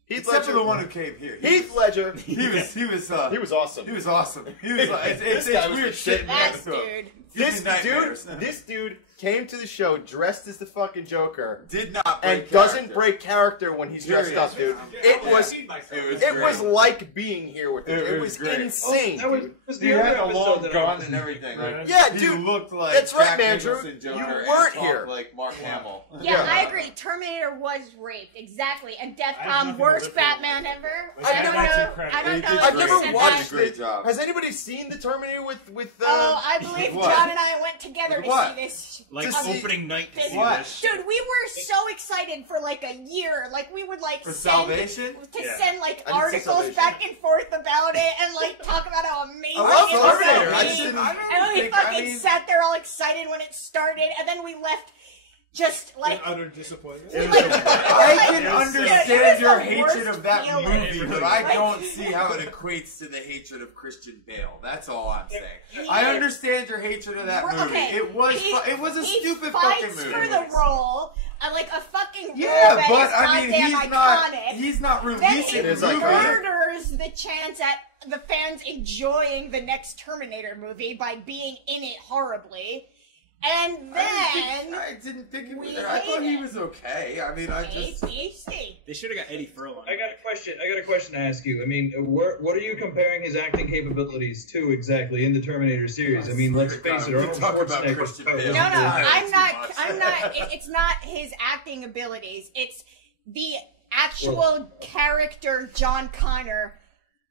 Heath Except for Ledger- the one who came here. Heath Ledger. He was awesome. He was awesome. He was awesome. He was like, it's This guy was weird the shit. shit, That's man. dude. This dude came to the show dressed as the fucking Joker. Did not break and doesn't character. break character when he's dressed up, dude. It was like being here with him. It was great. insane. That dude. was He the other had a episode long that gun and everything. Like, Yeah, he dude. looked like That's right, Jack Mandrew. Nicholson Joker You and weren't talked here. like Mark Hamill. Yeah, I agree. Terminator was raped, exactly. And DEFCON, worst Batman ever. I don't know. I've never watched Great it. job. Has anybody seen the Terminator with Oh, I believe What? John and I went together to What? see this. Like To see- opening night to see What? this. Dude, we were so excited for like a year. Like we would like For send Salvation? send like I didn't see articles Salvation. back and forth about it and like talk about how amazing I love it was Terminator. gonna I be. just didn't- I don't And we think- fucking I mean- sat there all excited when it started, and then we left just like utter disappointment. I can understand your hatred of that feeling. movie, but I don't see how it equates to the hatred of Christian Bale. That's all I'm saying. I understand your hatred of that movie. Okay, It was a stupid fights fucking movie. for the role, like a fucking role Yeah, that but is I mean, iconic. he's not Then releasing it the movie. murders the chance at the fans enjoying the next Terminator movie by being in it horribly. And then I didn't think it was. I thought he was okay. I mean, They should have got Eddie Furlong. I got a question to ask you. I mean, what are you comparing his acting capabilities to exactly in the Terminator series? I mean, let's face it, Arnold Schwarzenegger. No, I'm not. It's not his acting abilities. It's the actual character. John Connor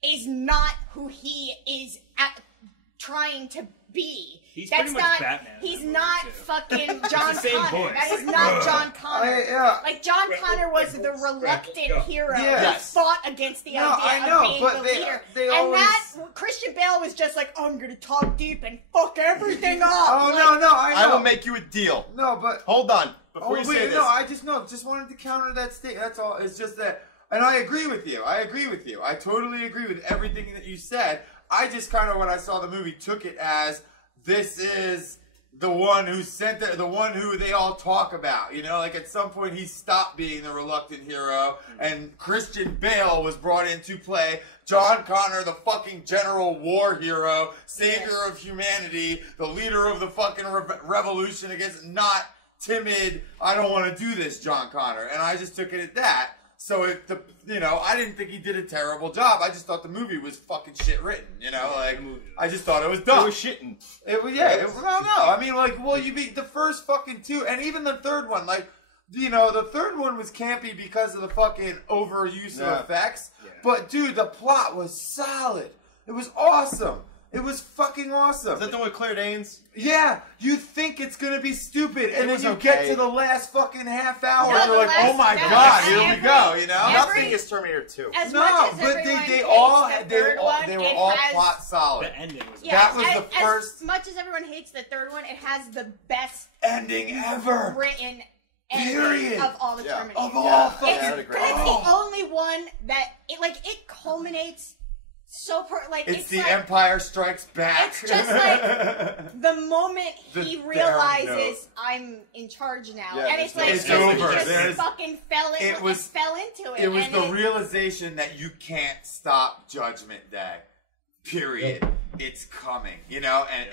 is not who he is trying to be. He's That's pretty much not. Batman. He's not fucking It's John the same Connor. voice. That is not John Connor. Like John Connor was the reluctant hero who fought against the idea of being the leader. And that Christian Bale was just like, I'm gonna talk deep and fuck everything up. Oh Like, no, I know. I will make you a deal. No, but hold on before you say this. No, I just wanted to counter that statement. That's all. It's just that, and I agree with you. I totally agree with everything that you said. I just kind of, when I saw the movie, took it as this is the one who sent the one who they all talk about. You know, like at some point he stopped being the reluctant hero, and Christian Bale was brought in to play John Connor, the fucking general war hero, savior of humanity, the leader of the fucking revolution against not timid, I don't want to do this, John Connor. And I just took it at that. So I didn't think he did a terrible job. I just thought the movie was fucking shit written. You know, like I just thought it was dumb. It was shitting. It was I mean, like, well, you beat the first fucking two, and even the third one, like, the third one was campy because of the fucking overuse of effects. Yeah. But dude, the plot was solid. It was awesome. It was fucking awesome. Is that the one with Claire Danes? Yeah, you think it's gonna be stupid, and then you get to the last fucking half hour, and you're like, oh my god, here we go, you know? Nothing is Terminator 2. No, but they were all plot solid. The ending was that was the first. As much as everyone hates the third one, it has the best ending ever written period of all the Terminators. Of all fucking. It's the only one that it culminates. It's the Empire Strikes Back. It's just like the moment he realizes I'm in charge now, and it's like it's over. He just fucking fell into it. It was the realization that you can't stop Judgment Day. Period. It's coming, and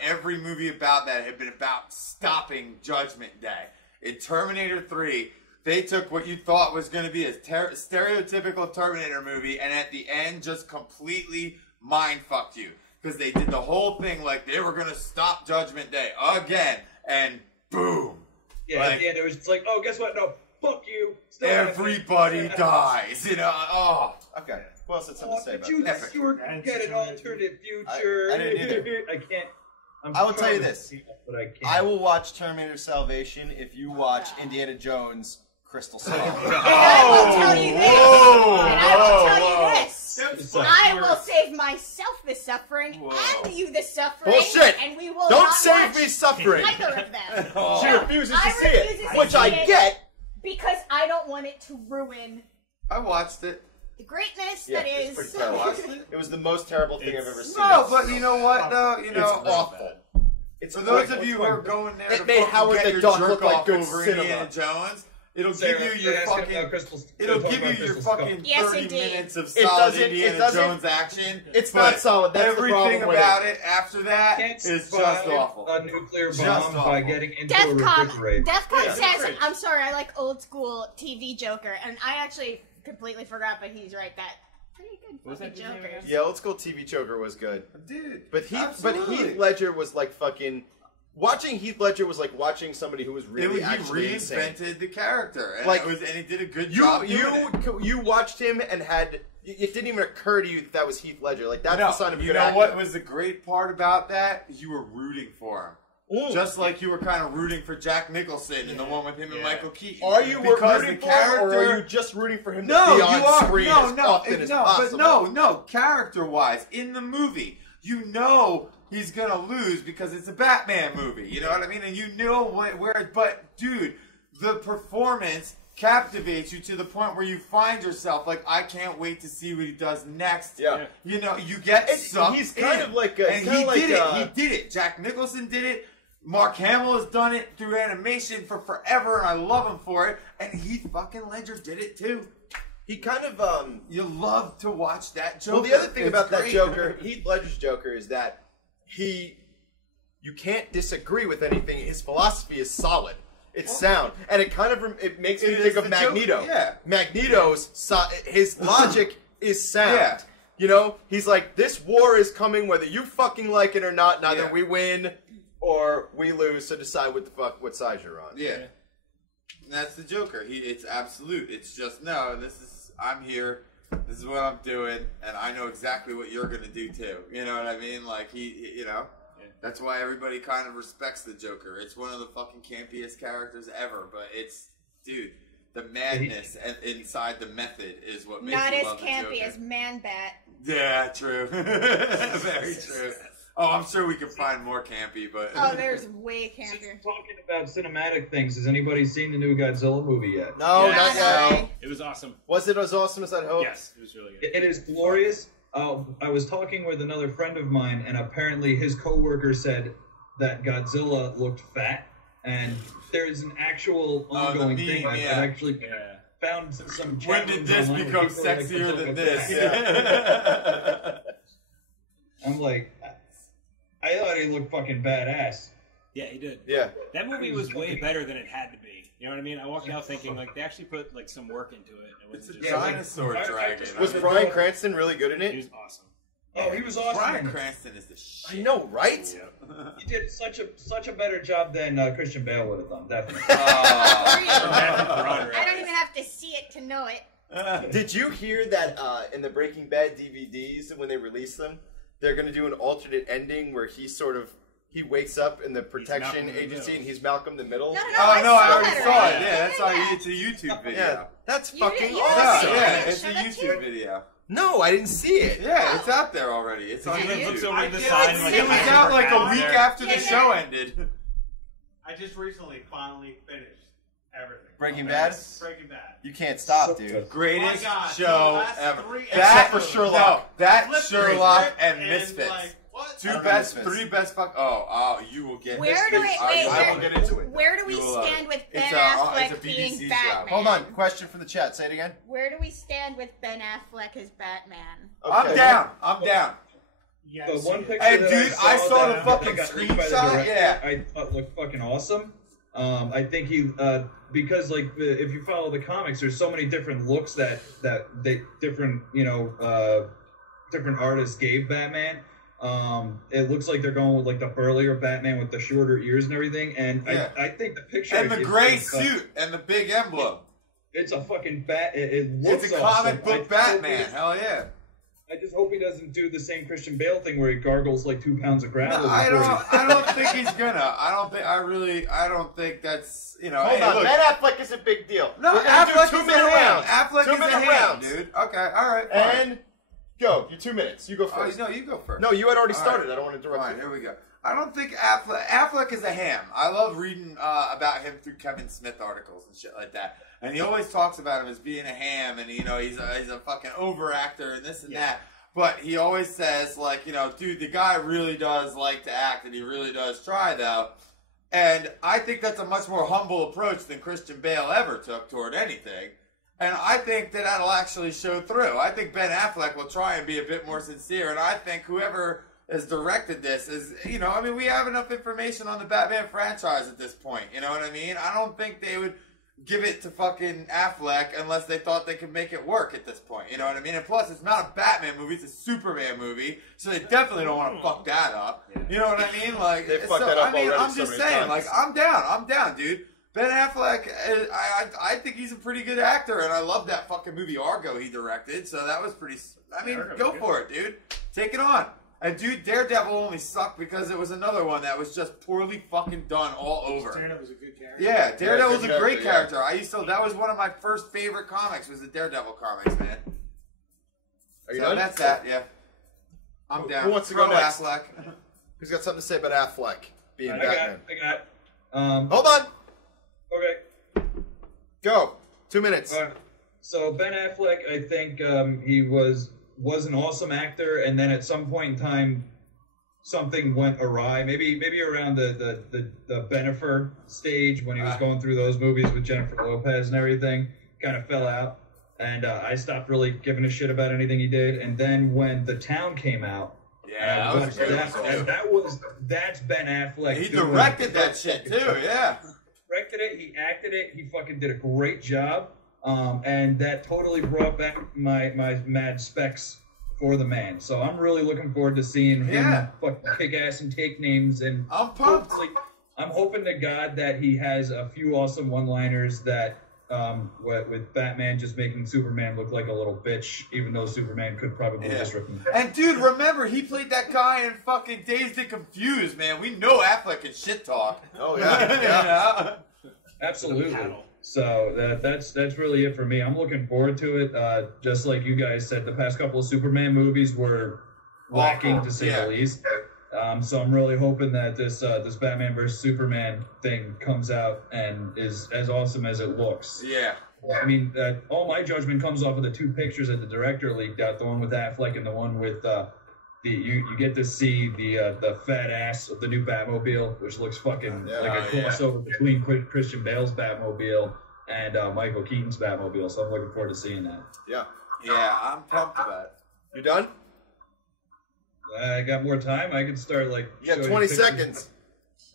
every movie about that had been about stopping Judgment Day. In Terminator 3. They took what you thought was going to be a stereotypical Terminator movie, and at the end just completely mind-fucked you. Because they did the whole thing like they were going to stop Judgment Day again, and boom. Yeah, at the end it was just like, oh, guess what? No, fuck you. Everybody dies, Oh. Okay. Who else had something to say about that? You get an alternative future. I didn't either. I can't. I will tell you this. But I can't. I will watch Terminator Salvation if you watch Indiana Jones Crystal Skull. I will tell you this. I will save myself the suffering and you the suffering. Bullshit! And we will Don't not save watch me suffering. either of them. She refuses to see it, to which see I it get. because I don't want it to ruin I watched it. the greatness Yeah, that it's is. pretty terrible. It was the most terrible thing I've ever seen. No, but you know what, though? It's awful. It's for those of you who are going there it to made Howard get the your Duck jerk look like off good over cinema. Indiana Jones, it'll give you your fucking 30 minutes of solid Indiana Jones action. It's not solid. That's everything the problem about it after that is just awful. A nuclear bomb by getting into a Defcon refrigerator. says, I'm sorry, I like old school TV Joker, and I actually completely forgot, but he's right. That pretty good fucking Joker. Yeah, old school TV Joker was good. Dude, but Heath Ledger was like fucking. Watching Heath Ledger was like watching somebody who was really actually insane. He reinvented the character, and, like, and he did a good job. You watched him and had it didn't even occur to you that was Heath Ledger. Like that's the sign of a good actor. actor. What was the great part about that? You were rooting for him. Just like you were kind of rooting for Jack Nicholson in the one with him and Michael Keaton. Are you rooting for him, or are you just rooting for him to be on screen as often as possible? But no, character-wise, in the movie, you know he's gonna lose because it's a Batman movie. You know what I mean? And you know where. But dude, the performance captivates you to the point where you find yourself like, I can't wait to see what he does next. Yeah. You know, you get sucked He's kind of like and he did it. He did it. Jack Nicholson did it. Mark Hamill has done it through animation for forever, and I love him for it. And Heath fucking Ledger did it too. He kind of you love to watch that Joker. Well, the other thing It's about that great. Joker, Heath Ledger's Joker, is that you can't disagree with anything. His philosophy is solid. It's sound, and it kind of it makes me think of Magneto. Yeah, his logic is sound. Yeah. You know, he's like, this war is coming whether you fucking like it or not. Neither we win or we lose. So decide what side you're on. Yeah. And that's the Joker. It's absolute. It's just, no, I'm here. This is what I'm doing, and I know exactly what you're gonna do too. You know what I mean? Like you know. That's why everybody kind of respects the Joker. It's one of the fucking campiest characters ever, but it's, dude, the madness inside the method is what makes Not you as love the campy Joker. as Man-Bat. Yeah, true. Very true. Oh, I'm sure we can find more campy, but... Oh, there's way campier. Talking about cinematic things, has anybody seen the new Godzilla movie yet? No, not yet. It was awesome. Was it as awesome as I'd hoped? Yes, it was really good. It is glorious. I was talking with another friend of mine, and apparently his coworker said that Godzilla looked fat, and there's an actual ongoing thing. I've actually found some. When did this become sexier than this? I'm like, I thought he looked fucking badass. Yeah, he did. Yeah. That movie was way better than it had to be. You know what I mean? I walked out thinking, like, they actually put, like, some work into it. It's a dinosaur dragon. Was Bryan Cranston really good in it? He was awesome. Oh, he was awesome. Bryan Cranston is the shit. I know, right? He did such a better job than Christian Bale would have done, definitely. I don't even have to see it to know it. Did you hear that in the Breaking Bad DVDs, when they release them, they're going to do an alternate ending where he wakes up in the protection agency and he's Malcolm the Middle? I already saw it. Yeah, that's it's a YouTube video. Yeah, that's You fucking didn't- awesome. Yeah, it's a YouTube video. No, I didn't see it. Yeah, it's out there already. It's on He looks YouTube. over the side. It was out like a week after the show ended. I just recently finally finished everything. Breaking Bad? Breaking Bad. You can't stop, dude. Greatest Oh my God, show the last ever. 3 Except for episodes. Sherlock. No, that Flipped the Sherlock script and and, Misfits. like, what? I don't know Misfits. Three best fuck. Oh, you will get. Where do we Misfits. wait? I will get into it. Where do we You will love stand it. with Ben It's a Affleck BBC being show. Batman? Hold on, question from the chat. Say it again. Where do we stand with Ben Affleck as Batman? I'm down. I'm down. The one picture Hey, that dude, I saw the that fucking got leaked by the screenshot, director, yeah. I thought looked fucking awesome. I think he, because like if you follow the comics, there's so many different looks that different artists gave Batman. It looks like they're going with like the burlier Batman with the shorter ears and everything. And Yeah. I think the picture And the is gray fucking suit and the big emblem. It's a fucking bat. It looks It's a awesome. comic book Batman. Hell yeah. I just hope he doesn't do the same Christian Bale thing where he gargles like 2 pounds of gravel. No, I don't think he's gonna. I don't think that's, you know. Hold hey, on, look. Ben Affleck is a big deal. No, We're gonna Affleck do is 2 minute a ham. rounds. Affleck 2 is a minute ham, rounds. dude. Okay, all right. Fine. And go. Your 2 minutes. You go Oh, first. no, you go first. No, you had already All started. right. I don't want to interrupt Fine, you. here we go. I don't think Affleck is a ham. I love reading about him through Kevin Smith articles and shit like that. And he always talks about him as being a ham, and you know he's a fucking over actor and this and that. But he always says, like, you know, dude, the guy really does like to act, and he really does try, though. And I think that's a much more humble approach than Christian Bale ever took toward anything. And I think that that'll actually show through. I think Ben Affleck will try and be a bit more sincere, and I think whoever has directed this is, you know, I mean, we have enough information on the Batman franchise at this point, you know what I mean? I don't think they would give it to fucking Affleck unless they thought they could make it work at this point, you know what I mean? And plus, it's not a Batman movie, it's a Superman movie, so they definitely don't want to fuck that up. You know what I mean? Like, They fucked that up already I'm so just many saying, times. like, I'm down, dude. Ben Affleck, I think he's a pretty good actor, and I love that fucking movie Argo he directed, so that was pretty, I mean, go for it, dude. Take it on. And dude, Daredevil only sucked because it was another one that was just poorly fucking done all over. Daredevil's a good character. Yeah, Daredevil's a great character, character. That was one of my first favorite comics, was the Daredevil comics, man. Are you So done? that's that, yeah. I'm down. Who wants to go Throw next? Affleck. Who's got something to say about Affleck being I Batman? got. Hold on. Okay. Go. 2 minutes. So Ben Affleck, I think he was an awesome actor, and then at some point in time, something went awry. Maybe around the Bennifer stage when he was going through those movies with Jennifer Lopez and everything, kind of fell out. And I stopped really giving a shit about anything he did. And then when The Town came out, that's Ben Affleck. He directed that shit too. Yeah, directed it. He acted it. He fucking did a great job. And that totally brought back my mad specs for the man. So I'm really looking forward to seeing him fucking kick ass and take names. And I'm pumped. I'm hoping to God that he has a few awesome one-liners that, with Batman just making Superman look like a little bitch, even though Superman could probably just rip him. And dude, remember he played that guy in fucking Dazed and Confused, man. We know Affleck can shit talk. Oh yeah. Absolutely. So that's really it for me. I'm looking forward to it. Just like you guys said, the past couple of Superman movies were lacking to say the least. So I'm really hoping that this Batman vs Superman thing comes out and is as awesome as it looks. Yeah. I mean, all my judgment comes off of the two pictures that the director leaked out, the one with Affleck and the one with you get to see the fat ass of the new Batmobile, which looks fucking like a crossover between Christian Bale's Batmobile and Michael Keaton's Batmobile. So I'm looking forward to seeing that. Yeah. Yeah, I'm pumped about it. You done? I got more time. I can start You got 20 seconds.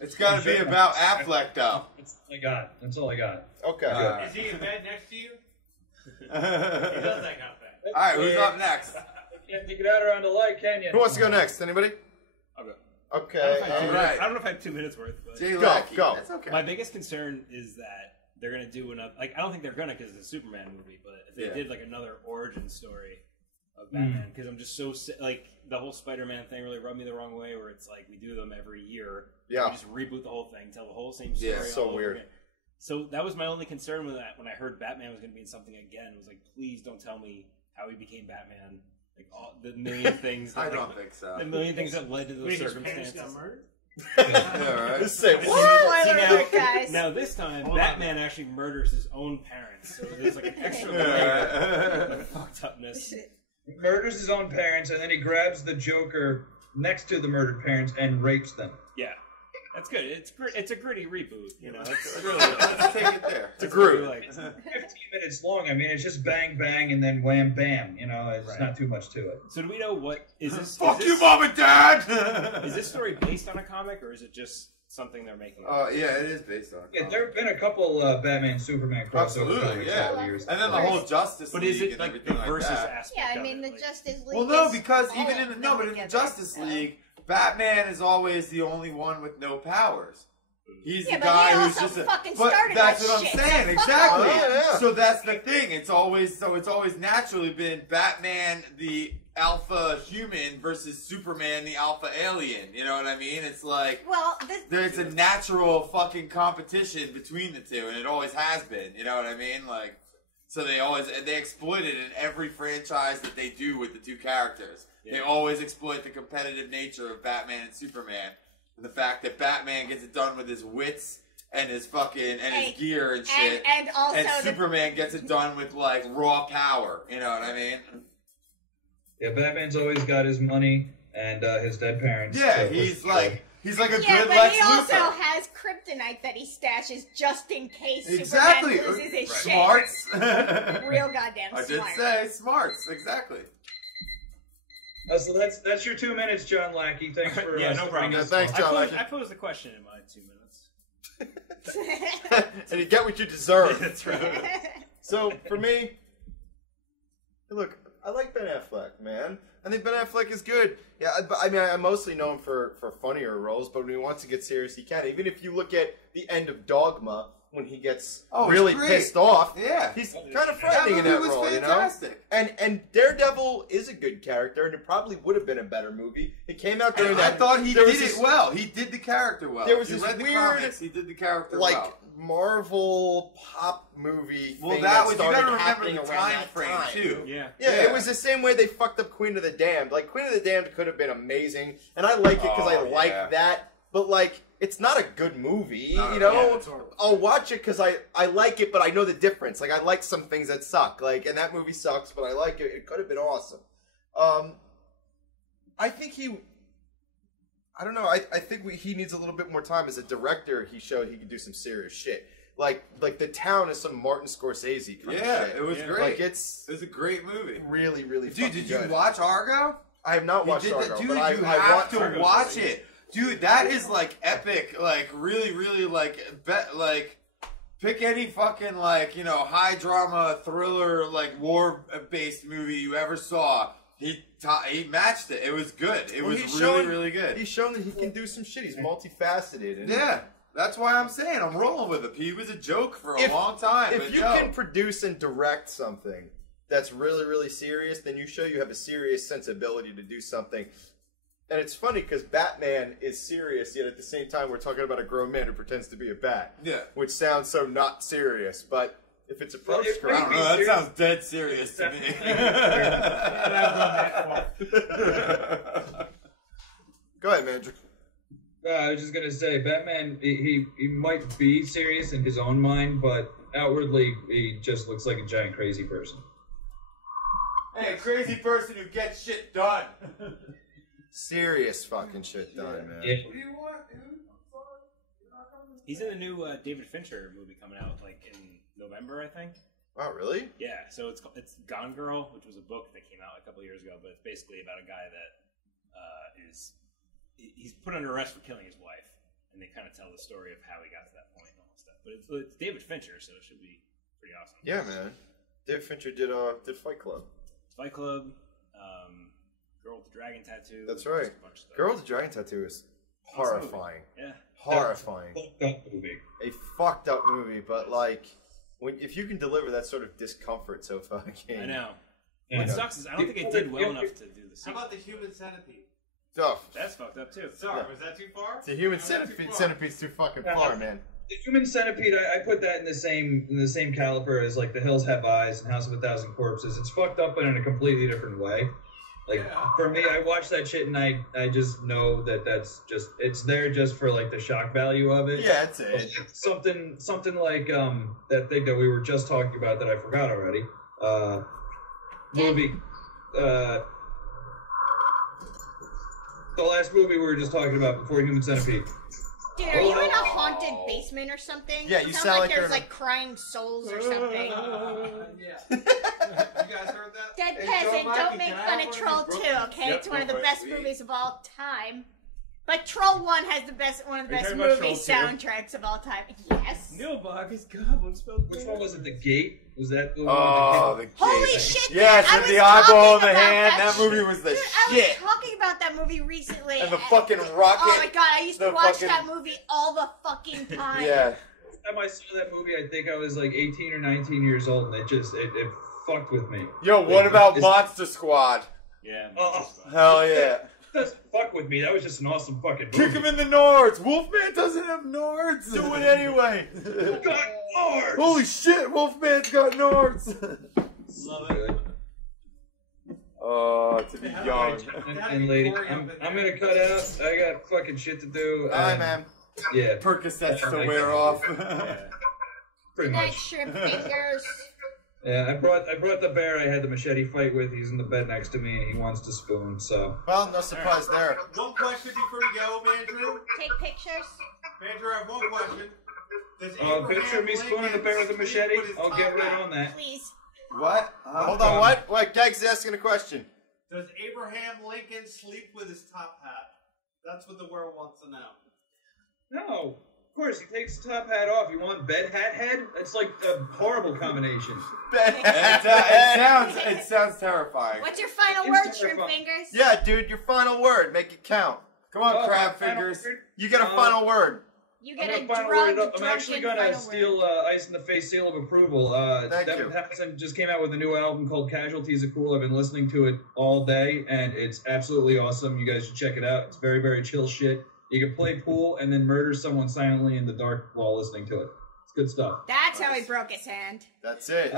It's got to be about Affleck, though. That's all I got. That's all I got. Okay. Is he in bed next to you? He does that kind of thing. All right, who's up next? Can't take it out around the light, can you? Who wants to go next? Anybody? I'll go. Okay. I don't know if I have 2 minutes worth. But Go. That's okay. My biggest concern is that they're gonna do another. I don't think they're gonna because it's a Superman movie. But if they did another origin story of Batman, because I'm just so the whole Spider-Man thing really rubbed me the wrong way. Where it's like we do them every year. Yeah. We just reboot the whole thing, tell the whole same story. Yeah, so all weird. Over again. So that was my only concern with that when I heard Batman was gonna be in something again. Was like, please don't tell me how he became Batman. Like all the million things. I don't think so. The million things that led to those circumstances. His parents got murdered? Yeah, right. Spoiler alert, guys. Now this time, Batman actually murders his own parents. So there's like an extra layer of fucked upness. He murders his own parents, and then he grabs the Joker next to the murdered parents and rapes them. Yeah. That's good. It's a gritty reboot, you know. It's really Let's take it there. It's a group. It's 15 minutes long. I mean, it's just bang, bang, and then wham, bam. You know, it's not too much to it. So do we know what is this? Fuck you, Mom and Dad! Is this story based on a comic, or is it just something they're making? Yeah, it is based on a comic. Yeah, there have been a couple Batman, Superman crossovers. Absolutely, yeah. Years. And then the whole Justice But League is it and like everything the versus like that. aspect? Yeah, I of mean, it? the Justice League. Well, no, is because all even of in them the together, Justice so. League, Batman is always the only one with no powers. He's Yeah, the but he guy who's also just fucking but started that's that what I'm shit, saying, so fuck exactly. him. Oh, yeah. So that's the thing. It's always naturally been Batman the alpha human versus Superman the alpha alien. You know what I mean? It's like there's a natural fucking competition between the two, and it always has been. You know what I mean? Like, so they exploit it in every franchise that they do with the two characters. Yeah. They always exploit the competitive nature of Batman and Superman. The fact that Batman gets it done with his wits and his fucking his gear and shit, and also Superman gets it done with like raw power. You know what I mean? Yeah, Batman's always got his money and his dead parents. Yeah, so he's like a good Lex but he Luthor. also has kryptonite that he stashes just in case Exactly. Superman loses his shit. Smarts. Real goddamn smart. I did say smarts. Exactly. So that's your 2 minutes, John Lacki. Thanks for no problem. Thanks, John. I posed the question in my 2 minutes. And you get what you deserve. That's right. So, for me, look, I like Ben Affleck, man. I think Ben Affleck is good. Yeah, I mean, I mostly know him for funnier roles, but when he wants to get serious, he can. Even if you look at the end of Dogma, when he gets really pissed off, he's kind of frightening in that role, fantastic. you know? And Daredevil is a good character, and it probably would have been a better movie. It came out during that. I thought he did it well. He did the character well. There was you this read the weird, comics, he did the character like, well. Marvel pop movie Well, thing that was, started you gotta remember happening the around time that frame, time. too. Yeah, it was the same way they fucked up Queen of the Damned. Like, Queen of the Damned could have been amazing, and I like it because I like that, but, like, it's not a good movie. No, you know, yeah, it's horrible. I'll watch it because I like it, but I know the difference. Like, I like some things that suck. Like, and that movie sucks, but I like it. It could have been awesome. I think I don't know. I think he needs a little bit more time as a director. He showed he could do some serious shit. Like The Town is some Martin Scorsese kind of shit. It was great. Like, it was a great movie. Really, really Dude, did you watch Argo? I have not watched Argo, Dude, but you I have to Argo's watch really it. Dude, that is like epic, like really, really like pick any fucking like, you know, high drama thriller like war based movie you ever saw. He matched it. It was good. It was really good. He's shown that he can do some shit. He's multifaceted. And yeah, that's why I'm saying I'm rolling with him. He was a joke for a long time. If you can produce and direct something that's really, really serious, then you show you have a serious sensibility to do something. And it's funny because Batman is serious, yet at the same time we're talking about a grown man who pretends to be a bat. Yeah. Which sounds so not serious, but if it's approached correctly... that sounds dead serious to me. Go ahead, Mandrew. I was just gonna say, Batman, he might be serious in his own mind, but outwardly he just looks like a giant crazy person. Hey, a crazy person who gets shit done. Serious fucking shit done, man. Yeah. What do you want, dude? He's in the new David Fincher movie coming out like in November, I think. Oh, really? Yeah. So it's Gone Girl, which was a book that came out a couple years ago, but it's basically about a guy that he's put under arrest for killing his wife, and they kind of tell the story of how he got to that point and all that stuff. But it's David Fincher, so it should be pretty awesome. Yeah, man. David Fincher did Fight Club. Fight Club, Girl with the Dragon Tattoo. That's right. A bunch of stuff. Girl with the Dragon Tattoo is horrifying. Yeah. Horrifying. Fucked up movie. A fucked up movie, but like, if you can deliver that sort of discomfort so fucking... I know. Yeah. What sucks is I don't think it did well enough to do the How sequel. about the Human Centipede? Oh, That's fucked up too. Sorry, was that too far? the human centipede's too fucking far, man. The Human Centipede, I put that in the same caliber as like The Hills Have Eyes and House of a Thousand Corpses. It's fucked up, but in a completely different way. Like for me, I watch that shit and I just know it's there just for like the shock value of it. Yeah, that's it. Something like that thing that we were just talking about that I forgot already. Movie. The last movie we were just talking about before Human Centipede. Dude, are you in a haunted basement or something? Yeah, you It sound like there's you're like crying souls or something. Yeah. You guys heard that? Dead Hey, Peasant, Joe don't Mackey, make can I fun have of one Troll of 2, these okay? Yep, It's one of go the for it. best movies of all time. But Troll 1 has one of the Are you best talking about movie Troll 2? soundtracks of all time. Yes. Nilbog is goblin spelled. Which one was it? The Gate? Was that the one? Oh, the Holy Gate. shit, dude, Yes, I with was the eyeball in talking the about hand. that That movie was the Dude, I shit. was talking about that movie recently. And the fucking rocket. Oh my god, I used to the watch fucking- that movie all the fucking time. Yeah. Last time I saw that movie, I think I was like 18 or 19 years old, and it fucked with me. Yo, what about Monster Squad? Yeah. Oh, Hell yeah. doesn't fuck with me. That was just an awesome fucking movie. Kick him in the Nords. Wolfman doesn't have Nords. Do it anyway. God, Lord! Holy shit, Wolfman's got Nords. Love it. Oh, to be young. And lady, I'm gonna cut out. I got fucking shit to do. Alright, man. Yeah. Percocets to wear off. Pretty Good night, much. shrimp fingers. Yeah, I brought the bear I had the machete fight with. He's in the bed next to me, and he wants to spoon. So. Well, no surprise there. One question before you go, Mandrew. Take pictures. Mandrew, I have one question. Does Picture of me spooning the bear with a machete. I'll get right on that. Please. What? Hold on, what? What? Geg's asking a question. Does Abraham Lincoln sleep with his top hat? That's what the world wants to know. No, of course he takes the top hat off. You want bed hat head? That's like a horrible combination. It sounds terrifying. What's your final It's word, shrimp terrifying. fingers? Yeah, dude, your final word. Make it count. Come on, Oh, crab final fingers. word? You get a final word. You I'm get a gonna final word it drug, up. I'm actually drunken gonna final steal word. Ice in the Face seal of approval. Thank Devin you. Patterson just came out with a new album called Casualties of Cool. I've been listening to it all day, and it's absolutely awesome. You guys should check it out. It's very, very chill shit. You can play pool and then murder someone silently in the dark while listening to it. It's good stuff. That's how he broke his hand. That's it.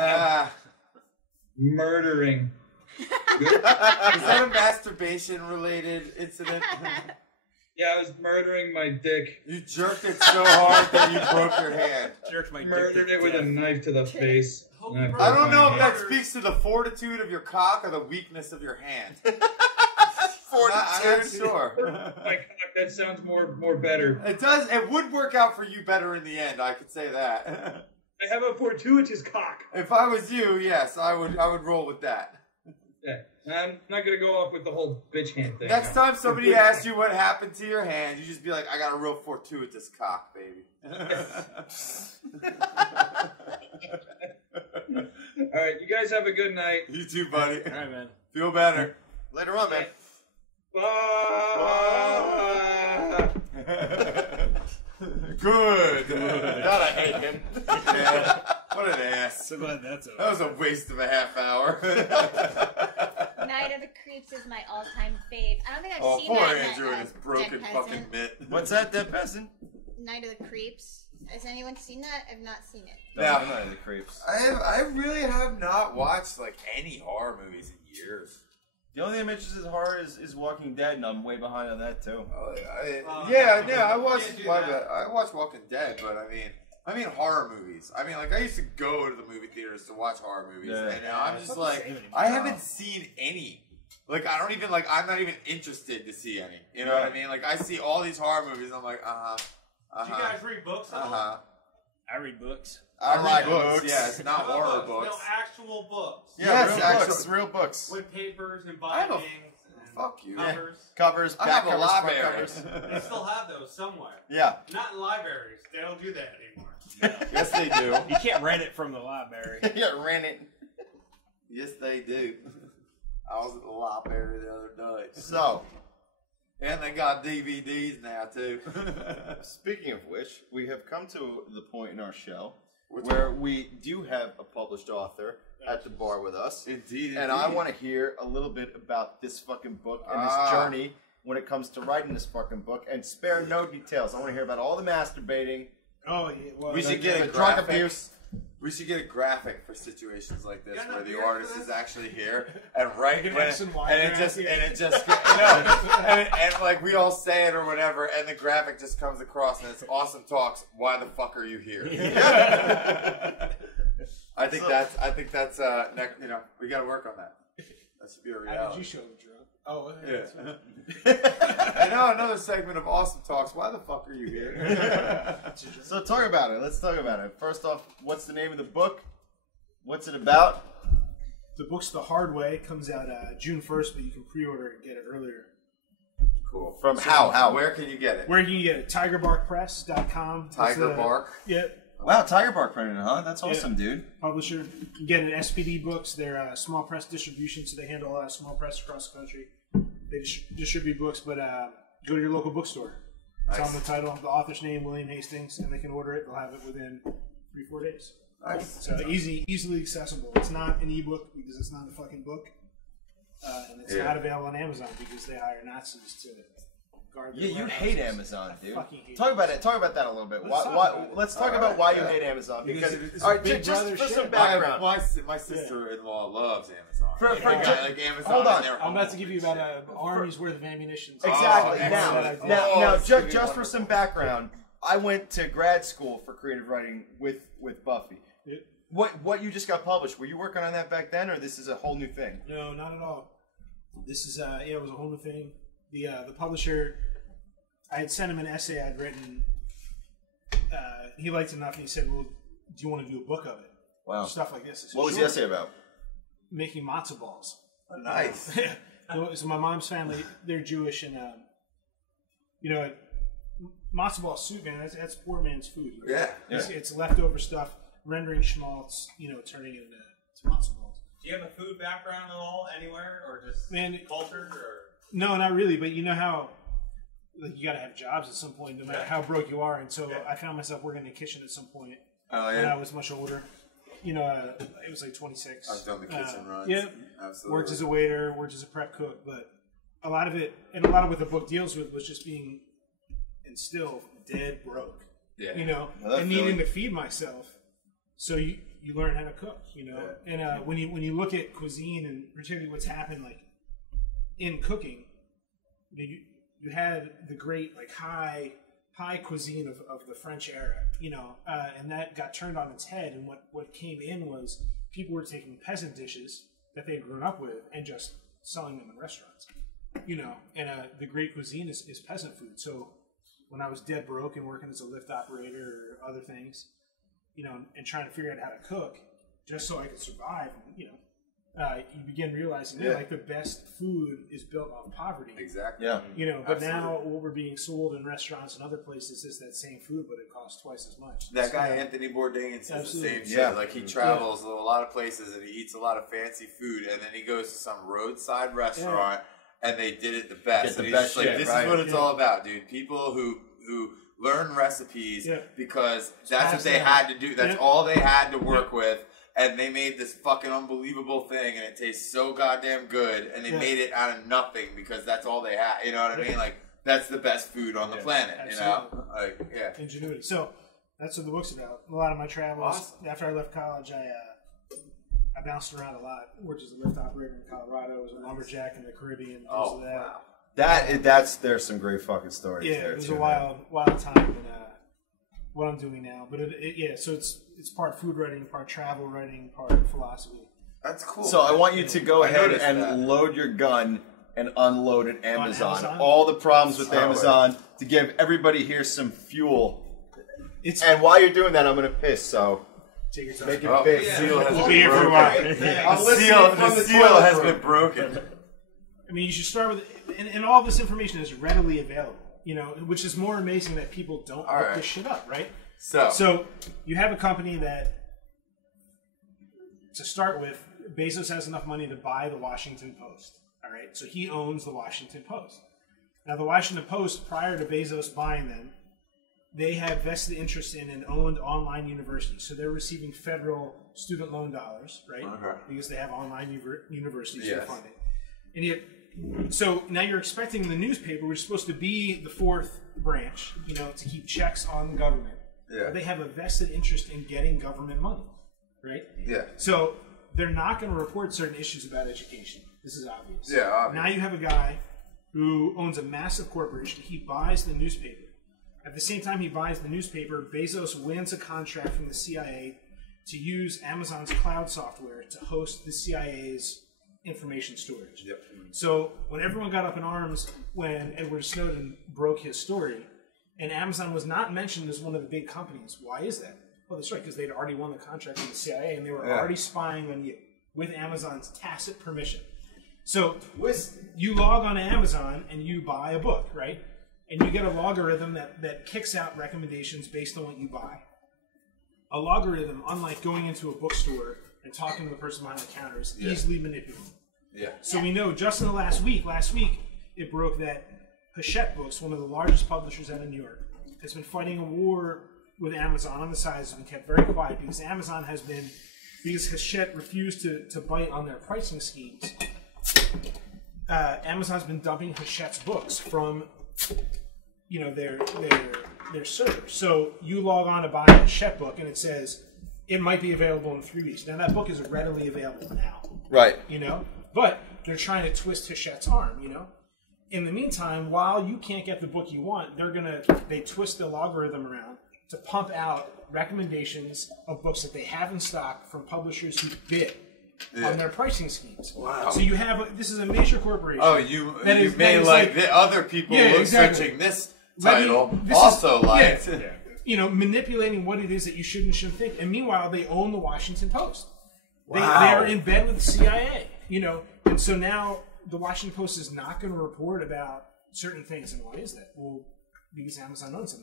Murdering. Is that a masturbation related incident? Yeah, I was murdering my dick. You jerked it so hard that you broke your hand. Jerked my dick. Murdered it with a knife to the face. I don't know if that speaks to the fortitude of your cock or the weakness of your hand. I'm not sure. My cock, that sounds more better. It does. It would work out for you better in the end. I could say that. I have a fortuitous cock. If I was you, yes, I would roll with that. Yeah, I'm not gonna go off with the whole bitch hand thing. Next time somebody asks you what happened to your hand, you just be like, I got a real fortuitous cock, baby. Alright, you guys have a good night. You too, buddy. Alright, man. Feel better. Later on, man. Bye. Good. God, I hate him. Yeah. What an ass. So glad that's over. That was a waste of a half hour. Night of the Creeps is my all-time fave. I don't think I've seen poor that. Andrew and his broken fucking mitt. What's that, Dead Peasant? Night of the Creeps. Has anyone seen that? I've not seen it. No, Night of the Creeps. I really have not watched like any horror movies in years. The only thing that mentions is horror is Walking Dead, and I'm way behind on that too. I watched Walking Dead, but I mean horror movies. I mean, like I used to go to the movie theaters to watch horror movies, and now I'm just like, I haven't seen any. Like I'm not even interested to see any. You know what I mean? Like I see all these horror movies, and I'm like, Do you guys read books at all? I read books. I read books. Yes, not horror books. No, actual books. Yeah, real books. With papers and bindings. Fuck you. Covers. Covers, I back have a covers, front library. covers. They still have those somewhere. Yeah. Not in libraries. They don't do that anymore. Yes, they do. You can't rent it from the library. Yeah, rent it. Yes, they do. I was at the library the other day. So. And they got DVDs now, too. Speaking of which, we have come to the point in our show where we do have a published author at the bar with us. Indeed. And I want to hear a little bit about this fucking book and this journey when it comes to writing this fucking book. And spare no details. I want to hear about all the masturbating. Oh, yeah. Well, we should get a drug graphic. abuse. We should get a graphic for situations like this where the beer artist for is this? actually here and right when X and Y and it just and like we all say it or whatever and the graphic just comes across and it's awesome talks. Why the fuck are you here? I think that's we got to work on that. That should be a reality. How did you show the drug? Oh, yeah. And now another segment of Awesome Talks. Why the fuck are you here? So talk about it. Let's talk about it. First off, what's the name of the book? What's it about? The book's The Hard Way. It comes out June 1st, but you can pre-order it and get it earlier. Cool. From how? Where can you get it? Where can you get it? TigerBarkPress.com. Tiger Bark? Yeah. Wow, Tiger Bark printed it, huh? That's awesome, dude. Publisher. You can get it at SPD Books. They're small press distribution, so they handle a lot of small press across the country. They distribute books, but go to your local bookstore. Tell them the title, the author's name, William Hastings, and they can order it. They'll have it within 3-4 days. Nice. So easily accessible. It's not an ebook because it's not a fucking book, and it's not available on Amazon because they hire Nazis to guard. Yeah, you hate Amazon, dude. Fucking hate Talk about it. Talk about that a little bit. Let's talk about why you hate Amazon. Because all right, just for some background. My sister-in-law loves Amazon. Amazon. Hold on. I'm about to give you about an army's worth of ammunition. Exactly. Now, just for some background, I went to grad school for creative writing with Buffy. Yeah. What you just got published? Were you working on that back then, or this is a whole new thing? No, not at all. This is it was a whole new thing. The publisher, I had sent him an essay I'd written. He liked it enough, and he said, "Well, do you want to do a book of it?" Wow. Stuff like this. What was the essay about? Making matzo balls. Nice. So my mom's family, they're Jewish, and matzo ball soup, man. That's poor man's food. Yeah. It's leftover stuff, rendering schmaltz, turning it into matzo balls. Do you have a food background at all, anywhere, or just culture? Or? No, not really. But you know how, you got to have jobs at some point, no matter how broke you are. And so I found myself working in the kitchen at some point when I was much older. It was like 26. I've done the kitchen runs. Yeah, absolutely. Worked as a waiter, worked as a prep cook, but a lot of what the book deals with was just being and still dead broke. Yeah. And needing to feed myself. So you learn how to cook, And when you look at cuisine and particularly what's happened like in cooking, you had the great like high cuisine of the French era, you know, and that got turned on its head. And what came in was people were taking peasant dishes that they'd grown up with and just selling them in restaurants, you know. And the great cuisine is peasant food. So when I was dead broke and working as a lift operator or other things, you know, and trying to figure out how to cook just so I could survive, you know, you begin realizing that like the best food is built off poverty. Exactly. Yeah. You know, but now what we're being sold in restaurants and other places is that same food, but it costs twice as much. That guy Anthony Bourdain says Absolutely. the same shit. Like he travels to a lot of places and he eats a lot of fancy food, and then he goes to some roadside restaurant and they did it the best. Get the And he's best just like, shit, this right? is what it's all about, dude. People who learn recipes because that's what they had to do. That's all they had to work with. And they made this fucking unbelievable thing, and it tastes so goddamn good. And they made it out of nothing because that's all they had. You know what I mean? Like that's the best food on the planet. Absolutely. You know? Like Ingenuity. So that's what the book's about. A lot of my travels after I left college, I bounced around a lot. Worked as a lift operator in Colorado. Was a lumberjack in the Caribbean. Oh, that. wow. There's some great fucking stories there. It was too, a wild time in what I'm doing now. But so it's part food writing, part travel writing, part philosophy. That's cool. So I want you to go ahead and that. load your gun and unload at Amazon. Amazon? All the problems with Amazon to give everybody here some fuel. And while you're doing that, I'm going to piss, so take your time. make it big. We'll be here for a while. The seal has been broken. I mean, you should start with, and all this information is readily available, you know, which is more amazing that people don't look this shit up, right? So you have a company that, to start with, Bezos has enough money to buy the Washington Post, all right? So he owns the Washington Post. Now, the Washington Post, prior to Bezos buying them, they have vested interest in and owned online universities. So they're receiving federal student loan dollars, right? Because they have online universities for funding. And yet, so now you're expecting the newspaper, which is supposed to be the fourth branch, you know, to keep checks on the government. They have a vested interest in getting government money, right? So they're not going to report certain issues about education. This is obvious. Obvious. Now you have a guy who owns a massive corporation. He buys the newspaper. At the same time he buys the newspaper, Bezos wins a contract from the CIA to use Amazon's cloud software to host the CIA's information storage. So when everyone got up in arms when Edward Snowden broke his story, and Amazon was not mentioned as one of the big companies, why is that? Well, that's right, because they'd already won the contract from the CIA, and they were already spying on you with Amazon's tacit permission. So you log on to Amazon and you buy a book, right? And you get a logarithm that kicks out recommendations based on what you buy. A logarithm, unlike going into a bookstore and talking to the person behind the counter, is easily manipulated. So we know just in the last week it broke that Hachette Books, one of the largest publishers out of New York, has been fighting a war with Amazon on the sides and kept very quiet because because Hachette refused to bite on their pricing schemes. Amazon's been dumping Hachette's books from, you know, their server. So you log on to buy a Hachette book and it says it might be available in 3 weeks. Now that book is readily available now. Right. You know? But they're trying to twist Hachette's arm, you know? In the meantime, while you can't get the book you want, they twist the logarithm around to pump out recommendations of books that they have in stock from publishers who bid on their pricing schemes. Wow. So you have this is a major corporation. Oh, you made like the other people searching this title you know, manipulating what it is that you shouldn't think. And meanwhile, they own the Washington Post. They are in bed with the CIA, you know. And so now the Washington Post is not going to report about certain things. And why is that? Well, because Amazon owns them.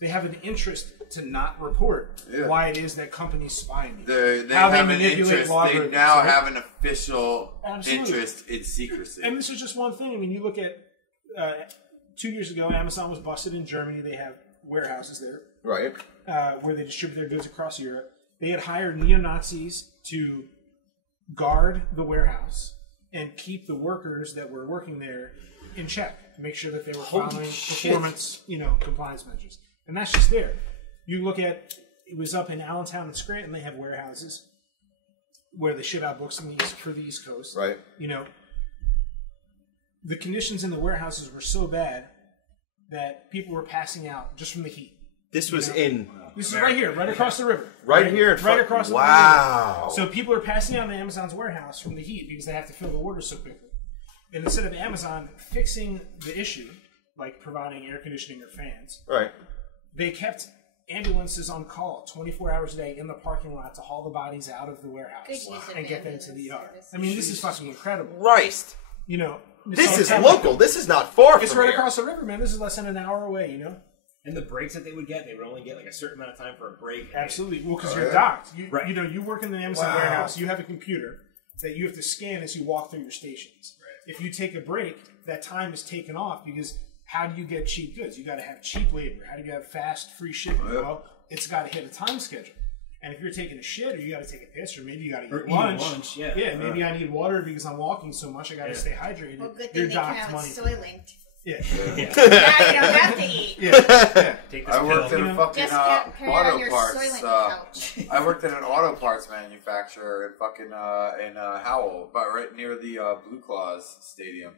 They have an interest to not report why it is that companies spy on you. They have an interest. They now have an official interest in secrecy. And this is just one thing. I mean, you look at 2 years ago, Amazon was busted in Germany. They have warehouses there, right, where they distribute their goods across Europe. They had hired neo-Nazis to guard the warehouse and keep the workers that were working there in check to make sure that they were following performance, compliance measures. And that's just there. You look at, it was up in Allentown and Scranton, they have warehouses where they ship out books for the East Coast. Right. the conditions in the warehouses were so bad that people were passing out just from the heat. This was This is right here, right across the river. Right here, right across the river. Wow. So people are passing out in Amazon's warehouse from the heat because they have to fill the orders so quickly. And instead of Amazon fixing the issue, like providing air conditioning or fans, right, they kept ambulances on call 24 hours a day in the parking lot to haul the bodies out of the warehouse and get them to the ER. I mean, this is fucking incredible. Christ. You know, this is local. This is not far from It's right here. across the river, man. This is less than an hour away, you know? And the breaks that they would only get like a certain amount of time for a break. Absolutely. Well, because you're docked. You know, you work in the Amazon warehouse. You have a computer that you have to scan as you walk through your stations. Right. If you take a break, that time is taken off because how do you get cheap goods? You got to have cheap labor. How do you have fast, free shipping? Well, it's got to hit a time schedule. And if you're taking a shit, or you got to take a piss, or maybe you got to eat lunch. Yeah, maybe I need water because I'm walking so much. I got to stay hydrated. Well, good thing they come out with soy linked. Yeah. Now you don't have to eat. I worked at a fucking auto parts. I worked at an auto parts manufacturer in fucking in Howell, but right near the Blue Claws Stadium,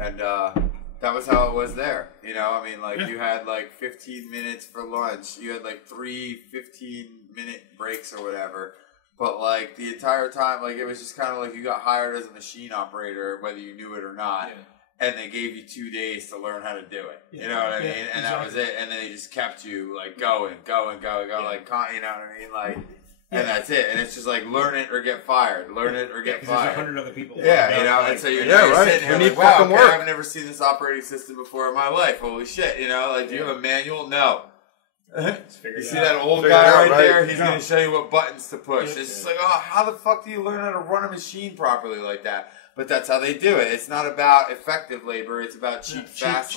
and that was how it was there. You know, I mean, like you had like 15 minutes for lunch. You had like 3 15-minute breaks or whatever. But like the entire time, like it was just kind of like you got hired as a machine operator, whether you knew it or not. And they gave you 2 days to learn how to do it. You know what I mean? And that was it. And then they just kept you like going, like, you know what I mean? Like, and that's it. And it's just like learn it or get fired. Learn it or get fired. There's 100 other people. Yeah, you know. And so you're sitting here like, wow, okay, I've never seen this operating system before in my life. Holy shit! You know, like, do you have a manual? No. You see that old guy right there? He's going to show you what buttons to push. It's just like, oh, how the fuck do you learn how to run a machine properly like that? But that's how they do it. It's not about effective labor. It's about cheap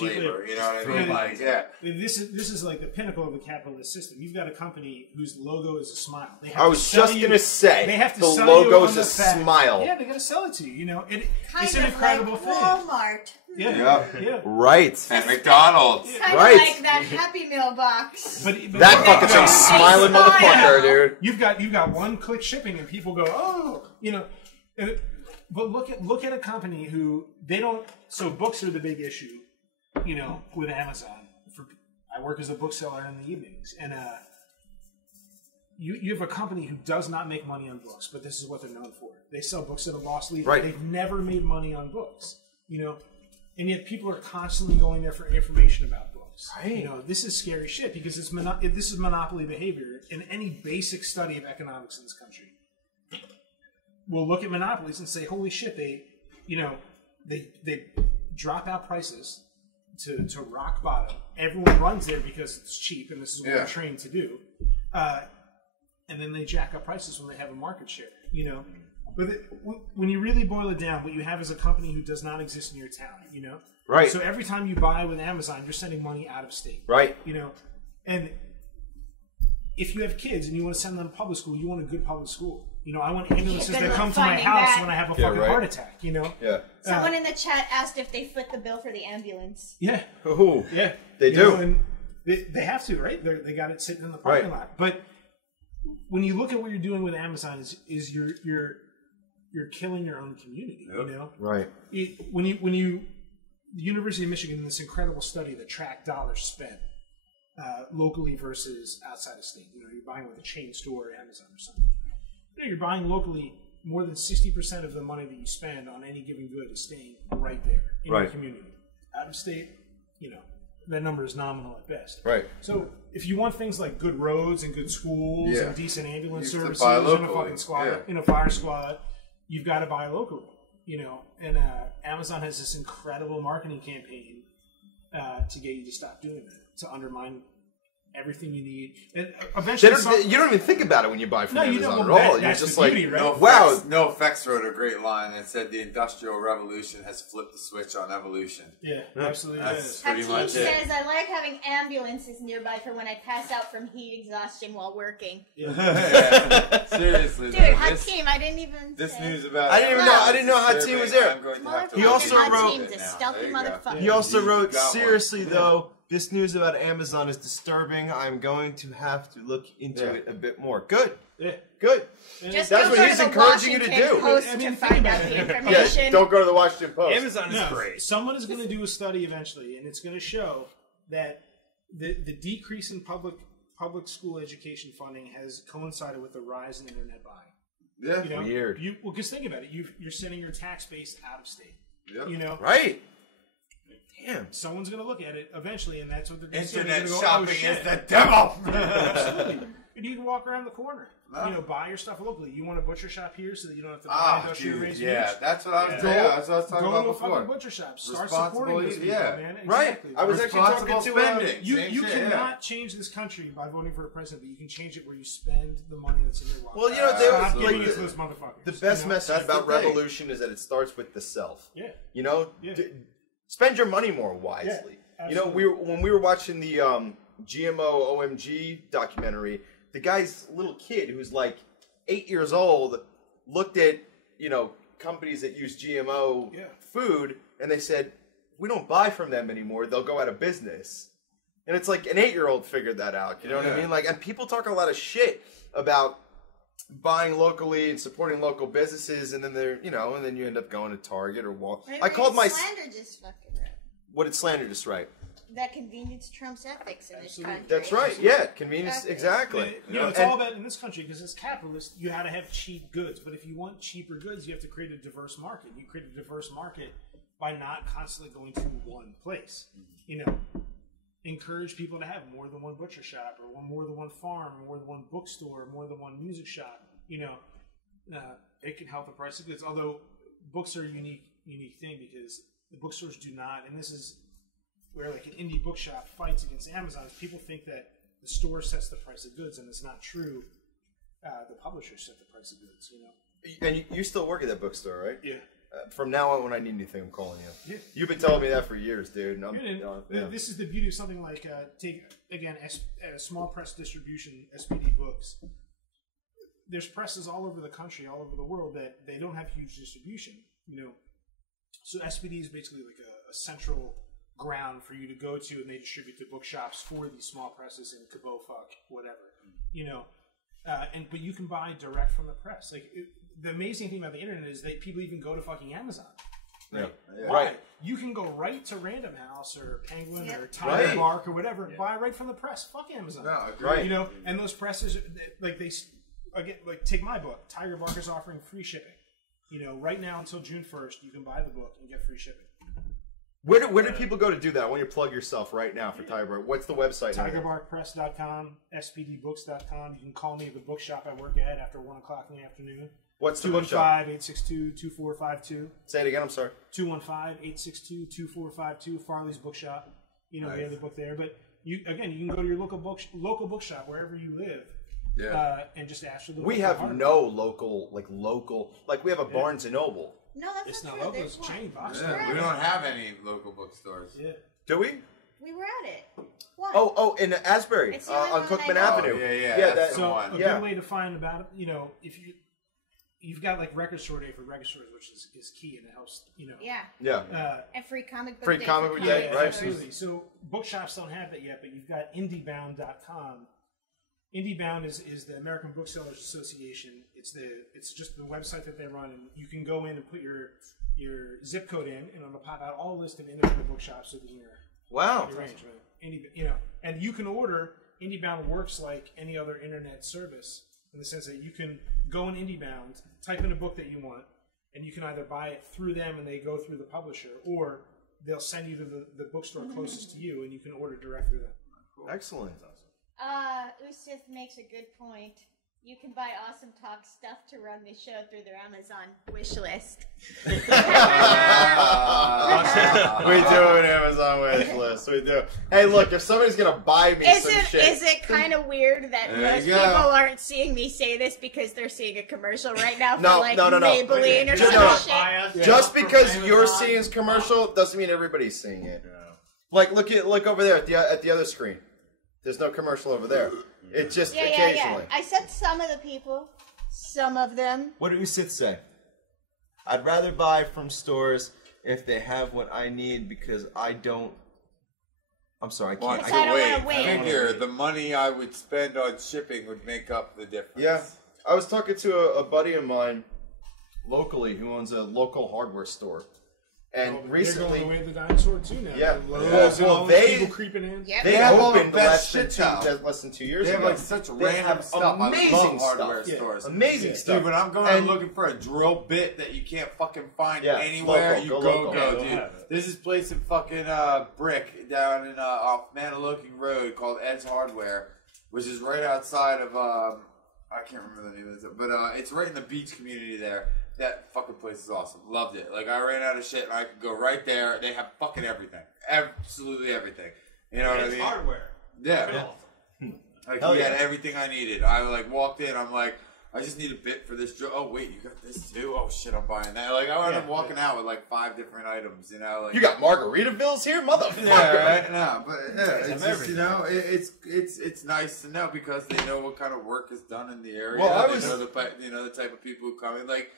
labor. You know what I mean? Like, This is like the pinnacle of the capitalist system. You've got a company whose logo is a smile. They have I was just going to say, they have to the sell logo's you a smile. Yeah, they got to sell it to you. You know, it's an Kind of incredible like thing. Walmart. Yeah. Right. And McDonald's. Kind of like that Happy Meal box. But that fucking thing's smiling motherfucker, dude. You've got one-click shipping, and people go, oh, you know. But look at a company who they don't. So books are the big issue, you know, with Amazon. I work as a bookseller in the evenings, and you have a company who does not make money on books, but this is what they're known for. They sell books at a loss leader. Right. They've never made money on books, you know, and yet people are constantly going there for information about books. Right. You know, this is scary shit because this is monopoly behavior in any basic study of economics in this country. We'll look at monopolies and say, holy shit, they drop out prices to rock bottom. Everyone runs there because it's cheap and this is what they're trained to do. And then they jack up prices when they have a market share, you know. But when you really boil it down, what you have is a company who does not exist in your town, you know. Right. So every time you buy with Amazon, you're sending money out of state. Right. You know, and if you have kids and you want to send them to public school, you want a good public school. You know, I want ambulances that come to my house when I have a fucking heart attack, you know? Yeah. Someone in the chat asked if they foot the bill for the ambulance. Yeah. Oh, yeah. They do. Know, and they have to, right? They got it sitting in the parking lot. But when you look at what you're doing with Amazon, is you're killing your own community, you know? Right. The University of Michigan, this incredible study that tracked dollars spent locally versus outside of state. You know, you're buying with a chain store or Amazon or something. You know, you're buying locally, more than 60% of the money that you spend on any given good is staying right there in your community. Out of state, you know, that number is nominal at best. Right. So if you want things like good roads and good schools and decent ambulance services and a fucking squad, in a fire squad, you've got to buy locally. You know, and Amazon has this incredible marketing campaign to get you to stop doing that, to undermine everything you need. And eventually, you don't even think about it when you buy from Amazon at all. You're just beauty, like, right? wow. No Effects wrote a great line that said the Industrial Revolution has flipped the switch on evolution. Yeah, absolutely. That's pretty much it. Hakeem says, I like having ambulances nearby for when I pass out from heat exhaustion while working. Yeah. Seriously. Dude, Hakeem, I didn't even This say. news about I didn't know Hakeem was there. He also wrote. He also wrote, seriously though, This news about Amazon is disturbing. I'm going to have to look into it a bit more. Good. Yeah. Good. Just That's don't what go he's to the encouraging you to Washington do. Post to find out the information. Yeah, don't go to the Washington Post. Amazon is great. Someone is going to do a study eventually, and it's going to show that the decrease in public school education funding has coincided with the rise in internet buying. Yeah, you know, weird. Well, because think about it. You're sending your tax base out of state. Yep. You know, right? Damn. Someone's going to look at it eventually, and that's what they're going to say. Internet They're gonna shopping go, oh, is shit. the devil. Absolutely. And you can walk around the corner. You know, buy your stuff locally. You want a butcher shop here so that you don't have to buy industrial raised meats? That's what I was. Yeah, that's what I was talking about Go to before. a fucking butcher shop. Start supporting those people, man. Exactly. Right. I was actually talking to you cannot change this country by voting for a president, but you can change it where you spend the money that's in your wallet. Well, you know, stop giving it to those motherfuckers. The best message That's about the thing. revolution is that it starts with the self. Yeah. You know, spend your money more wisely. You know, when we were watching the GMO OMG documentary, the guy's little kid who's like 8 years old looked at, you know, companies that use GMO food, and they said, we don't buy from them anymore. They'll go out of business. And it's like an 8-year-old figured that out. You know what I mean? Like, and people talk a lot of shit about buying locally and supporting local businesses, and then they're, you know, and then you end up going to Target or Walmart. I called my slander just fucking right. What did slander just write? That convenience trumps ethics in this country. That's right. Yeah, convenience. Exactly. You know, it's all about in this country because it's capitalist. You had to have cheap goods, but if you want cheaper goods, you have to create a diverse market. You create a diverse market by not constantly going to one place. You know, encourage people to have more than one butcher shop, or more than one farm, or more than one bookstore, or more than one music shop. You know, it can help the price of goods. Although books are a unique thing because the bookstores do not, and this is where like an indie bookshop fights against Amazon. People think that the store sets the price of goods, and it's not true. The publishers set the price of goods. You know. And you still work at that bookstore, right? Yeah. From now on, when I need anything, I'm calling you. Yeah. You've been telling me that for years, dude. And This is the beauty of something like take again a small press distribution, SPD Books. There's presses all over the country, all over the world that they don't have huge distribution. You know, so SPD is basically like a central ground for you to go to, and they distribute to bookshops for these small presses in Kabofuck, whatever. You know, but you can buy direct from the press. Like the amazing thing about the internet is that people even go to fucking Amazon. Right? Why? You can go right to Random House or Penguin or Tiger Bark or whatever, buy right from the press. Fuck Amazon. No, right. You know, and those presses, like take my book. Tiger Bark is offering free shipping. You know, right now until June 1st, you can buy the book and get free shipping. Where do people go to do that? I want you to plug yourself right now for Tiger Bark. What's the website? TigerBarkPress.com, SPDBooks.com. You can call me at the bookshop I work at after 1 o'clock in the afternoon. What's the bookshop? 215-862-2452. Say it again, I'm sorry. 215-862-2452, Farley's Bookshop. You know, we have the book there. But you can go to your local bookshop wherever you live. Yeah. And just ask for the We have no local, we have a Barnes & Noble. No, that's it's not not true. local. It's There's chain one. box. Yeah, we don't have any local bookstores. Yeah. Do we? We were at it. What? Oh, in Asbury, It's the only on one Cookman I know. Avenue. Oh, yeah, yeah. that's So the one. a good way to find about it, you know, if you've got like record store day for record stores, which is key and it helps, you know. Yeah. Yeah. And free comic book Free day. comic for book day, comics. right? Absolutely. So bookshops don't have that yet, but you've got IndieBound.com. IndieBound is the American Booksellers Association. It's just the website that they run, and you can go in and put your zip code in, and it'll pop out all list of independent bookshops within your range. You know, and you can order. IndieBound works like any other internet service in the sense that you can go in IndieBound, type in a book that you want, and you can either buy it through them and they go through the publisher, or they'll send you to the bookstore closest to you, and you can order direct through them. Cool. Excellent. Usif makes a good point. You can buy Awesome Talk stuff to run the show through their Amazon wish list. We do an Amazon wish list. We do. Hey, look, if somebody's gonna buy me some shit, Is it kind of weird that most people aren't seeing me say this because they're seeing a commercial right now for Maybelline or some shit? Just because you're seeing this commercial doesn't mean everybody's seeing it. Like, look over there at the other screen. There's no commercial over there. It's just occasionally. I said some of the people. Some of them. What did Usith say? I'd rather buy from stores if they have what I need because I don't I'm sorry, I Well, can't. I don't wait. wanna wait. Figure the money I would spend on shipping would make up the difference. Yeah, I was talking to a buddy of mine locally who owns a local hardware store, and recently they're going away the dinosaur too now. Yeah, well, people creeping in. Yep. They have all the opened best less than 2 years They ago. have like such They random have stuff. amazing I love hardware stuff. stores. Amazing stuff. Dude, when I'm going and looking for a drill bit that you can't fucking find anywhere, local, go, local. dude. There's this place in fucking Brick down in off Maniloking Road called Ed's Hardware, which is right outside of I can't remember the name of it, but it's right in the beach community there. That fucking place is awesome. Loved it. Like, I ran out of shit and I could go right there. They have fucking everything. Absolutely everything. You know what I mean? Hardware. Yeah. Like, Hell he yeah. had everything I needed. I, like, walked in. I'm like, I just need a bit for this drill. Oh, wait, you got this too? Oh, shit, I'm buying that. Like, I wound up walking out with, like, 5 different items, you know? Like, You got Margaritavilles here, motherfucker. yeah, right? No, but yeah, it's just, you know, it's nice to know because they know what kind of work is done in the area. Well, They know the type of people who come in. Like,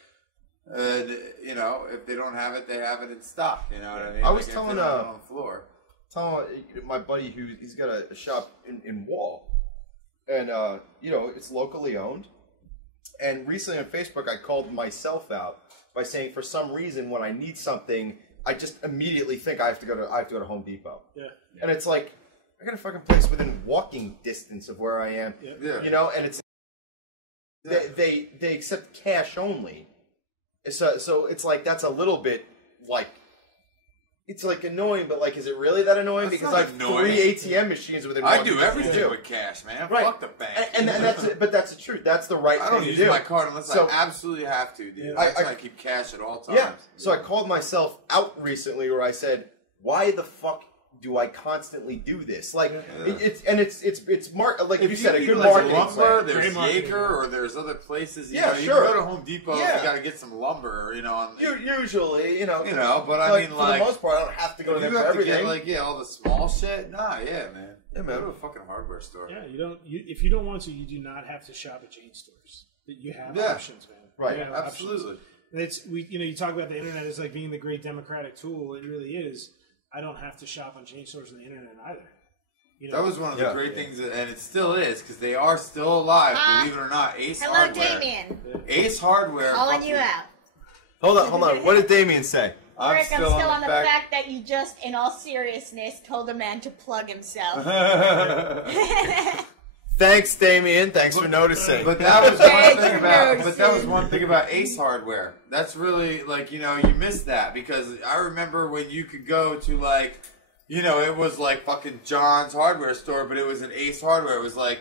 you know, if they don't have it, they have it in stock. You know what I mean? I was like, telling if they don't have it on the floor. Telling my buddy he's got a shop in Wall, and you know, it's locally owned. And recently on Facebook, I called myself out by saying, for some reason, when I need something, I just immediately think I have to go to Home Depot. Yeah. And it's like, I got a fucking place within walking distance of where I am. Yeah. You know, and it's they accept cash only. So it's like, that's a little bit like, it's like annoying, but like, is it really that annoying? That's Because not I have annoying. 3 ATM machines within I walking do distance, everything too. with cash, man. Right. Fuck the bank. And that's it, but that's the truth. That's the right I thing don't to use do. my card unless So- I absolutely have to, dude. Yeah. I try to keep cash at all times. Yeah. So I called myself out recently where I said, why the fuck do I constantly do this? Like, it's like if you said, a need, good like, marketing lumber, plan. there's Yaker, or there's other places. You Yeah, know, you sure. can go to Home Depot. Yeah. You got to get some lumber. You know, on, Usually, you know. But I mean, for like, the most part, I don't have to go if there you for have to everything. get, like, all the small shit. Nah, yeah, man. Yeah, man. Go to a fucking hardware store. Yeah, you don't. If you don't want to, you do not have to shop at chain stores. You have options, man. Right. You have Absolutely. options. You talk about the internet as like being the great democratic tool. It really is. I don't have to shop on chain stores on the internet either. You know? That was one of the great things, and it still is, because they are still alive, believe it or not. Ace Hello, Hardware. Damien. Ace Hardware. Calling you out. Hold on. What did Damien say? Rick, I'm still on the fact that you just, in all seriousness, told a man to plug himself. Thanks, Damien. Thanks for noticing. But that was one thing about. But that was one thing about Ace Hardware. That's really like, you missed that, because I remember when you could go to, like, it was like fucking John's hardware store, but it was an Ace Hardware. It was like,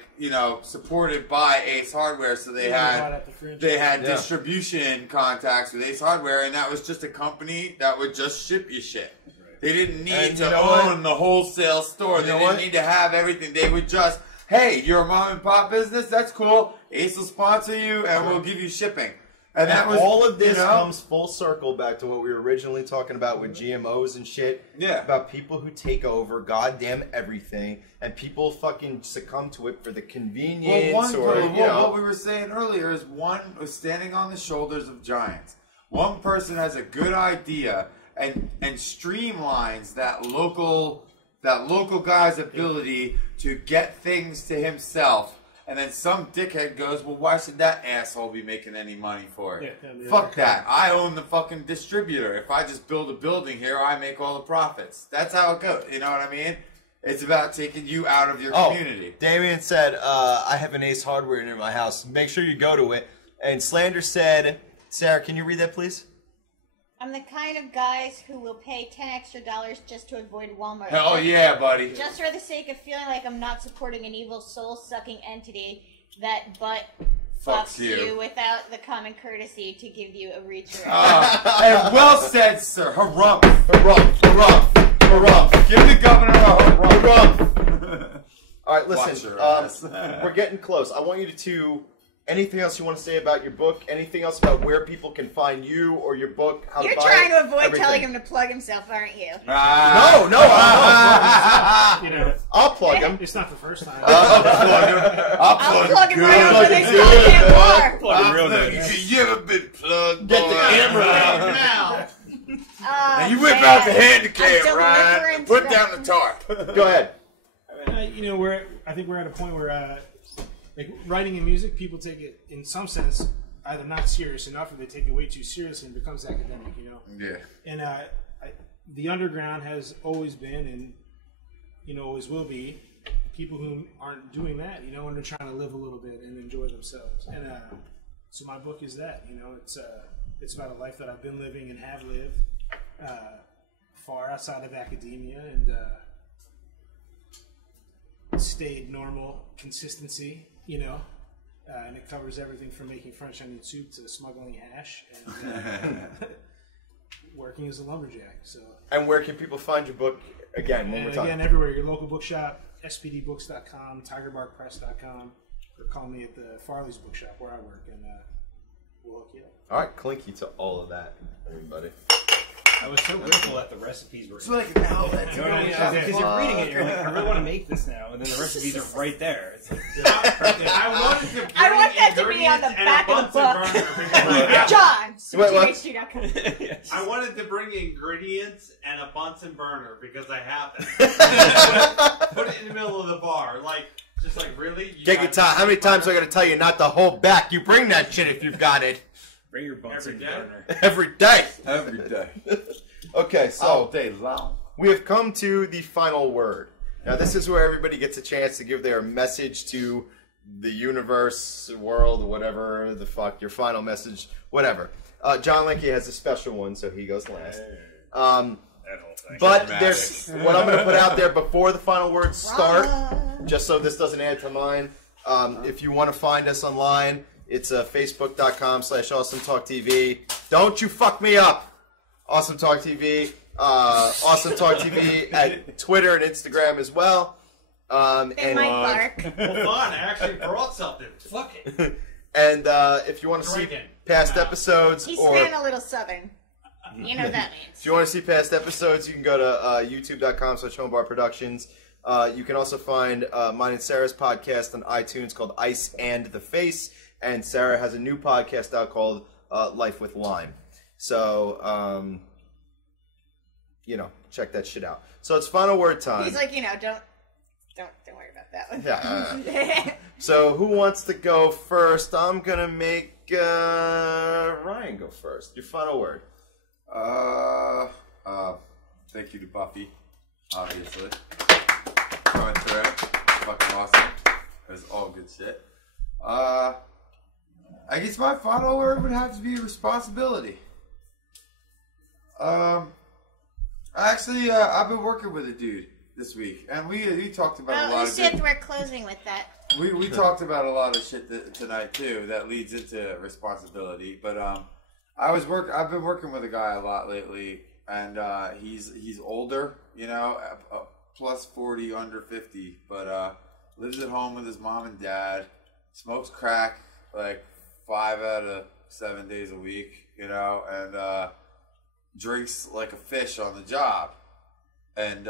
supported by Ace Hardware, so they had distribution contacts with Ace Hardware, and that was just a company that would just ship you shit. They didn't need to own the wholesale store. They didn't need to have everything. They would just, hey, you're a mom and pop business? That's cool. Ace will sponsor you, and we'll give you shipping. And that was all of this comes full circle back to what we were originally talking about with GMOs and shit. Yeah. About people who take over goddamn everything, and people fucking succumb to it for the convenience. What we were saying earlier is one was standing on the shoulders of giants. One person has a good idea and streamlines that local guy's ability to get things to himself. And then some dickhead goes, well, why should that asshole be making any money for it? Fuck that. I own the fucking distributor. If I just build a building here, I make all the profits. That's how it goes. You know what I mean? It's about taking you out of your community. Damien said, I have an Ace Hardware near my house. Make sure you go to it. And Slander said, Sarah, can you read that, please? I'm the kind of guys who will pay $10 extra just to avoid Walmart. Hell yeah, buddy. Just for the sake of feeling like I'm not supporting an evil soul-sucking entity that fucks you without the common courtesy to give you a reach around. And well said, sir. Harumph. Harumph. Harumph. Harumph. Give the governor a harumph. All right, listen. We're getting close. I want you to... Anything else you want to say about your book? Anything else about where people can find you or your book? How You're to buy trying it, to avoid everything. telling him to plug himself, aren't you? No. I'll plug him. It's not the first time. I'll plug him right over this goddamn bar. Plug him real good. You ever been plugged? Get the camera out now. And you whip out the hand cam, right? Put down the tarp. Go ahead. You know, I think we're at a point where, like, writing and music, people take it in some sense either not serious enough, or they take it way too seriously and it becomes academic. You know. Yeah. And the underground has always been, and you know, always will be, people who aren't doing that. You know, and they're trying to live a little bit and enjoy themselves. And so my book is that. You know, it's about a life that I've been living and have lived far outside of academia, and stayed normal consistency, you know, and it covers everything from making French onion soup to smuggling hash and working as a lumberjack. So. And where can people find your book again? One more time. Again, everywhere. Your local bookshop, spdbooks.com, tigerbarkpress.com, or call me at the Farley's Bookshop where I work, and we'll hook you up. All right, clinky to all of that, everybody. I was so grateful that the recipes were. It's like an outlet. Because you're reading it, you're like, I really want to make this now, and then the recipes are right there. It's like, I want that to be on the back of the book. John, GHD.com. I wanted to bring ingredients and a Bunsen burner because I have it. Put it in the middle of the bar, like. Just like, really? Take your time. How many times am I going to tell you not to hold back? You bring that shit if you've got it. Bring your Bunsen burner. Every day. Every day. Okay, so all day long. We have come to the final word. Now, this is where everybody gets a chance to give their message to the universe, world, whatever the fuck, your final message, whatever. John Lacki has a special one, so he goes last. But there's what I'm going to put out there before the final words start, just so this doesn't add to mine. If you want to find us online, it's facebook.com/AwesomeTalkTV. Don't you fuck me up. Awesome Talk TV. Awesome Talk TV at Twitter and Instagram as well. They might bark. Well, fun. I actually brought something. Fuck it. And if you want to see past episodes, He's or staying a little southern. You know what that means. If you want to see past episodes, you can go to youtube.com/homebarproductions. You can also find mine and Sarah's podcast on iTunes called Ice and the Face. And Sarah has a new podcast out called Life with Lime. So, you know, check that shit out. So it's final word time. He's like, you know, don't worry about that one. Yeah. So who wants to go first? I'm gonna make Ryan go first. Your final word. Thank you to Buffy, obviously. Coming through. Fucking awesome. It was all good shit. I guess my final word would have to be responsibility. Actually, I've been working with a dude this week, and we talked about a lot of shit. We're closing with that. We talked about a lot of shit tonight too that leads into responsibility. But I've been working with a guy a lot lately, and he's older, you know, plus 40, under 50, but lives at home with his mom and dad, smokes crack like 5 out of 7 days a week, you know, and drinks like a fish on the job. And,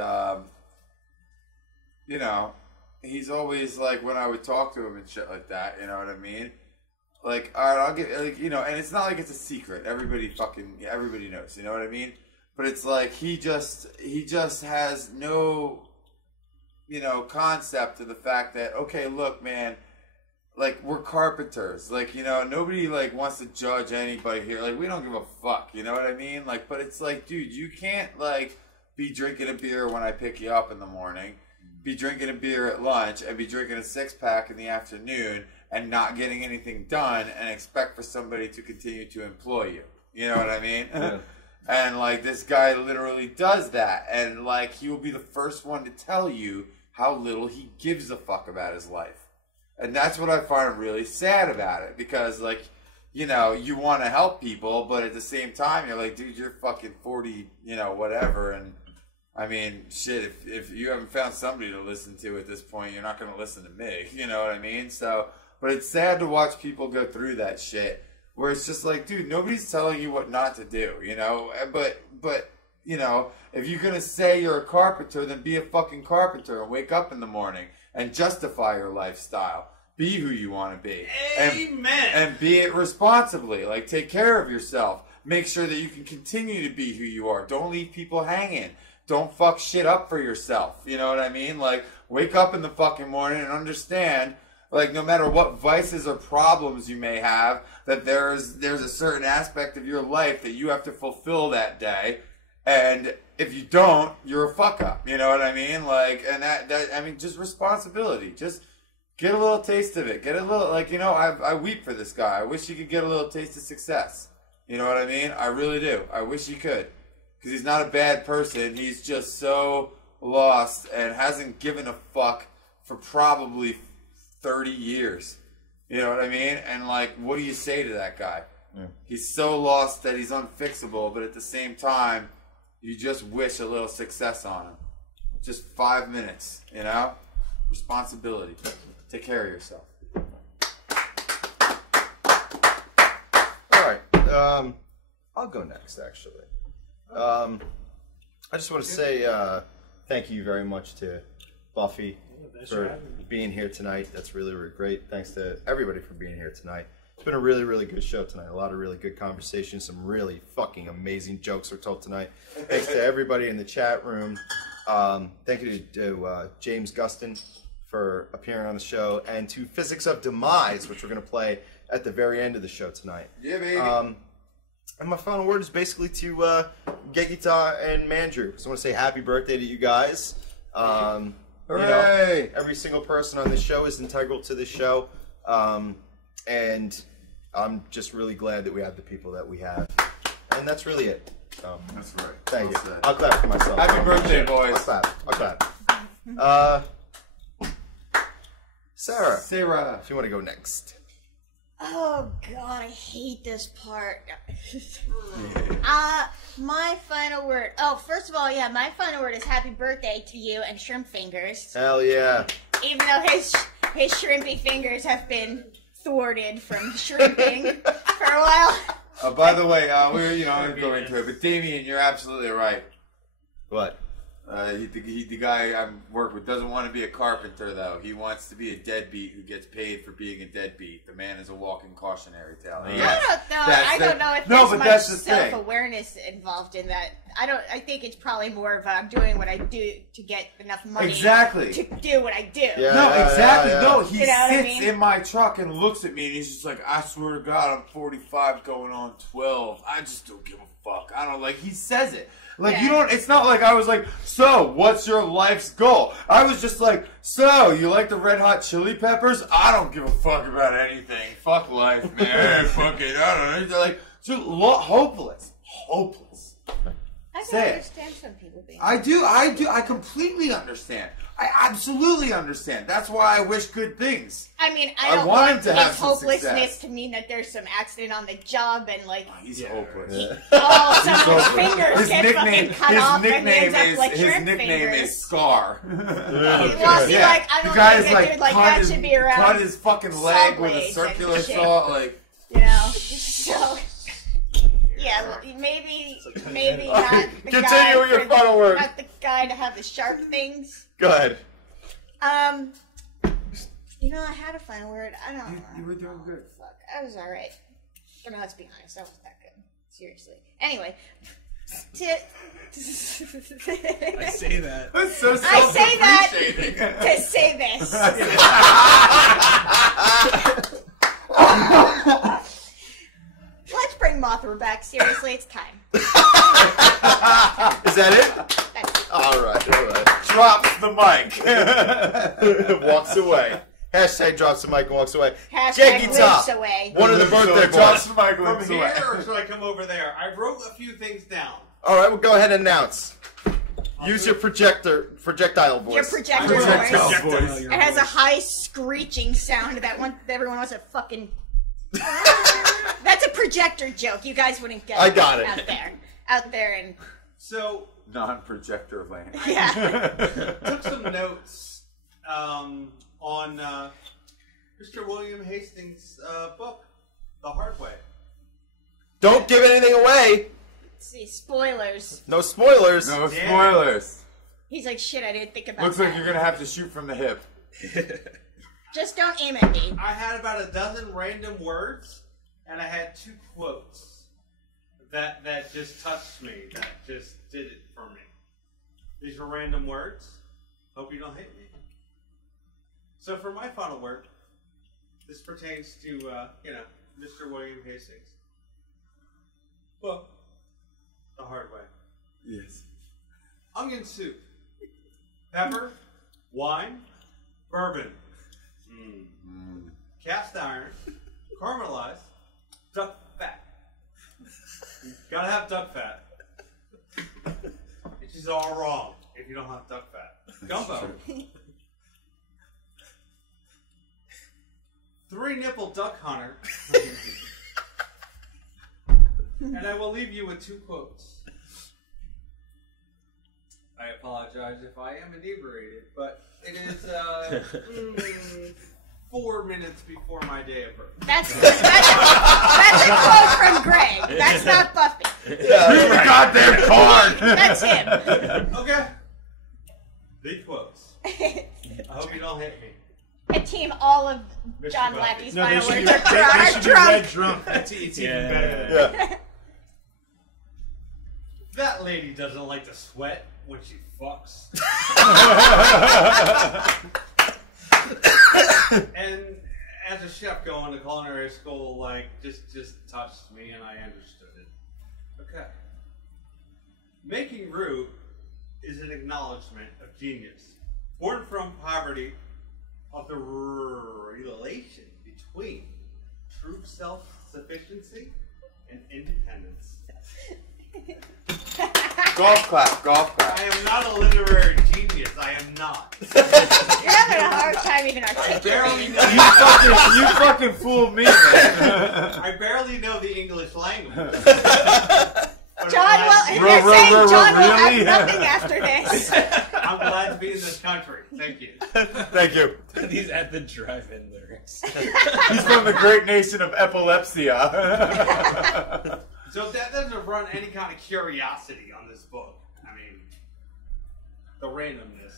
you know, he's always like, when I would talk to him and shit like that, you know what I mean? Like, all right, I'll give, like, you know, and it's not like it's a secret. Everybody knows, you know what I mean? But it's like, he just has no, you know, concept of the fact that, okay, look, man, like, we're carpenters. Like, you know, nobody, like, wants to judge anybody here. Like, we don't give a fuck, you know what I mean? Like, but it's like, dude, you can't, like, be drinking a beer when I pick you up in the morning, be drinking a beer at lunch, and be drinking a 6-pack in the afternoon, and not getting anything done, and expect for somebody to continue to employ you. You know what I mean? Yeah. And, like, this guy literally does that. And, like, he will be the first one to tell you how little he gives a fuck about his life. And that's what I find really sad about it. Because, like, you know, you want to help people, but at the same time, you're like, dude, you're fucking 40, you know, whatever. And, I mean, shit, if you haven't found somebody to listen to at this point, you're not going to listen to me. You know what I mean? So, but it's sad to watch people go through that shit. Where it's just like, dude, nobody's telling you what not to do, you know? But you know, if you're going to say you're a carpenter, then be a fucking carpenter and wake up in the morning and justify your lifestyle. Be who you want to be. Amen. And be it responsibly. Like, take care of yourself. Make sure that you can continue to be who you are. Don't leave people hanging. don't fuck shit up for yourself. You know what I mean? Like, wake up in the fucking morning and understand, like, no matter what vices or problems you may have, that there's a certain aspect of your life that you have to fulfill that day. And if you don't, you're a fuck up. You know what I mean? Like, and I mean, just responsibility. Just get a little taste of it. Get a little, like, you know, I weep for this guy. I wish he could get a little taste of success. You know what I mean? I really do. I wish he could. Because he's not a bad person. He's just so lost and hasn't given a fuck for probably 30 years. You know what I mean? And, like, what do you say to that guy? Yeah. He's so lost that he's unfixable, but at the same time, you just wish a little success on him. Just 5 minutes, you know? Responsibility. Take care of yourself. All right. I'll go next, actually. I just want to say thank you very much to Buffy for being here tonight. That's really, really great. Thanks to everybody for being here tonight. It's been a really, really good show tonight. A lot of really good conversations. Some really fucking amazing jokes were told tonight. Thanks to everybody in the chat room. Thank you to James Gustin for appearing on the show, and to Physics of Demise, which we're going to play at the very end of the show tonight. Yeah, baby. And my final word is basically to Jacopo and MANDREW. So I want to say happy birthday to you guys. Hooray! You know, every single person on this show is integral to this show. And I'm just really glad that we have the people that we have. And that's really it. So, that's right. Thank you. I'll clap for myself. Happy birthday, boys. I'll clap. Sarah, if you want to go next. Oh God, I hate this part. My final word. Oh, first of all, yeah, my final word is happy birthday to you and Shrimp Fingers. Hell yeah. Even though his shrimpy fingers have been thwarted from shrimping for a while. By the way, we're, you know, I'm going to go into it, but Damien, you're absolutely right. What? The guy I work with doesn't want to be a carpenter, though. He wants to be a deadbeat who gets paid for being a deadbeat. The man is a walking cautionary tale. I don't know if there's much self-awareness involved in that. I think it's probably more of I'm doing what I do to get enough money to do what I do. No, he sits in my truck and looks at me and he's just like, I swear to God, I'm 45 going on 12. I just don't give a fuck. I don't, like, he says it. Like, you don't, it's not like I was like, so, what's your life's goal? I was just like, so, you like the Red Hot Chili Peppers? I don't give a fuck about anything. Fuck life, man. Fuck it. I don't know. They're like, just hopeless. Hopeless. I can understand some people being. I do. I completely understand. I absolutely understand. That's why I wish good things. I mean, I don't want his hopelessness to mean that there's some accident on the job and like he's hopeless. Some of his fingers get fucking cut off and he ends up like shrimp fingers. His nickname is Scar. Well, see, like I don't think a dude like that should be around. Cut his fucking leg with a circular saw, like you know. So yeah, well, maybe not the guy. Continue your final word. Not the guy to have the sharp things. Go ahead. You know, I had a final word. I don't know. You were doing good. Fuck, I was alright. I mean, let's be honest, I wasn't that good. Seriously. Anyway, I say that. That's so I say that to say this. Let's bring Mothra back. Seriously, it's time. Is that it? That's it. All right. Drops the mic. Walks away. Hashtag drops the mic and walks away. Hashtag lives away. One of the birthday drops the mic and From walks here, away. or should I come over there? I wrote a few things down. All right, we'll go ahead and announce. Use your projectile voice. Your projectile voice. It has a high screeching sound that everyone wants to fucking. That's a projector joke. You guys wouldn't get it. I got it. Out there and. So. Non-projector land. Yeah. Took some notes on Mr. William Hastings' book, The Hard Way. Don't give anything away. Let's see, spoilers. No spoilers. No spoilers. He's like, shit, I didn't think about Looks that. like you're going to have to shoot from the hip. Just don't aim at me. I had about a dozen random words, and I had 2 quotes that just touched me, that just did it for me. These are random words. Hope you don't hate me. So for my final word, this pertains to, Mr. William Hastings. Well, the hard way. Yes. Onion soup. Pepper. Wine. Bourbon. Cast iron. Caramelized. Duck fat. Gotta have duck fat. It's just all wrong if you don't have duck fat. Gumbo. 3-nipple duck hunter. And I will leave you with 2 quotes. I apologize if I am inebriated, but it is 4 minutes before my day of birth. That's a quote from Greg. That's not Buffy. Read the goddamn card. That's him. Okay. Big quotes. I hope you don't hit me. And team, all of John Lackey's final words are drunk. It's even better than Yeah. That lady doesn't like to sweat when she fucks. And as a chef going to culinary school, just touched me and I understood it. Okay. Making roux is an acknowledgement of genius, born from poverty, of the relation between true self-sufficiency and independence. Golf clap, golf clap. I am not a literary genius. I am not. You're having a hard time even articulating. You fucking fooled me, man. I barely know the English language. John will have nothing after this. I'm glad to be in this country. Thank you. Thank you. He's at the drive-in lyrics. He's from the great nation of Epilepsia. So that doesn't run any kind of curiosity on this book. I mean, the randomness.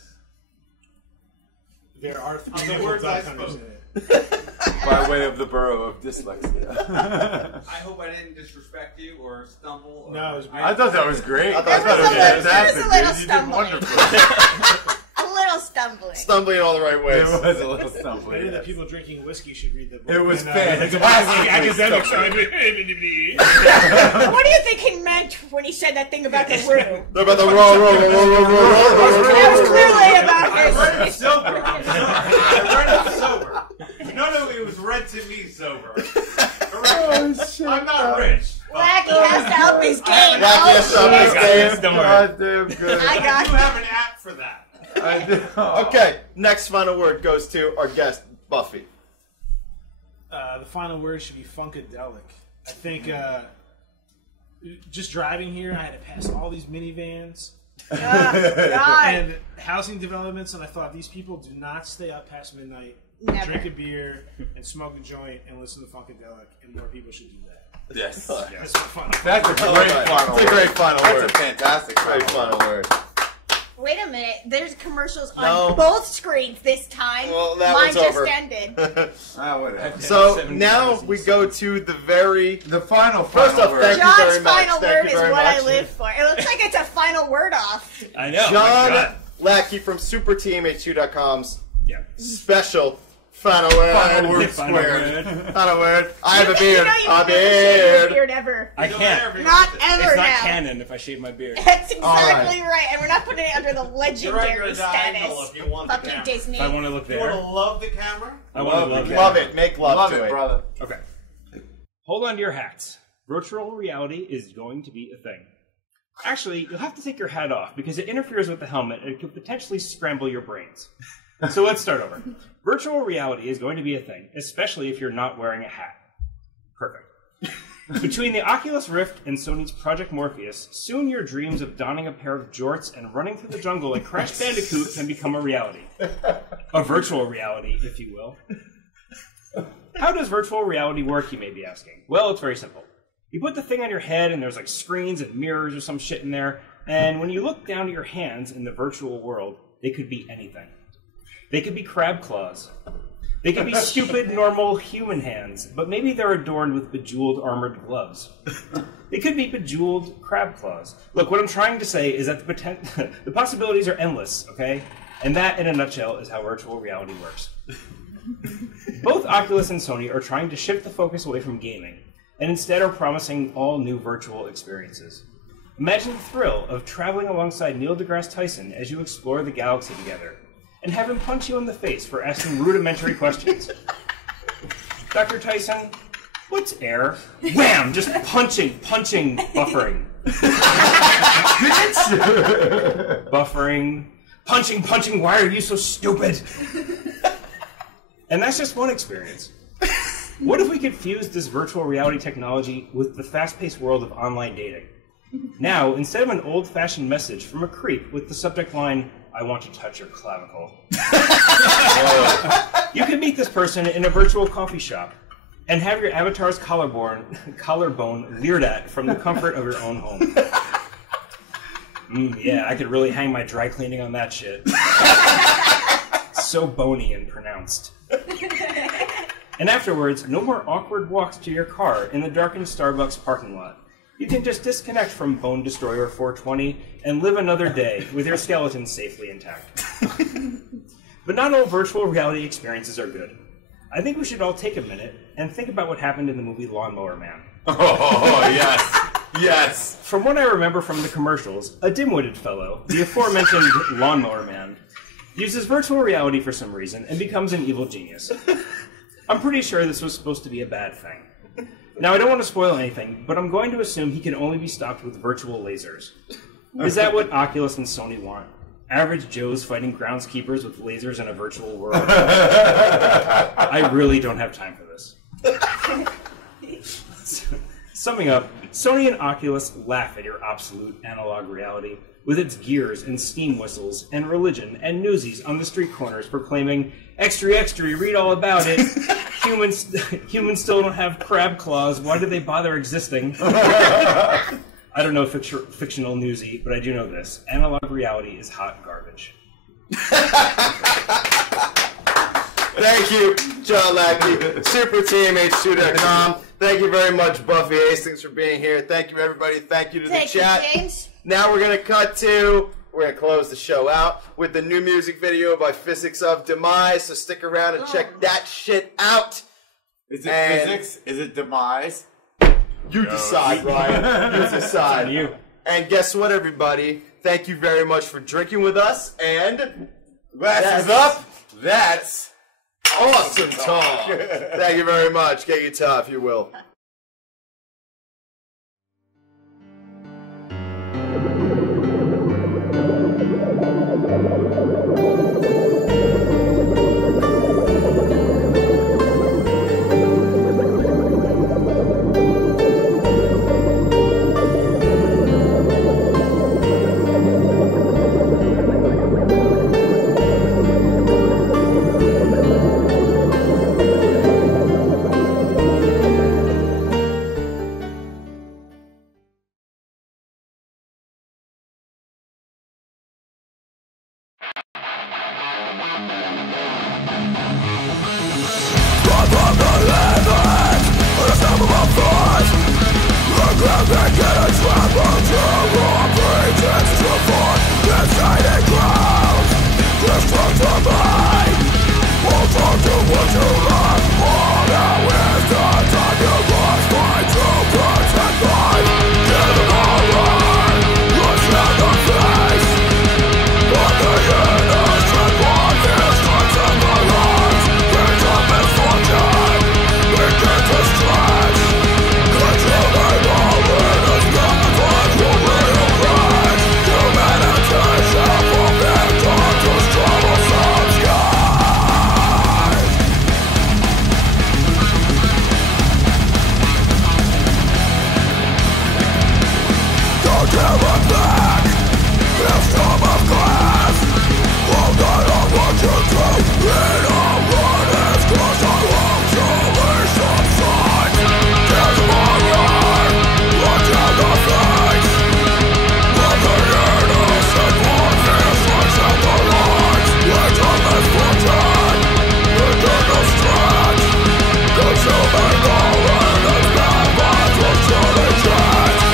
There are the words I spoke. By way of the borough of dyslexia. I hope I didn't disrespect you or stumble. Or No, it was I thought that was great. I thought it was fantastic. There was a little You did stumbling. wonderful. A little stumbling. Stumbling in all the right ways. It was a little stumbling. Maybe the people drinking whiskey should read the book. It was and, fantastic. Academics. What do you think he meant when he said that thing about the room? They're about the roll. That was clearly about I read it sober. I read it sober. No, it was read to me sober. I'm not rich. Lackey has to up his game. Lackey has to up his game. Goddamn good. I got You have an app for that. I do. Okay, next final word goes to our guest, Buffy. The final word should be funkadelic. I think just driving here, I had to pass all these minivans and housing developments, and I thought these people do not stay up past midnight, drink a beer, and smoke a joint, and listen to funkadelic, and more people should do that. Yes. That's my final word. That's a great final word. It's a great final word. That's a fantastic Great final word. Wait a minute. There's commercials on both screens this time. Well, that Mine one's just over. ended. Whatever. So now we go to the final. First off, word. thank you John's very much. final Thank word you is very what much. I live for. It looks like it's a final word off. I know. John Lacki from SuperTeamH2.com's special final word. Final word Final squared. word. Final word. I have a beard. You know you A can't shave your beard. beard ever. I can't. Not ever It's not now. canon if I shave my beard. That's exactly right. And we're not putting it under the legendary diagonal status. if you want the Fucking camera. Disney. If I want to look You want to there, love the camera? I want to love Love that. it. Make love, Love to it, brother. Okay. Hold on to your hats. Virtual reality is going to be a thing. Actually, you'll have to take your hat off because it interferes with the helmet and it could potentially scramble your brains. So let's start over. Virtual reality is going to be a thing, especially if you're not wearing a hat. Perfect. Between the Oculus Rift and Sony's Project Morpheus, soon your dreams of donning a pair of jorts and running through the jungle like Crash Bandicoot can become a reality. A virtual reality, if you will. How does virtual reality work, you may be asking? Well, it's very simple. You put the thing on your head and there's like screens and mirrors or some shit in there, and when you look down at your hands in the virtual world, they could be anything. They could be crab claws. They could be stupid, normal human hands, but maybe they're adorned with bejeweled armored gloves. It could be bejeweled crab claws. Look, what I'm trying to say is that the possibilities are endless, okay? And that, in a nutshell, is how virtual reality works. Both Oculus and Sony are trying to shift the focus away from gaming, and instead are promising all new virtual experiences. Imagine the thrill of traveling alongside Neil deGrasse Tyson as you explore the galaxy together, and have him punch you in the face for asking rudimentary questions. Dr. Tyson, what's air? Wham! Just punching, buffering. Buffering. Punching, why are you so stupid? And that's just one experience. What if we could fuse this virtual reality technology with the fast-paced world of online dating? Now, instead of an old-fashioned message from a creep with the subject line, I want to touch your clavicle, you can meet this person in a virtual coffee shop and have your avatar's collarbone leered at from the comfort of your own home. Yeah, I could really hang my dry cleaning on that shit. So bony and pronounced. And afterwards, no more awkward walks to your car in the darkened Starbucks parking lot. You can just disconnect from Bone Destroyer 420 and live another day with your skeleton safely intact. But not all virtual reality experiences are good. I think we should all take a minute and think about what happened in the movie Lawnmower Man. Oh, yes. Yes. From what I remember from the commercials, a dim-witted fellow, the aforementioned Lawnmower Man, uses virtual reality for some reason and becomes an evil genius. I'm pretty sure this was supposed to be a bad thing. Now, I don't want to spoil anything, but I'm going to assume he can only be stopped with virtual lasers. Is that what Oculus and Sony want? Average Joes fighting groundskeepers with lasers in a virtual world? I really don't have time for this. Summing up, Sony and Oculus laugh at your absolute analog reality, with its gears and steam whistles and religion and newsies on the street corners proclaiming, "Extra, extra, read all about it. Humans still don't have crab claws. Why do they bother existing?" I don't know fictional newsy, but I do know this. Analog reality is hot garbage. Thank you, John Lacki, SuperTeamH2.com. Thank you very much, Buffy Hastings, for being here. Thank you, everybody. Thank you to the chat. Thank you, James. Now we're going to close the show out with the new music video by Physics of Demise, so stick around and check that shit out. Is it physics? Is it demise? You decide, Ryan. You decide. You. And guess what, everybody? Thank you very much for drinking with us, and Glasses up. That's awesome talk. Thank you very much. Get your top, if you will. Control my power and bad minds will surely change.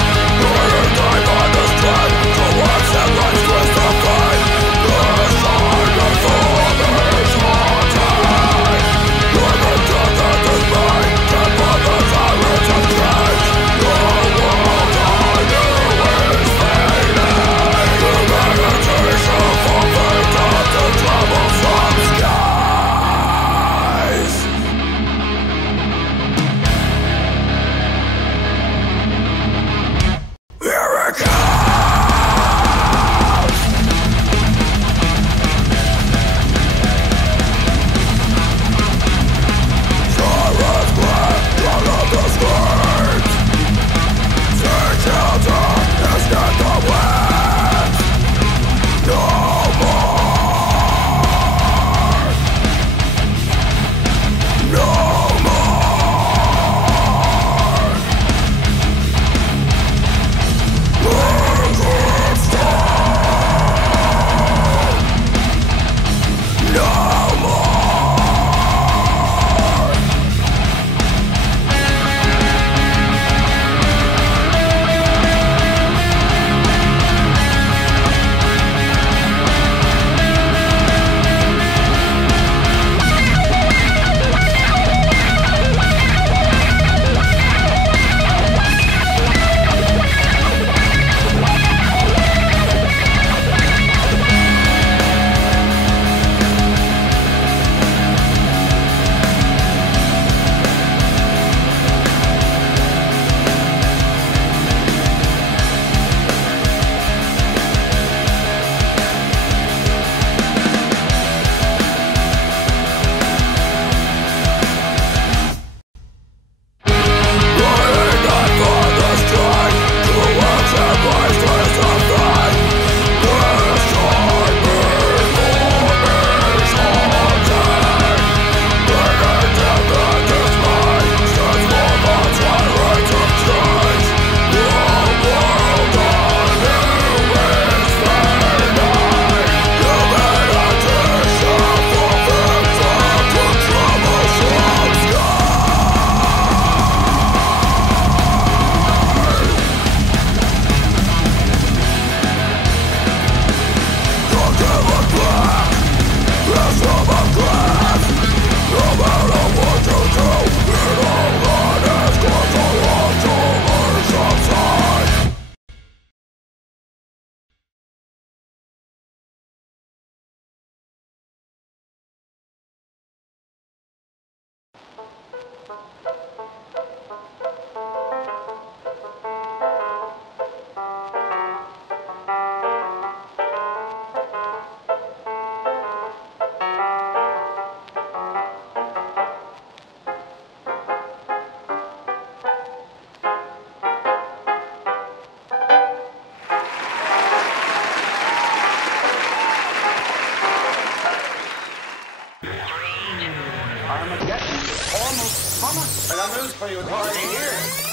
Armageddon is almost upon us. And I'm news for you, it's already here.